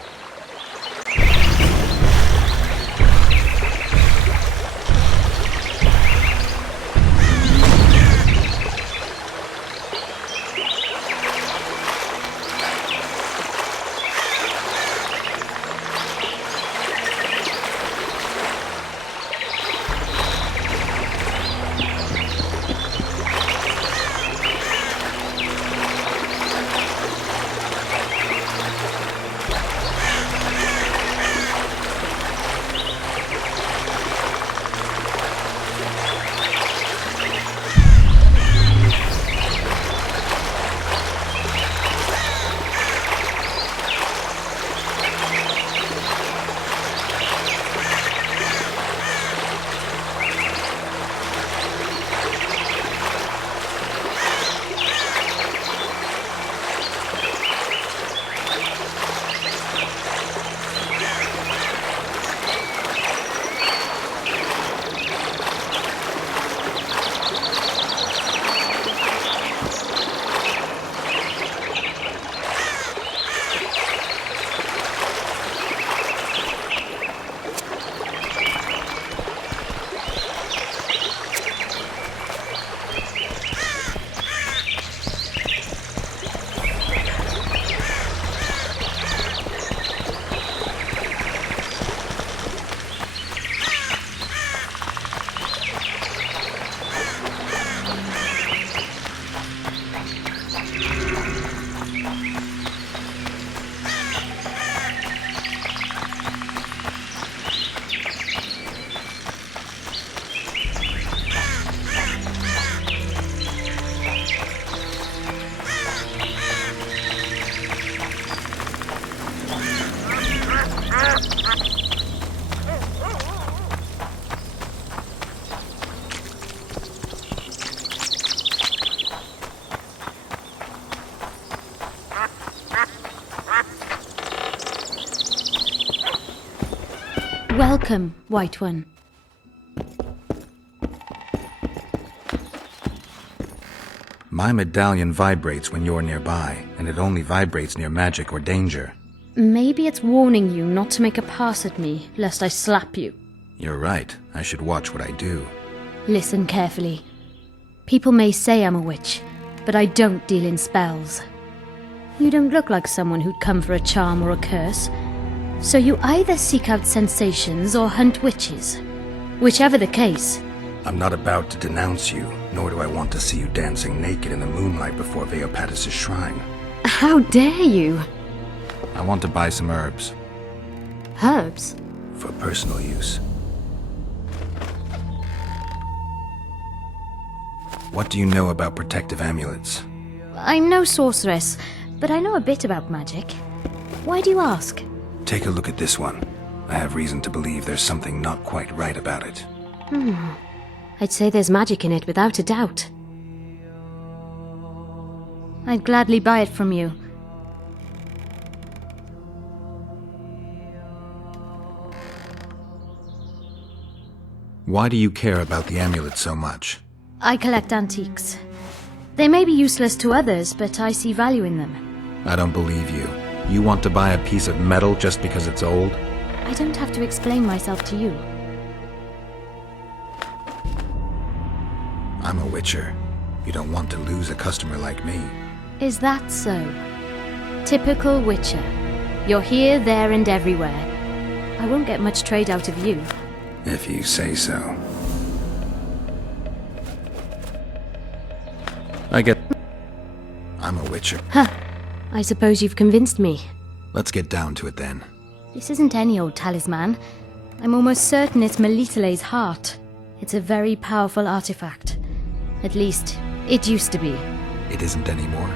Welcome, White One. My medallion vibrates when you're nearby, and it only vibrates near magic or danger. Maybe it's warning you not to make a pass at me, lest I slap you. You're right. I should watch what I do. Listen carefully. People may say I'm a witch, but I don't deal in spells. You don't look like someone who'd come for a charm or a curse. So you either seek out sensations or hunt witches. Whichever the case. I'm not about to denounce you, nor do I want to see you dancing naked in the moonlight before Veopatis' shrine. How dare you? I want to buy some herbs. Herbs? For personal use. What do you know about protective amulets? I'm no sorceress, but I know a bit about magic. Why do you ask? Take a look at this one. I have reason to believe there's something not quite right about it. I'd say there's magic in it without a doubt. I'd gladly buy it from you. Why do you care about the amulet so much? I collect antiques. They may be useless to others, but I see value in them. I don't believe you. You want to buy a piece of metal just because it's old? I don't have to explain myself to you. I'm a witcher. You don't want to lose a customer like me. Is that so? Typical witcher. You're here, there, and everywhere. I won't get much trade out of you. If you say so. I'm a witcher. Huh. I suppose you've convinced me. Let's get down to it then. This isn't any old talisman. I'm almost certain it's Melitele's heart. It's a very powerful artifact. At least, it used to be. It isn't anymore?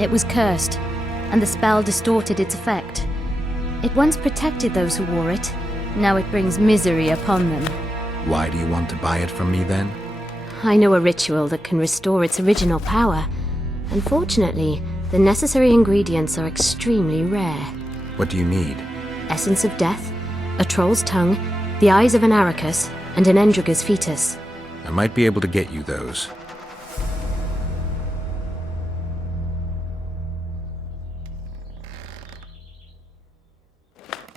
It was cursed, and the spell distorted its effect. It once protected those who wore it. Now it brings misery upon them. Why do you want to buy it from me then? I know a ritual that can restore its original power. Unfortunately, the necessary ingredients are extremely rare. What do you need? Essence of death, a troll's tongue, the eyes of an Arachus, and an Endriga's fetus. I might be able to get you those.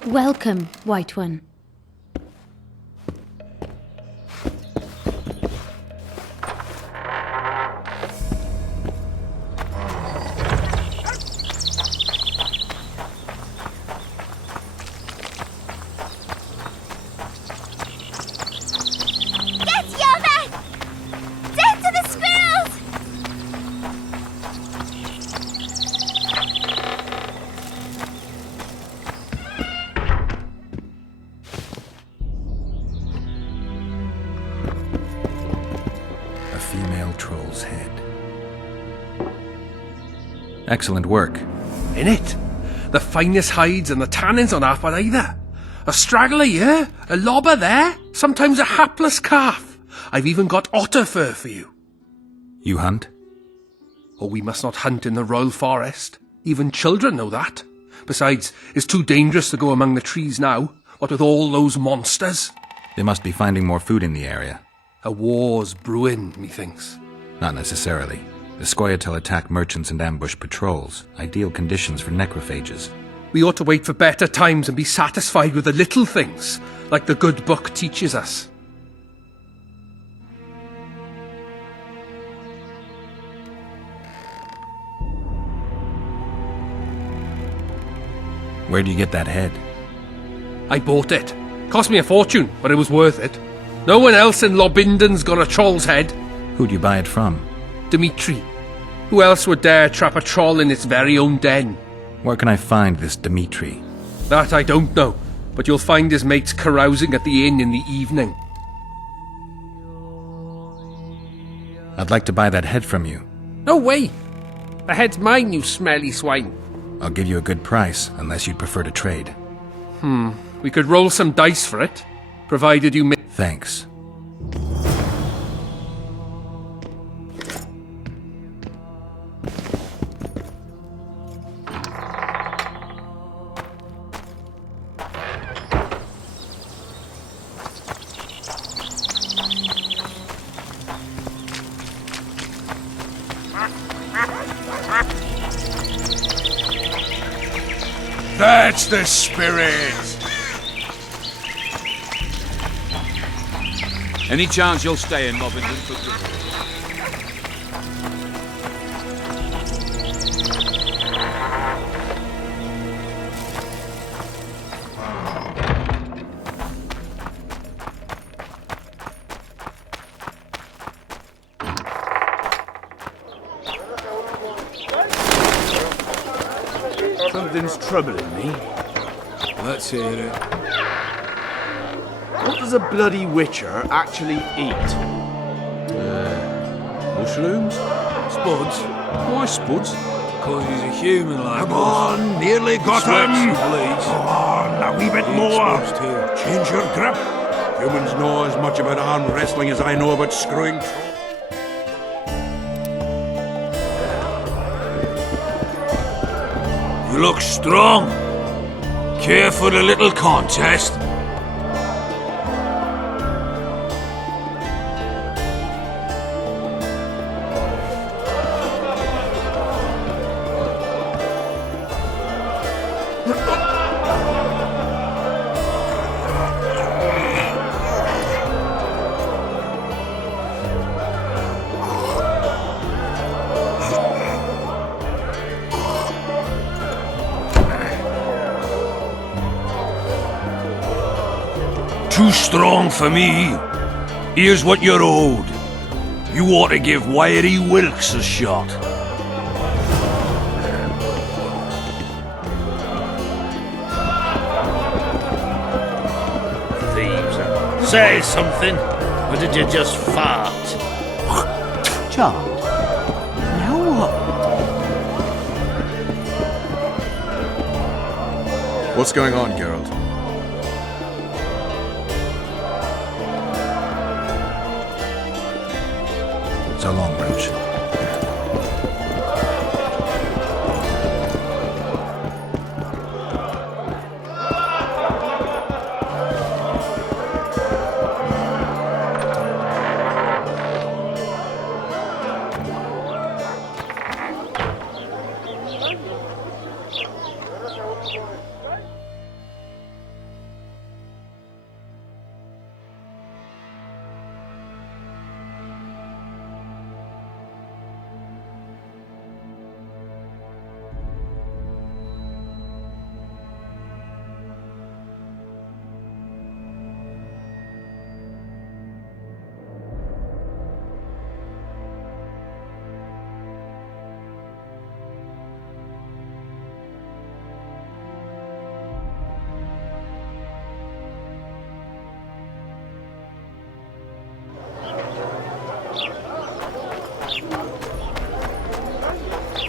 Welcome, White One. Excellent work. In it? The finest hides and the tannins on half by either. A straggler here, a lobber there, sometimes a hapless calf. I've even got otter fur for you. You hunt? Oh, we must not hunt in the royal forest. Even children know that. Besides, it's too dangerous to go among the trees now, what with all those monsters. They must be finding more food in the area. A war's brewing, methinks. Not necessarily. The Scoia'tael attack merchants and ambush patrols. Ideal conditions for necrophages. We ought to wait for better times and be satisfied with the little things, like the good book teaches us. Where do you get that head? I bought it. Cost me a fortune, but it was worth it. No one else in Lobinden's got a troll's head. Who'd you buy it from? Dimitri. Who else would dare trap a troll in its very own den? Where can I find this Dimitri? That I don't know, but you'll find his mates carousing at the inn in the evening. I'd like to buy that head from you. No way! The head's mine, you smelly swine. I'll give you a good price, unless you'd prefer to trade. We could roll some dice for it, provided you Thanks. That's the spirit! Any chance you'll stay in Robinson for good? Something's troubling me. Let's hear it. What does a bloody witcher actually eat? Mushrooms? Spuds? Why spuds? Because he's a human like Come us. on, nearly got him! He bleeds. Go on, a wee bit He more! spuds too. Change your grip! Humans know as much about arm wrestling as I know about screwing. You look strong. Care for the little contest? Too strong for me. Here's what you're owed. You ought to give Wiry Wilkes a shot. Thieves. Say something, or did you just fart? Charmed. Now what? What's going on, Geralt? So long, Roach.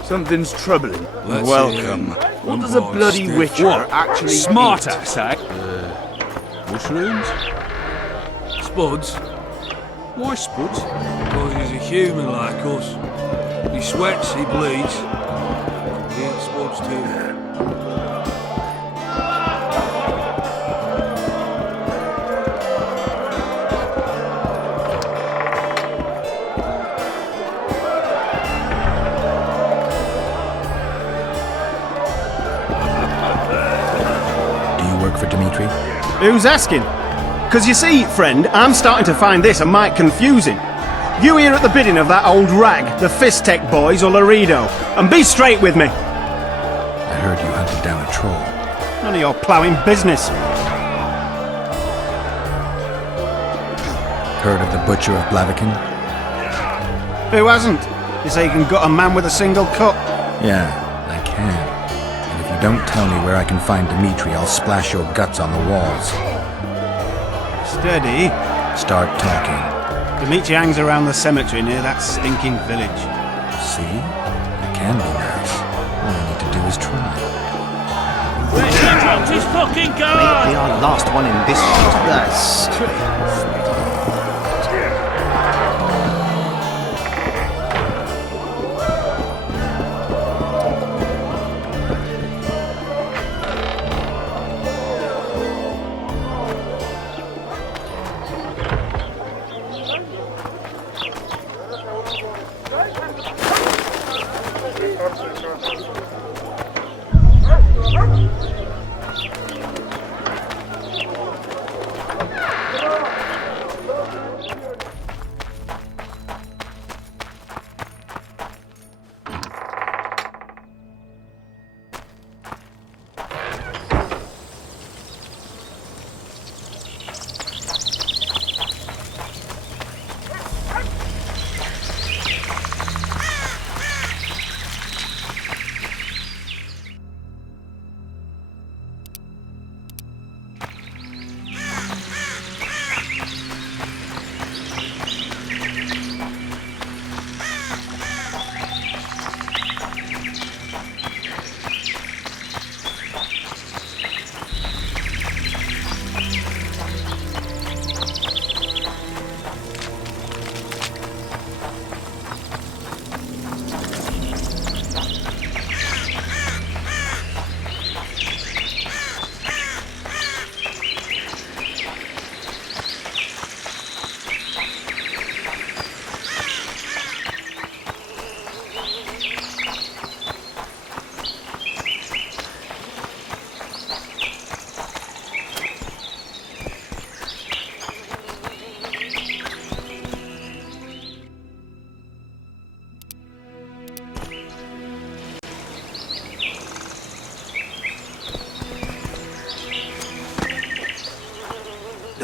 Something's troubling. Let's Welcome. hear it. What does a bloody Stiff. witcher What? actually Smart eat? ass, eh? Mushrooms? Spuds? Why spuds? Because he's a human like us. He sweats, he bleeds. He eats spuds too. For Dimitri? Who's asking? Because you see, friend, I'm starting to find this a mite confusing. You here at the bidding of that old rag, the Fistech boys or Laredo, and be straight with me. I heard you hunted down a troll. None of your ploughing business. Heard of the Butcher of Blaviken? Who hasn't? You say you can gut a man with a single cut? Yeah, I can. And if you don't tell me where I can find Dimitri, I'll splash your guts on the walls. Steady. Start talking. Dimitri hangs around the cemetery near that stinking village. See? I can be nice. All I need to do is try. He dropped his fucking guard! Maybe our last one in this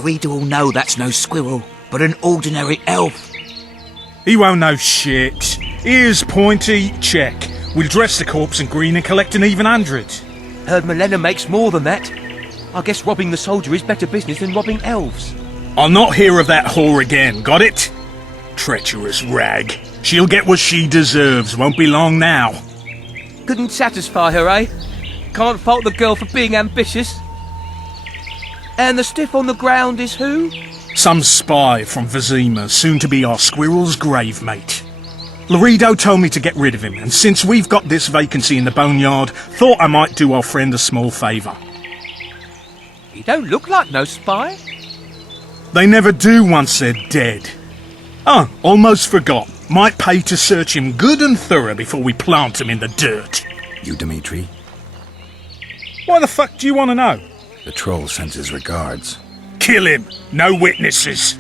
We'd all know that's no squirrel, but an ordinary elf. He won't know shit. Ears pointy, check. We'll dress the corpse in green and collect an even 100. Heard Milena makes more than that. I guess robbing the soldier is better business than robbing elves. I'll not hear of that whore again, got it? Treacherous rag. She'll get what she deserves, won't be long now. Couldn't satisfy her, eh? Can't fault the girl for being ambitious. And the stiff on the ground is who? Some spy from Vizima, soon to be our squirrel's grave mate. Laredo told me to get rid of him, and since we've got this vacancy in the boneyard, thought I might do our friend a small favour. He don't look like no spy. They never do once they're dead. Oh, almost forgot. Might pay to search him good and thorough before we plant him in the dirt. You, Dimitri? Why the fuck do you want to know? The troll sends his regards. Kill him! No witnesses!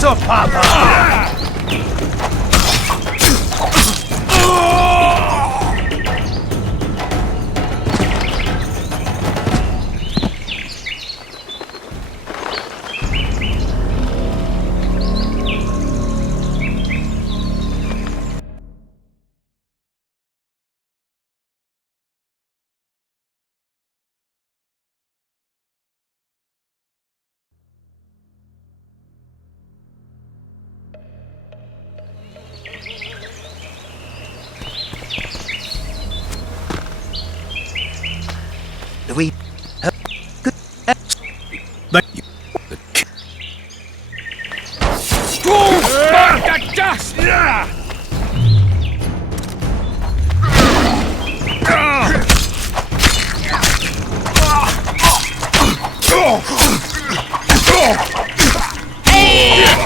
To Papa! We... The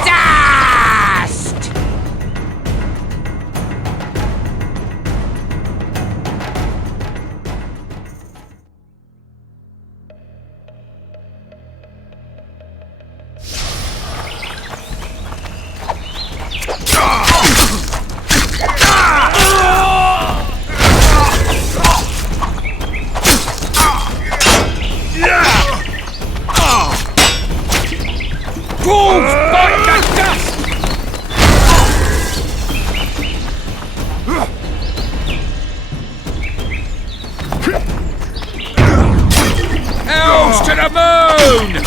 dust! Toast to the moon!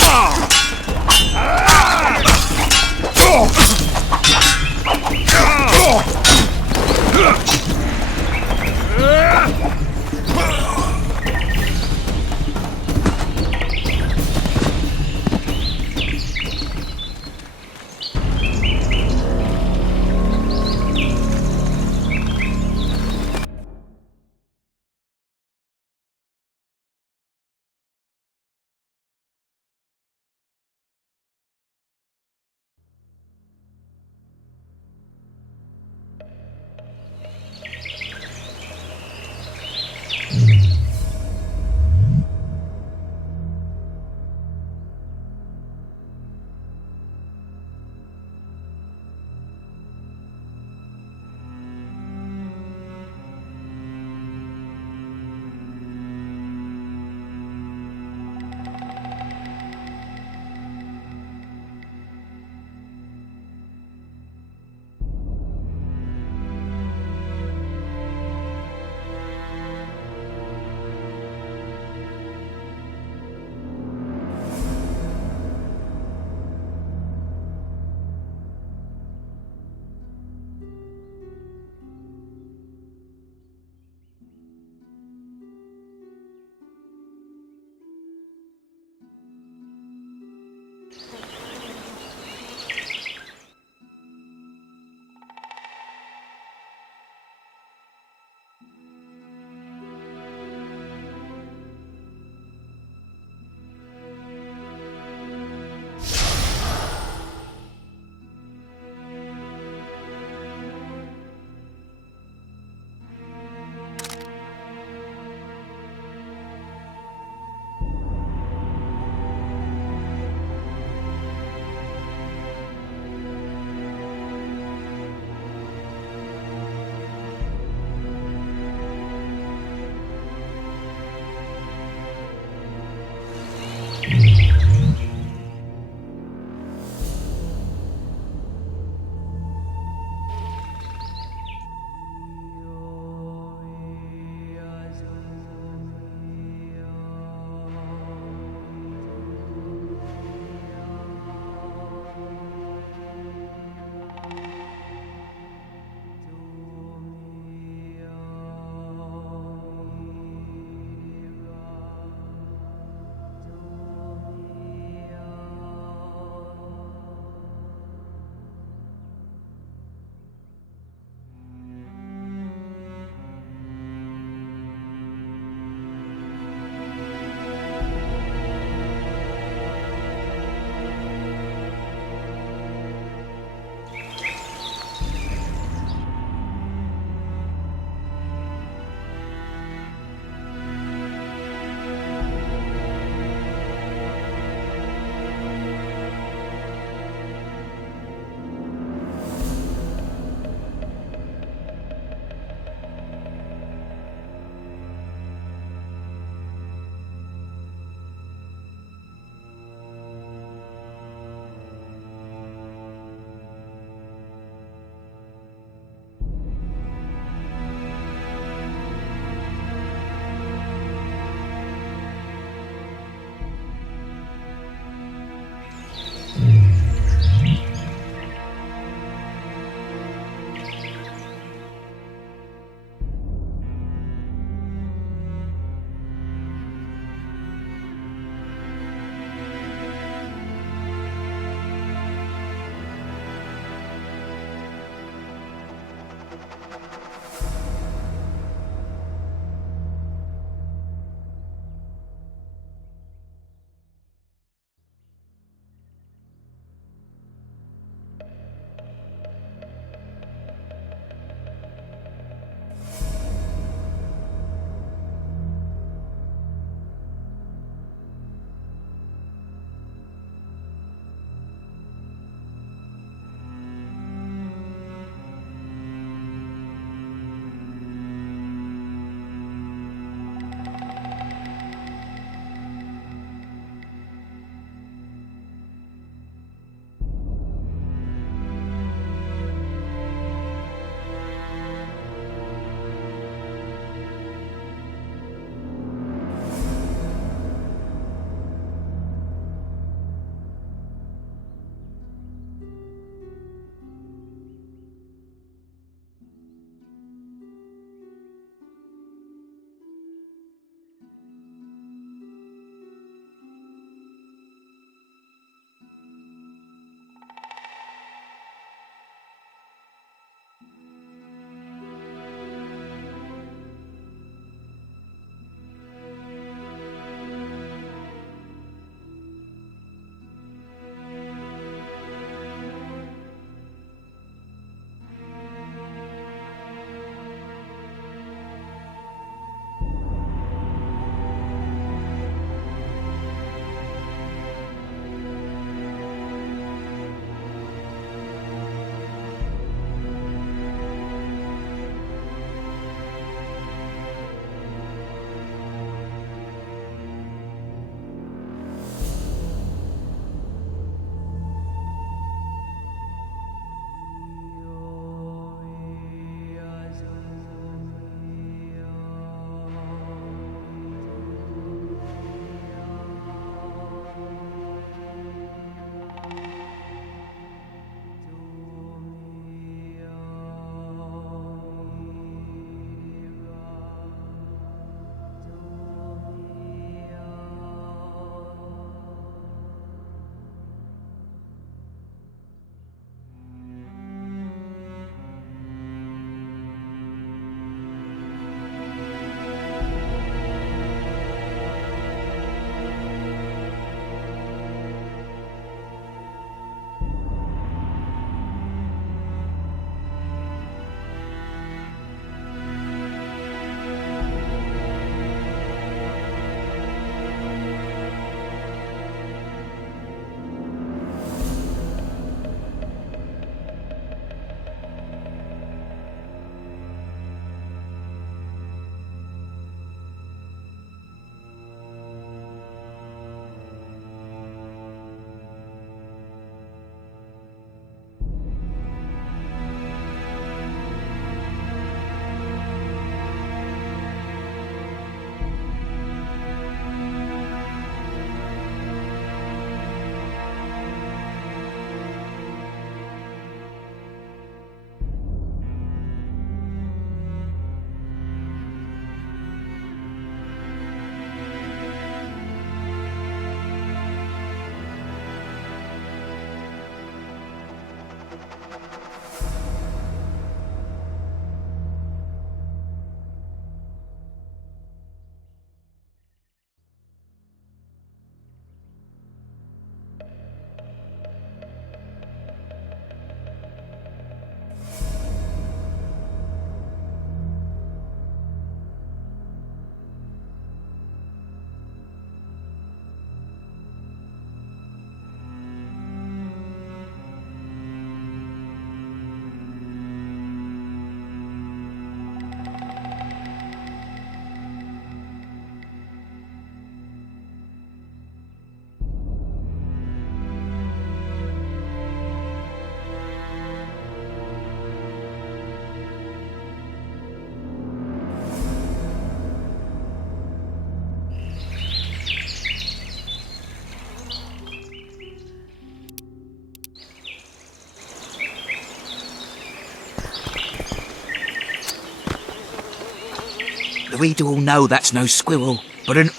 We'd all know that's no squirrel, but an...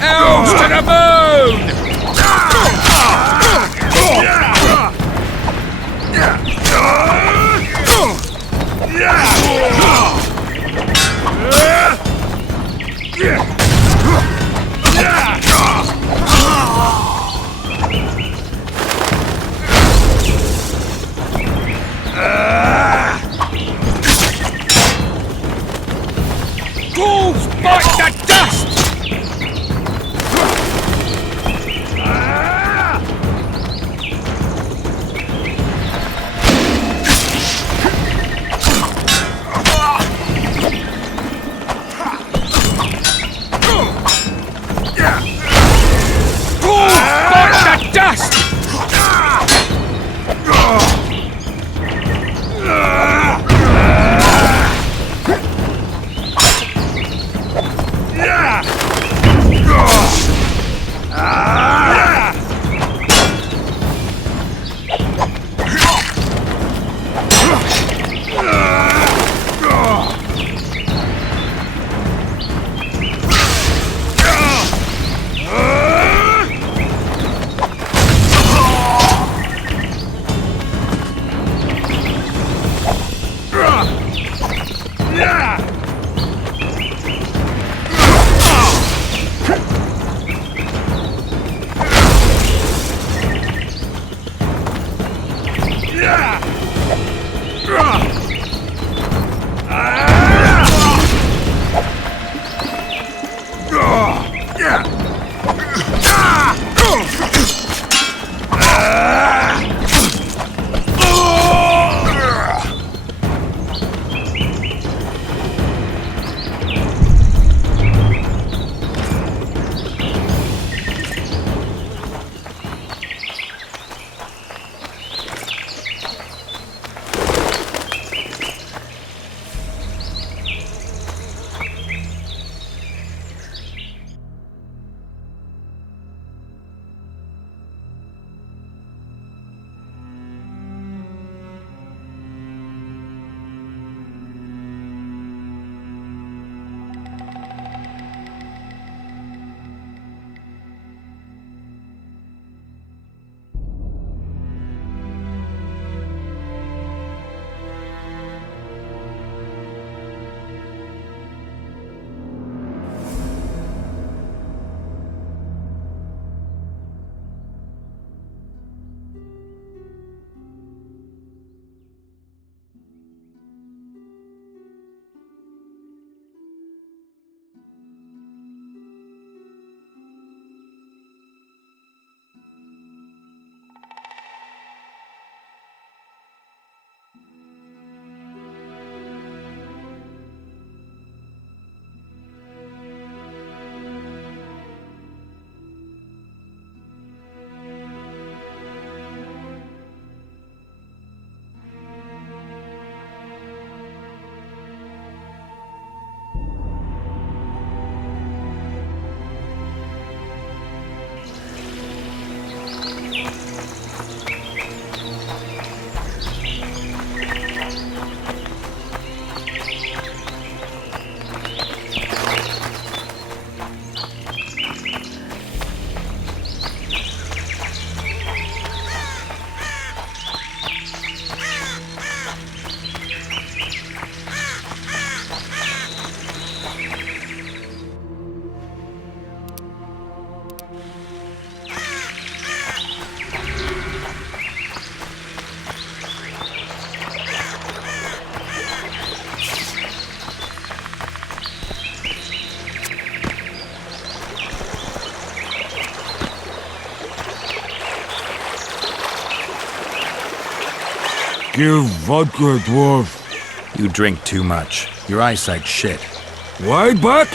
Elves to the moon! Ghouls bite the dust! Give vodka, dwarf. You drink too much. Your eyesight's shit. Wide back?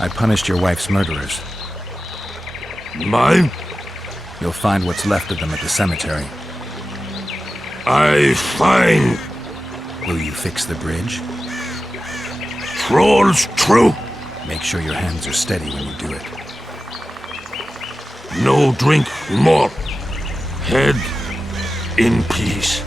I punished your wife's murderers. Mine? You'll find what's left of them at the cemetery. I find... Will you fix the bridge? Trolls true. Make sure your hands are steady when you do it. No drink more. Head in peace.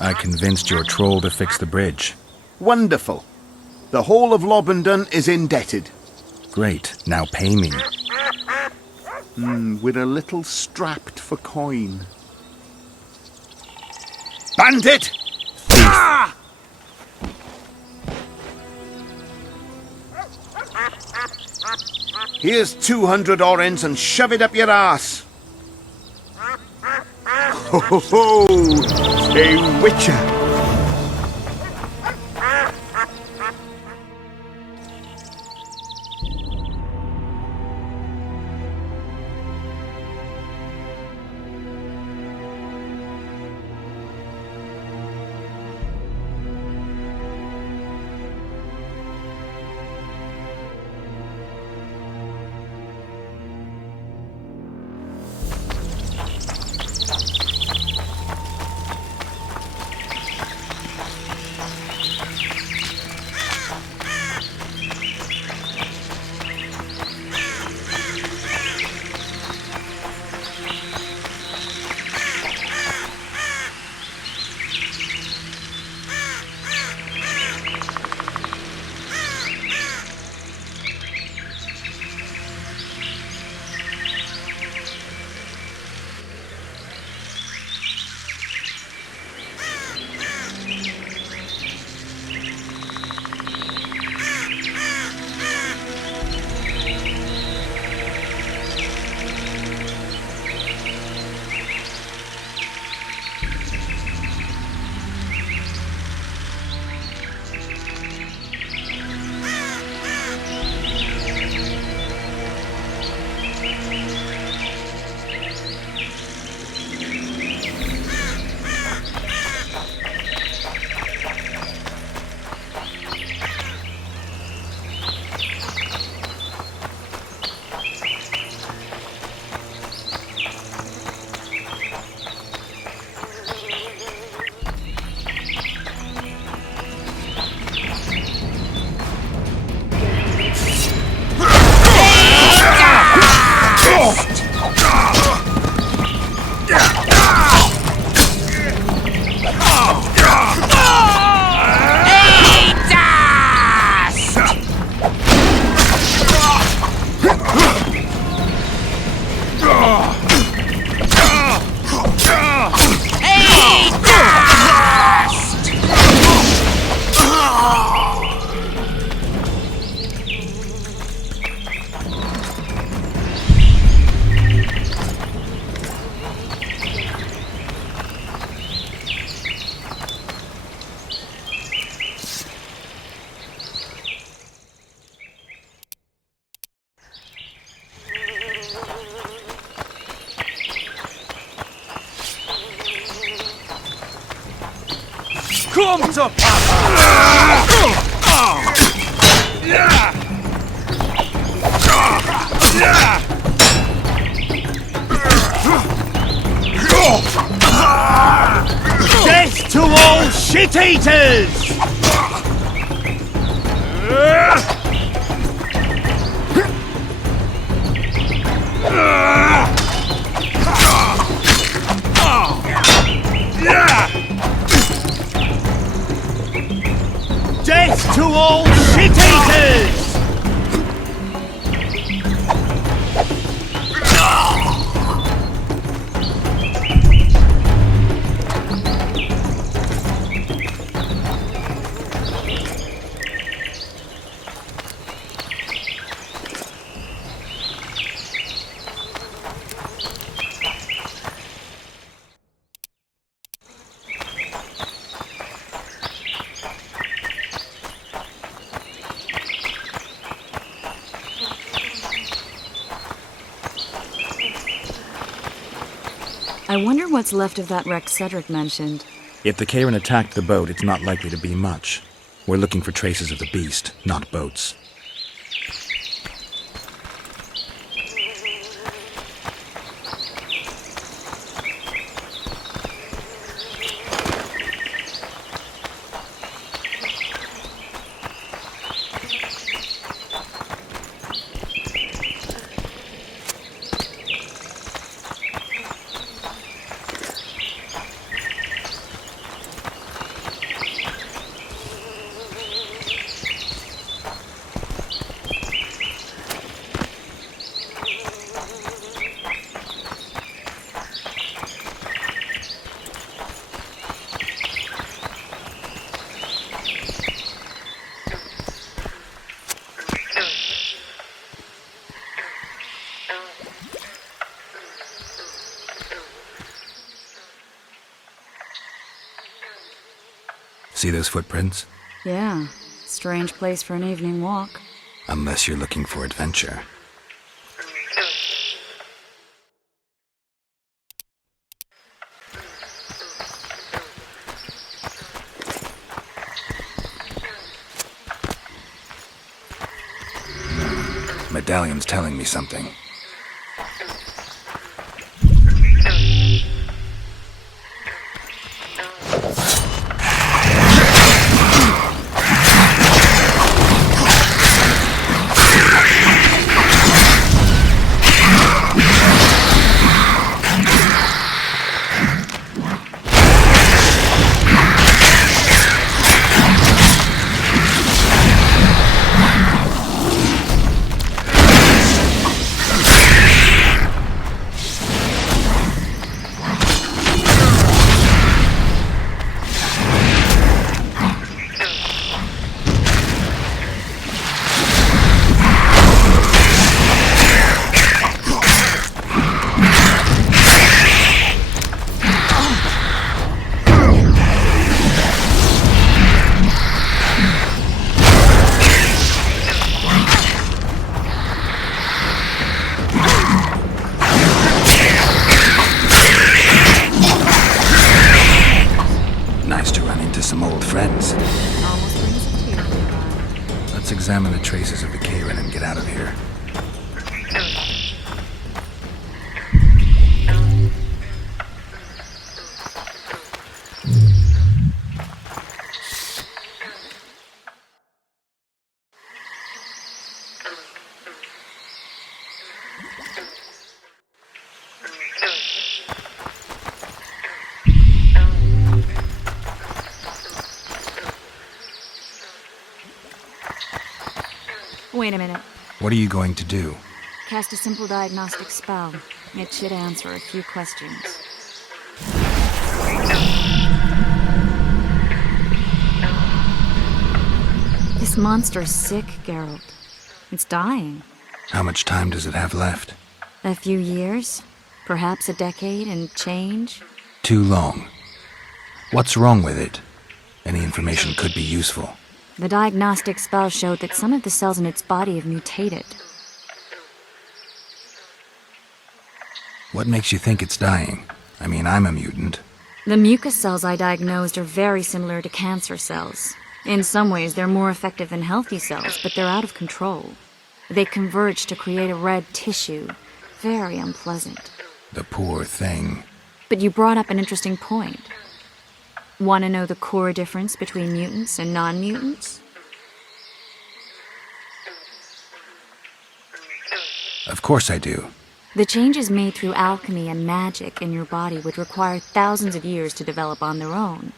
I convinced your troll to fix the bridge. Wonderful. The whole of Lobendon is indebted. Great. Now pay me. We're a little strapped for coin. Bandit! Ah! Here's 200 orens and shove it up your ass. Ho ho ho! A witcher! Come to Papa! Death to all shit-eaters! Death to all shit-eaters! I wonder what's left of that wreck Cedric mentioned. If the Karen attacked the boat, it's not likely to be much. We're looking for traces of the beast, not boats. See those footprints? Yeah, strange place for an evening walk. Unless you're looking for adventure. Medallion's telling me something. Let's examine the traces of the Karen and get out of here. Wait a minute. What are you going to do? Cast a simple diagnostic spell. It should answer a few questions. This monster's sick, Geralt. It's dying. How much time does it have left? A few years? Perhaps a decade and change? Too long. What's wrong with it? Any information could be useful. The diagnostic spell showed that some of the cells in its body have mutated. What makes you think it's dying? I mean, I'm a mutant. The mucus cells I diagnosed are very similar to cancer cells. In some ways, they're more effective than healthy cells, but they're out of control. They converge to create a red tissue. Very unpleasant. The poor thing. But you brought up an interesting point. Want to know the core difference between mutants and non-mutants? Of course I do. The changes made through alchemy and magic in your body would require thousands of years to develop on their own.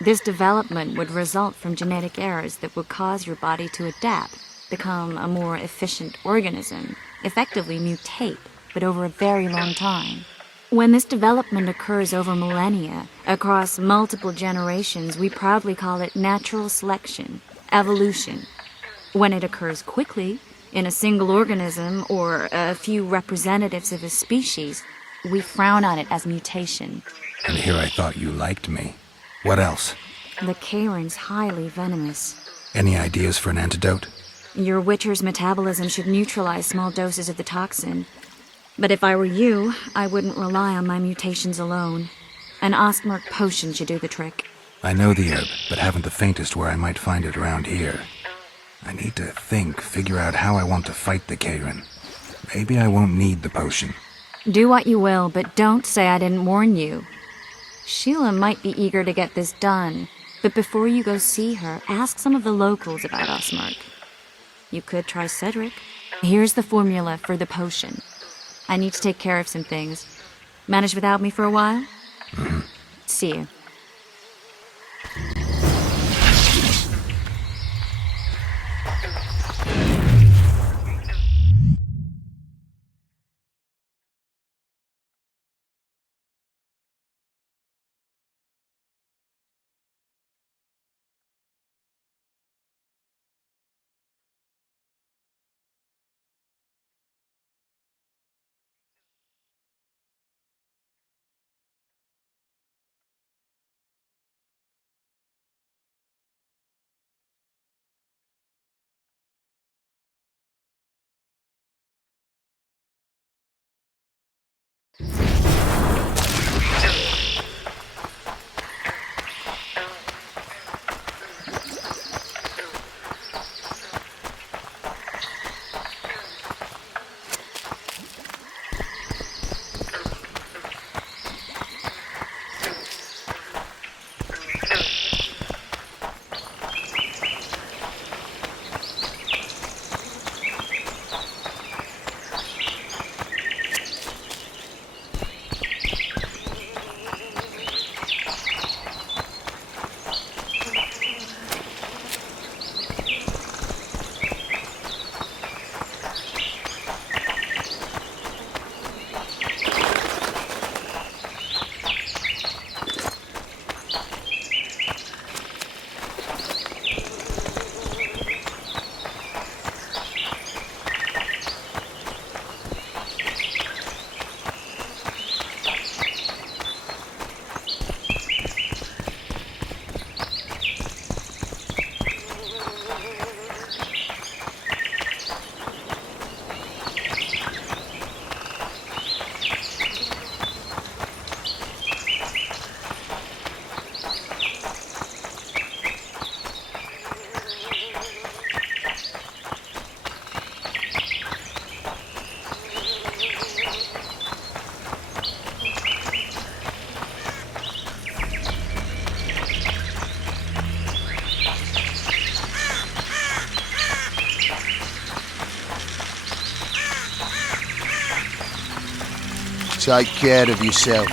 This development would result from genetic errors that would cause your body to adapt, become a more efficient organism, effectively mutate, but over a very long time. When this development occurs over millennia, across multiple generations, we proudly call it natural selection, evolution. When it occurs quickly, in a single organism or a few representatives of a species, we frown on it as mutation. And here I thought you liked me. What else? The Kayran's highly venomous. Any ideas for an antidote? Your Witcher's metabolism should neutralize small doses of the toxin. But if I were you, I wouldn't rely on my mutations alone. An Ostmark potion should do the trick. I know the herb, but haven't the faintest where I might find it around here. I need to figure out how I want to fight the Kayran. Maybe I won't need the potion. Do what you will, but don't say I didn't warn you. Sheila might be eager to get this done, but before you go see her, ask some of the locals about Ostmark. You could try Cedric. Here's the formula for the potion. I need to take care of some things. Manage without me for a while? Mm-hmm. See you. Take care of yourself.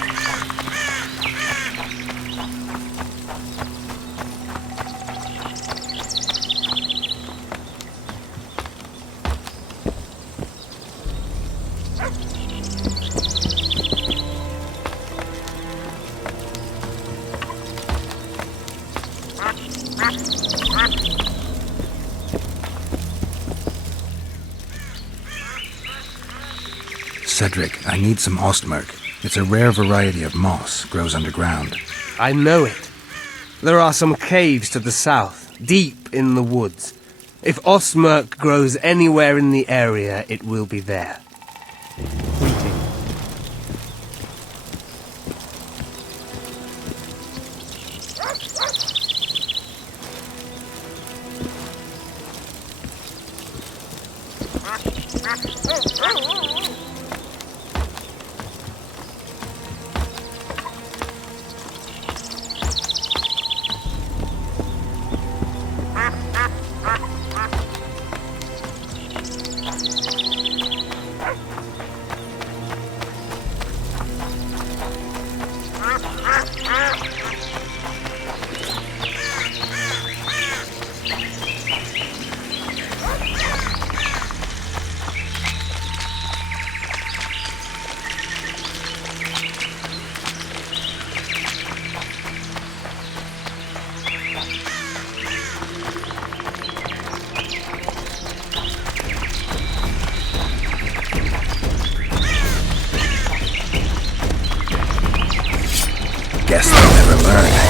Cedric, I need some Ostmark. It's a rare variety of moss, grows underground. I know it. There are some caves to the south, deep in the woods. If Ostmark grows anywhere in the area, it will be there. Guess they'll never learn.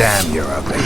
Damn, you're ugly.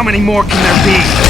How many more can there be?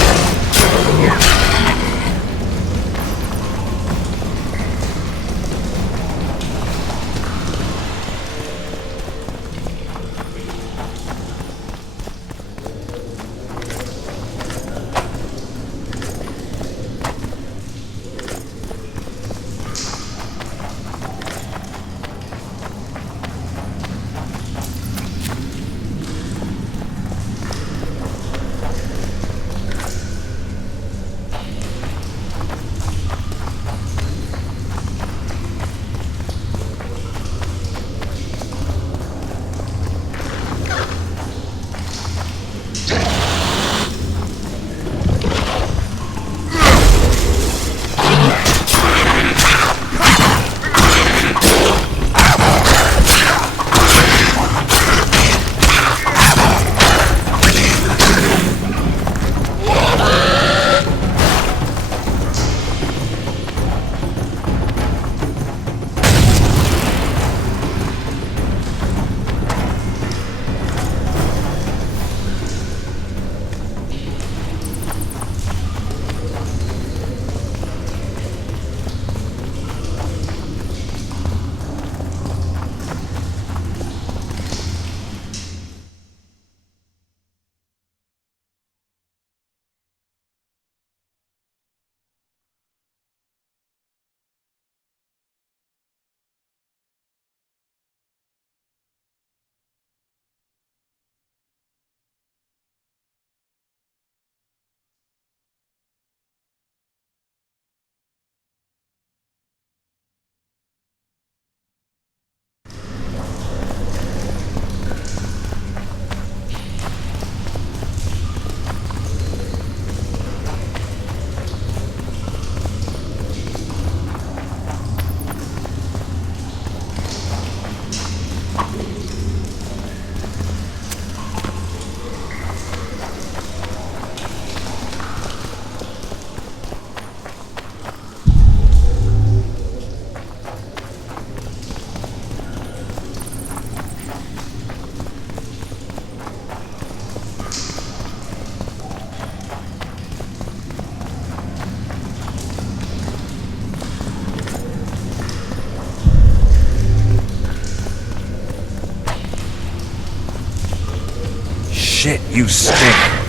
Shit, you stink.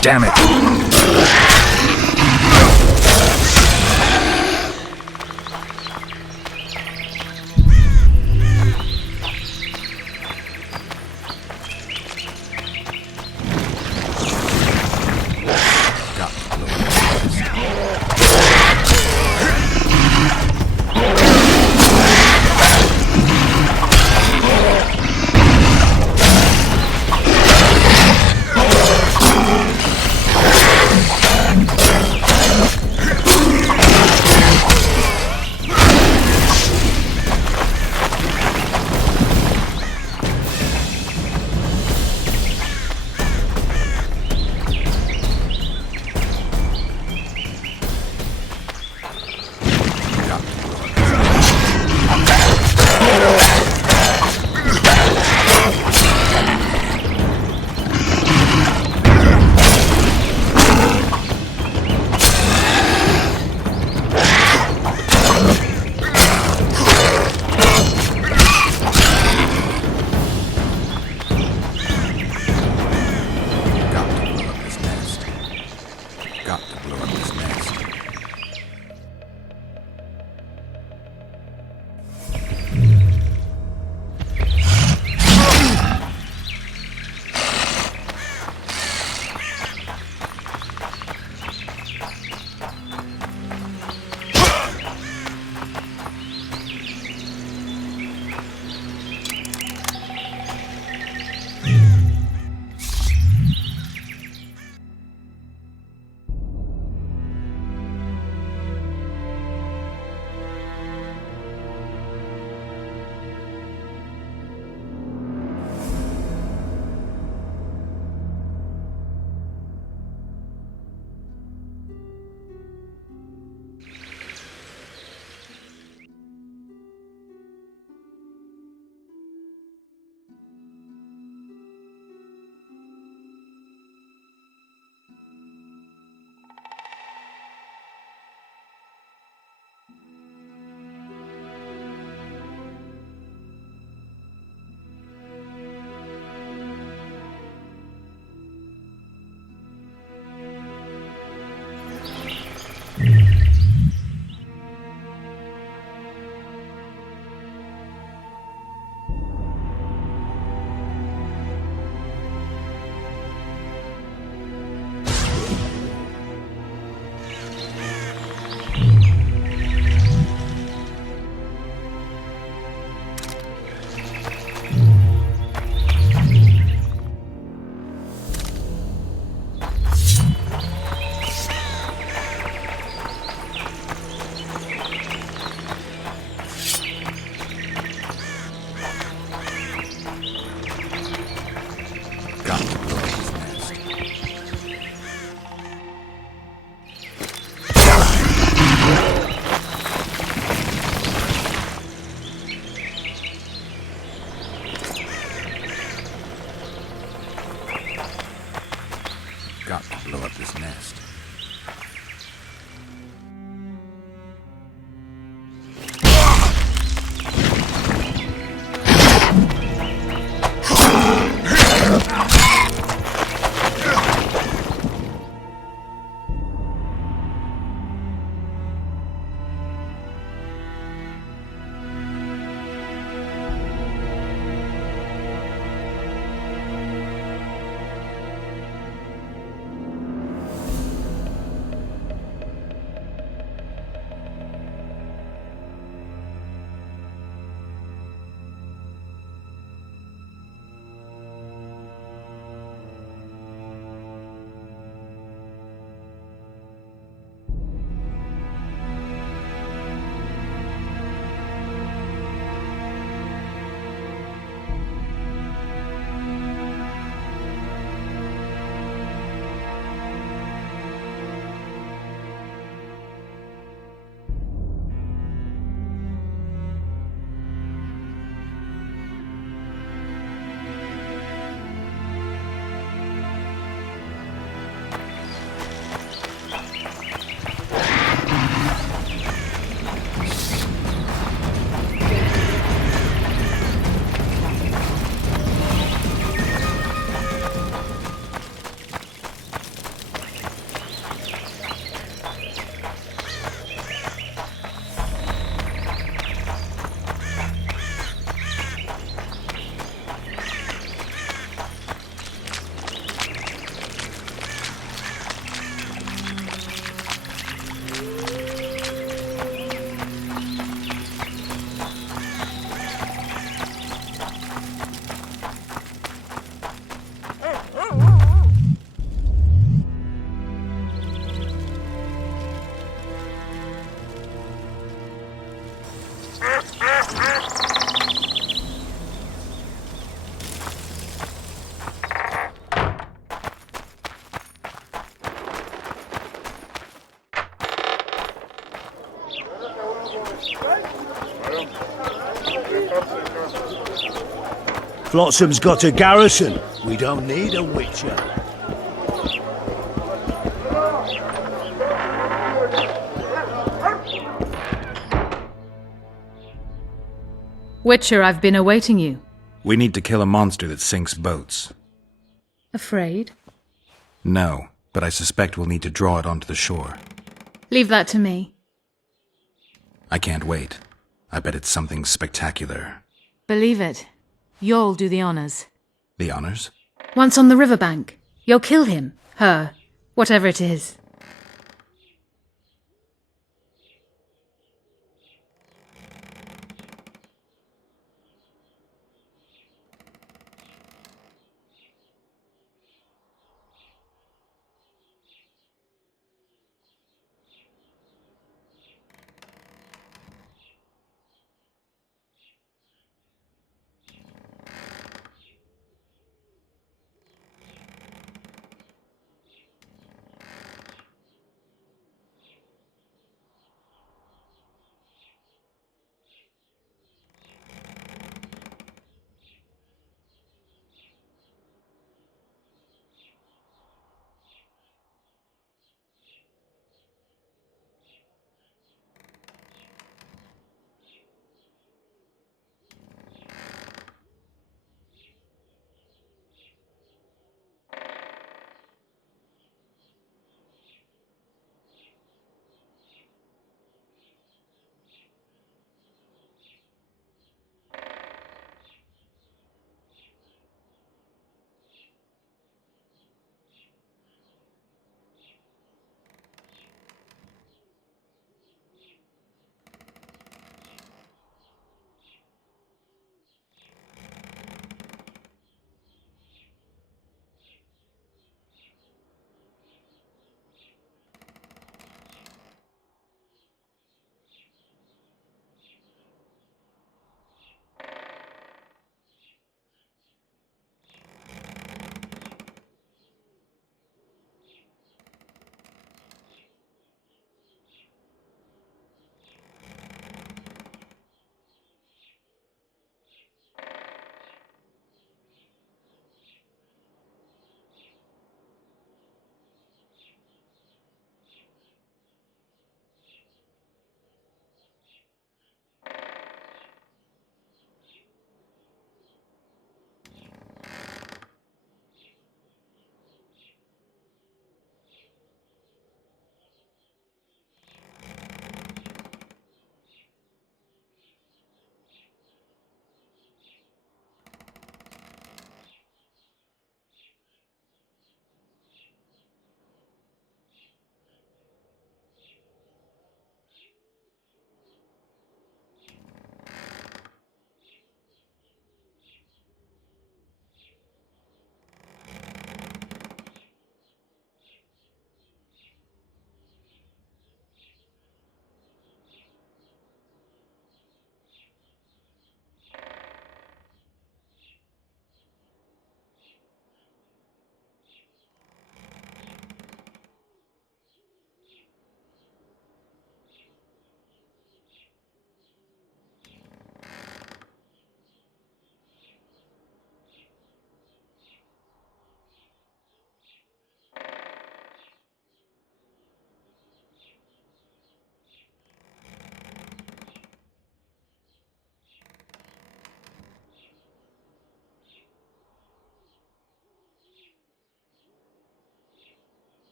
Damn it! Flotsam's got a garrison. We don't need a witcher. Witcher, I've been awaiting you. We need to kill a monster that sinks boats. Afraid? No, but I suspect we'll need to draw it onto the shore. Leave that to me. I can't wait. I bet it's something spectacular. Believe it. You'll do the honors. The honors? Once on the riverbank, you'll kill him, her, whatever it is.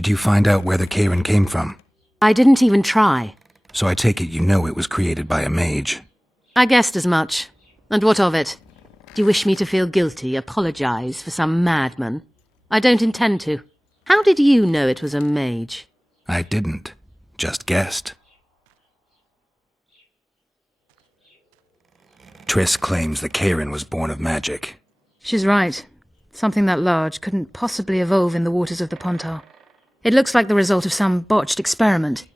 Did you find out where the Kayran came from? I didn't even try. So I take it you know it was created by a mage. I guessed as much. And what of it? Do you wish me to feel guilty, apologize for some madman? I don't intend to. How did you know it was a mage? I didn't. Just guessed. Triss claims the Kayran was born of magic. She's right. Something that large couldn't possibly evolve in the waters of the Pontar. It looks like the result of some botched experiment.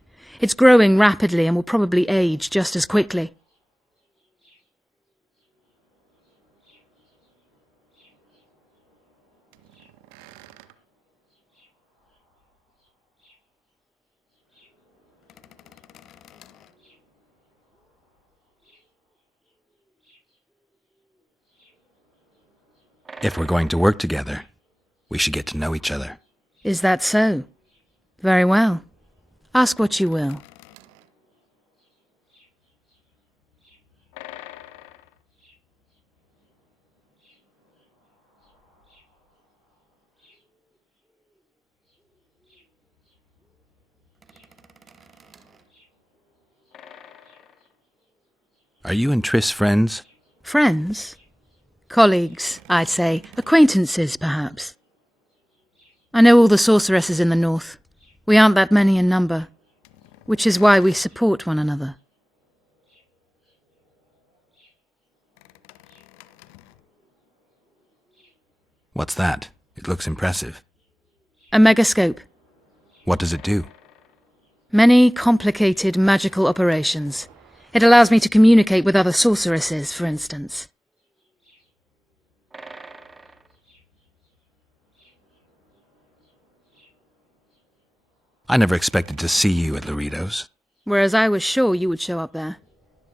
It's growing rapidly and will probably age just as quickly. If we're going to work together, we should get to know each other. Is that so? Very well. Ask what you will. Are you and Triss friends? Friends? Colleagues, I'd say. Acquaintances, perhaps. I know all the sorceresses in the north. We aren't that many in number, which is why we support one another. What's that? It looks impressive. A megascope. What does it do? Many complicated magical operations. It allows me to communicate with other sorceresses, for instance. I never expected to see you at Laredo's. Whereas I was sure you would show up there.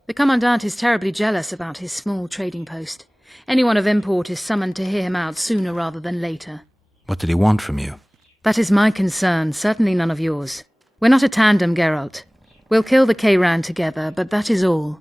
The Commandant is terribly jealous about his small trading post. Anyone of import is summoned to hear him out sooner rather than later. What did he want from you? That is my concern, certainly none of yours. We're not a tandem, Geralt. We'll kill the Kayran together, but that is all.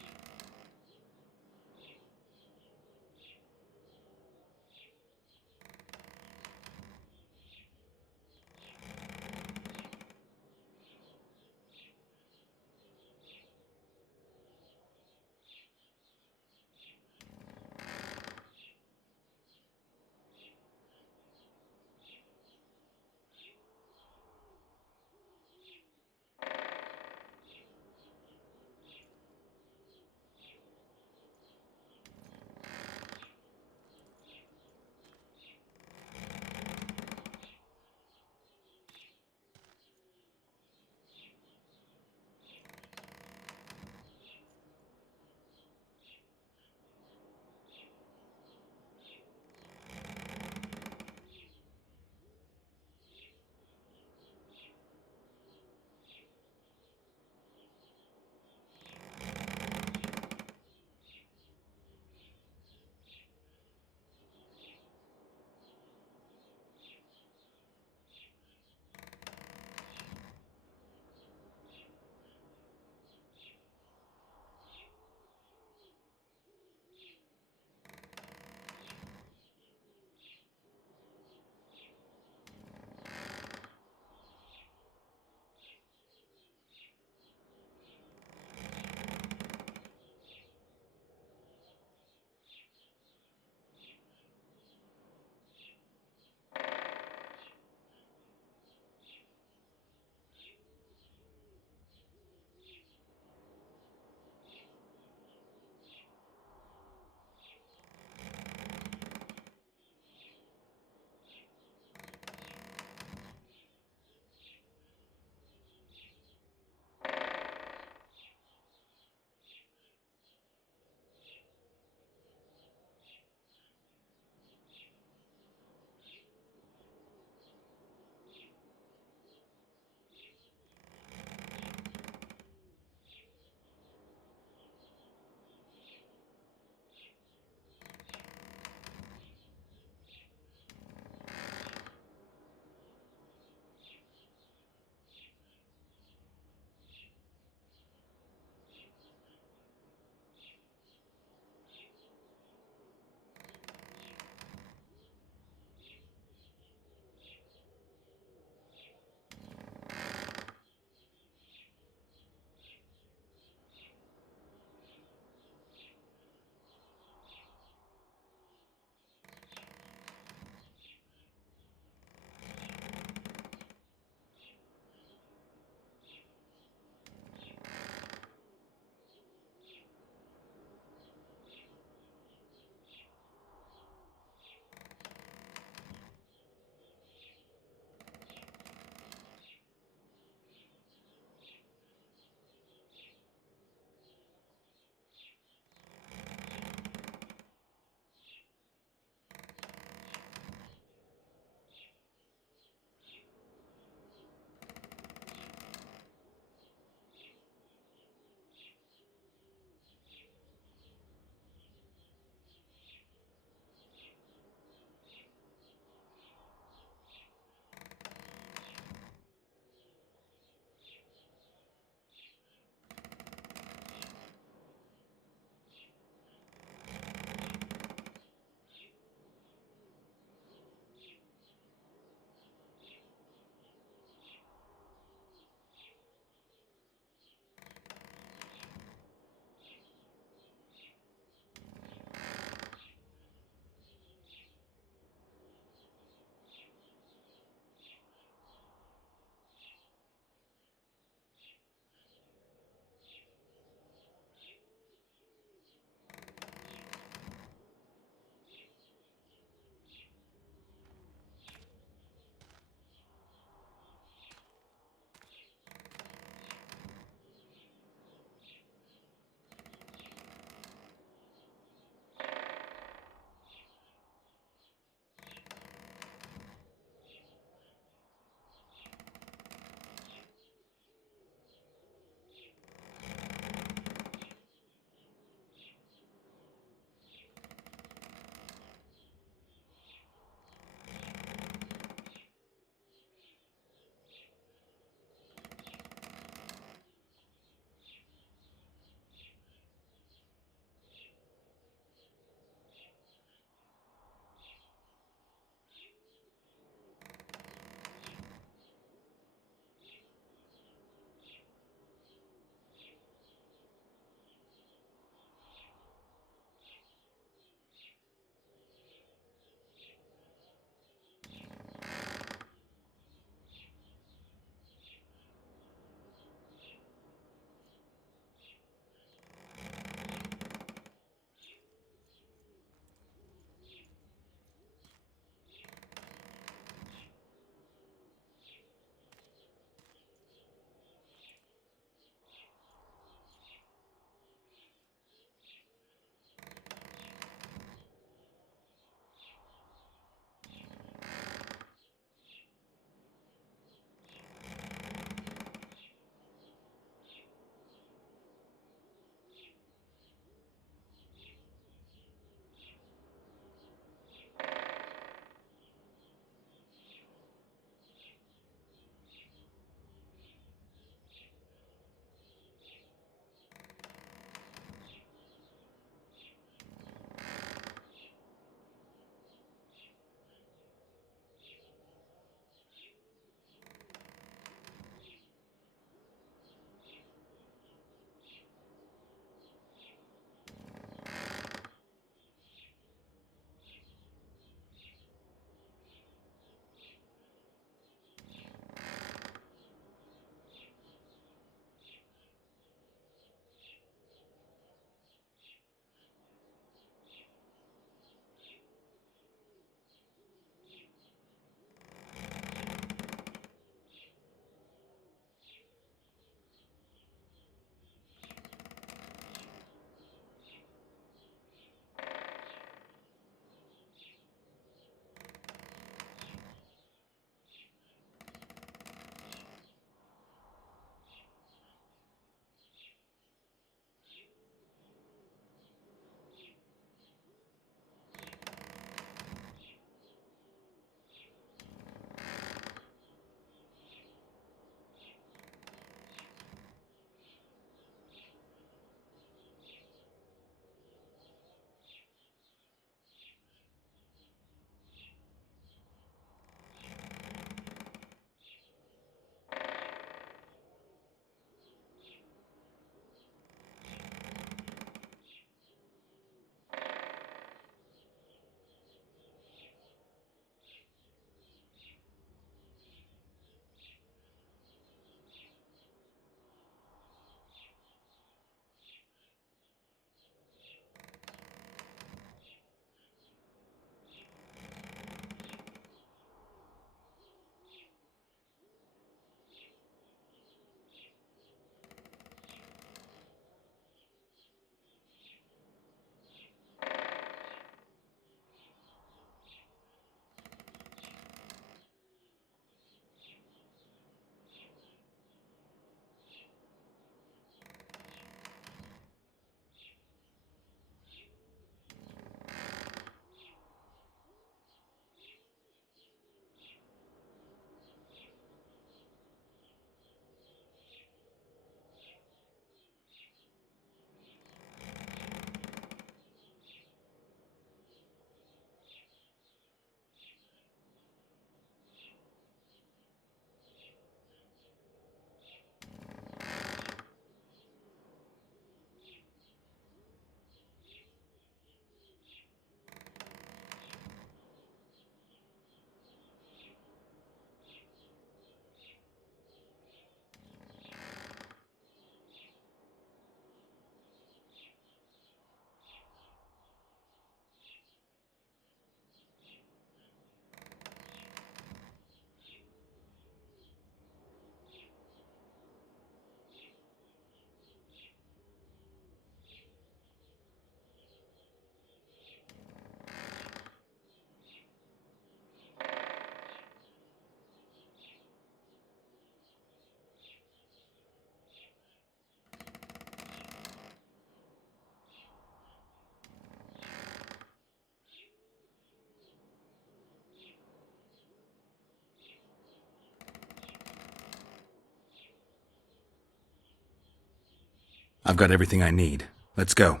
I've got everything I need. Let's go.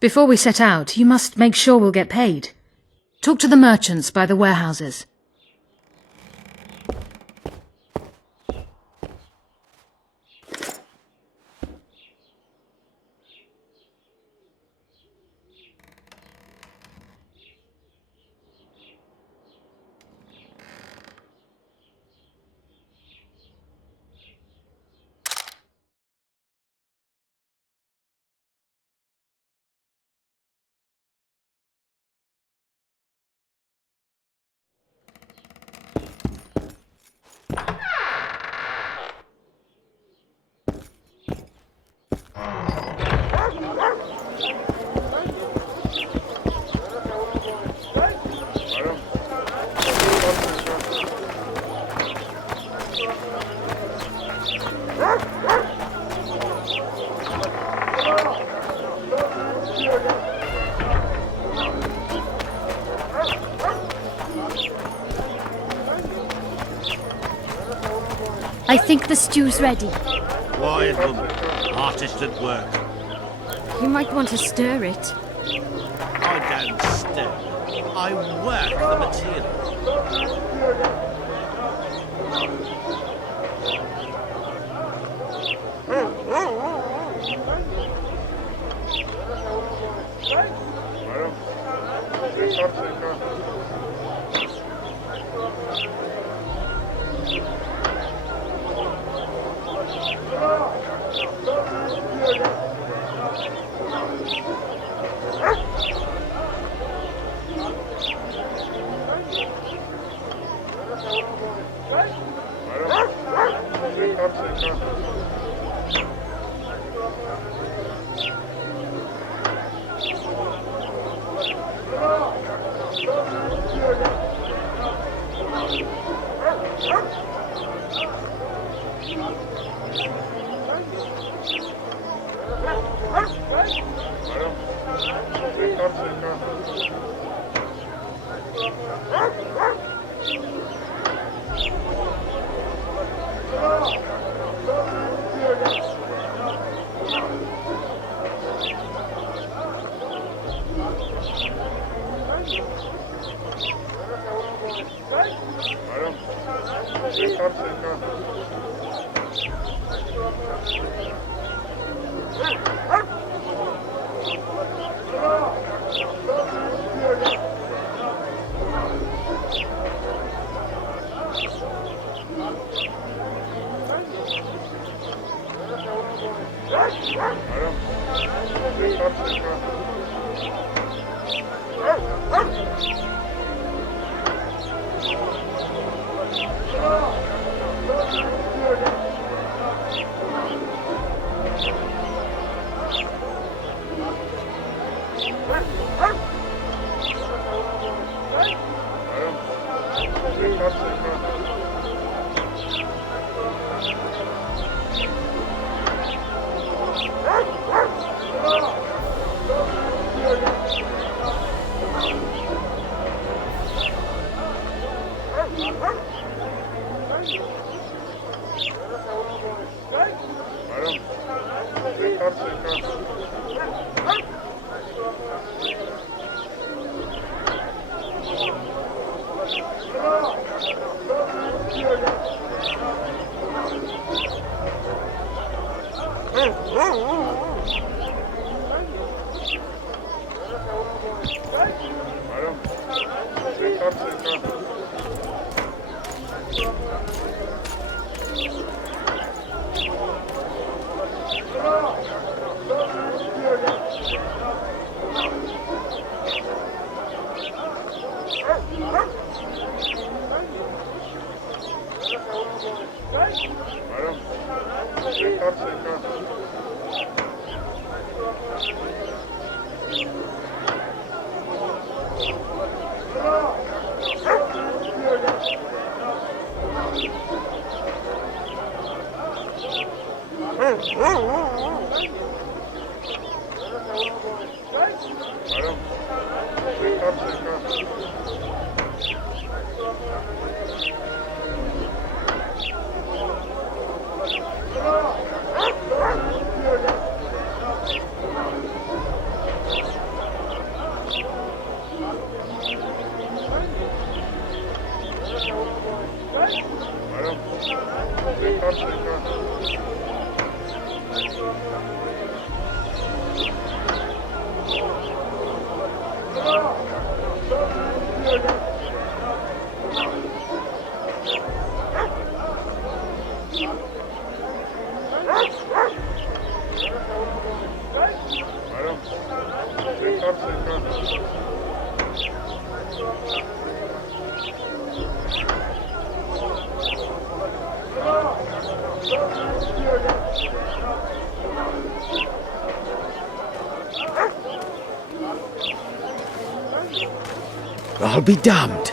Before we set out, you must make sure we'll get paid. Talk to the merchants by the warehouses. I think the stew's ready. Quiet, woman. Artist at work. You might want to stir it. I don't stir. I work the material. I'll be damned.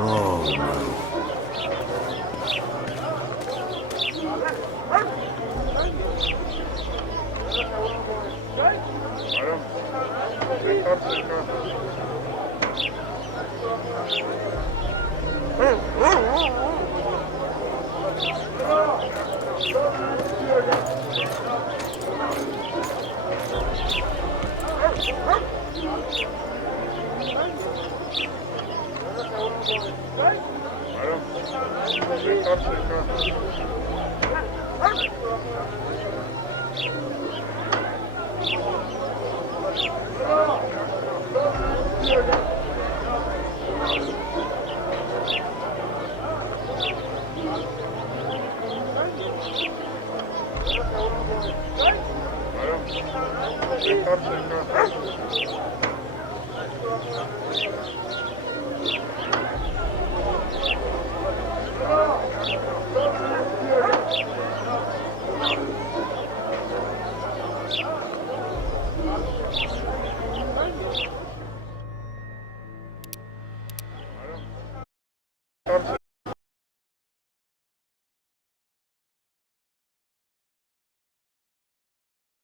Oh, no.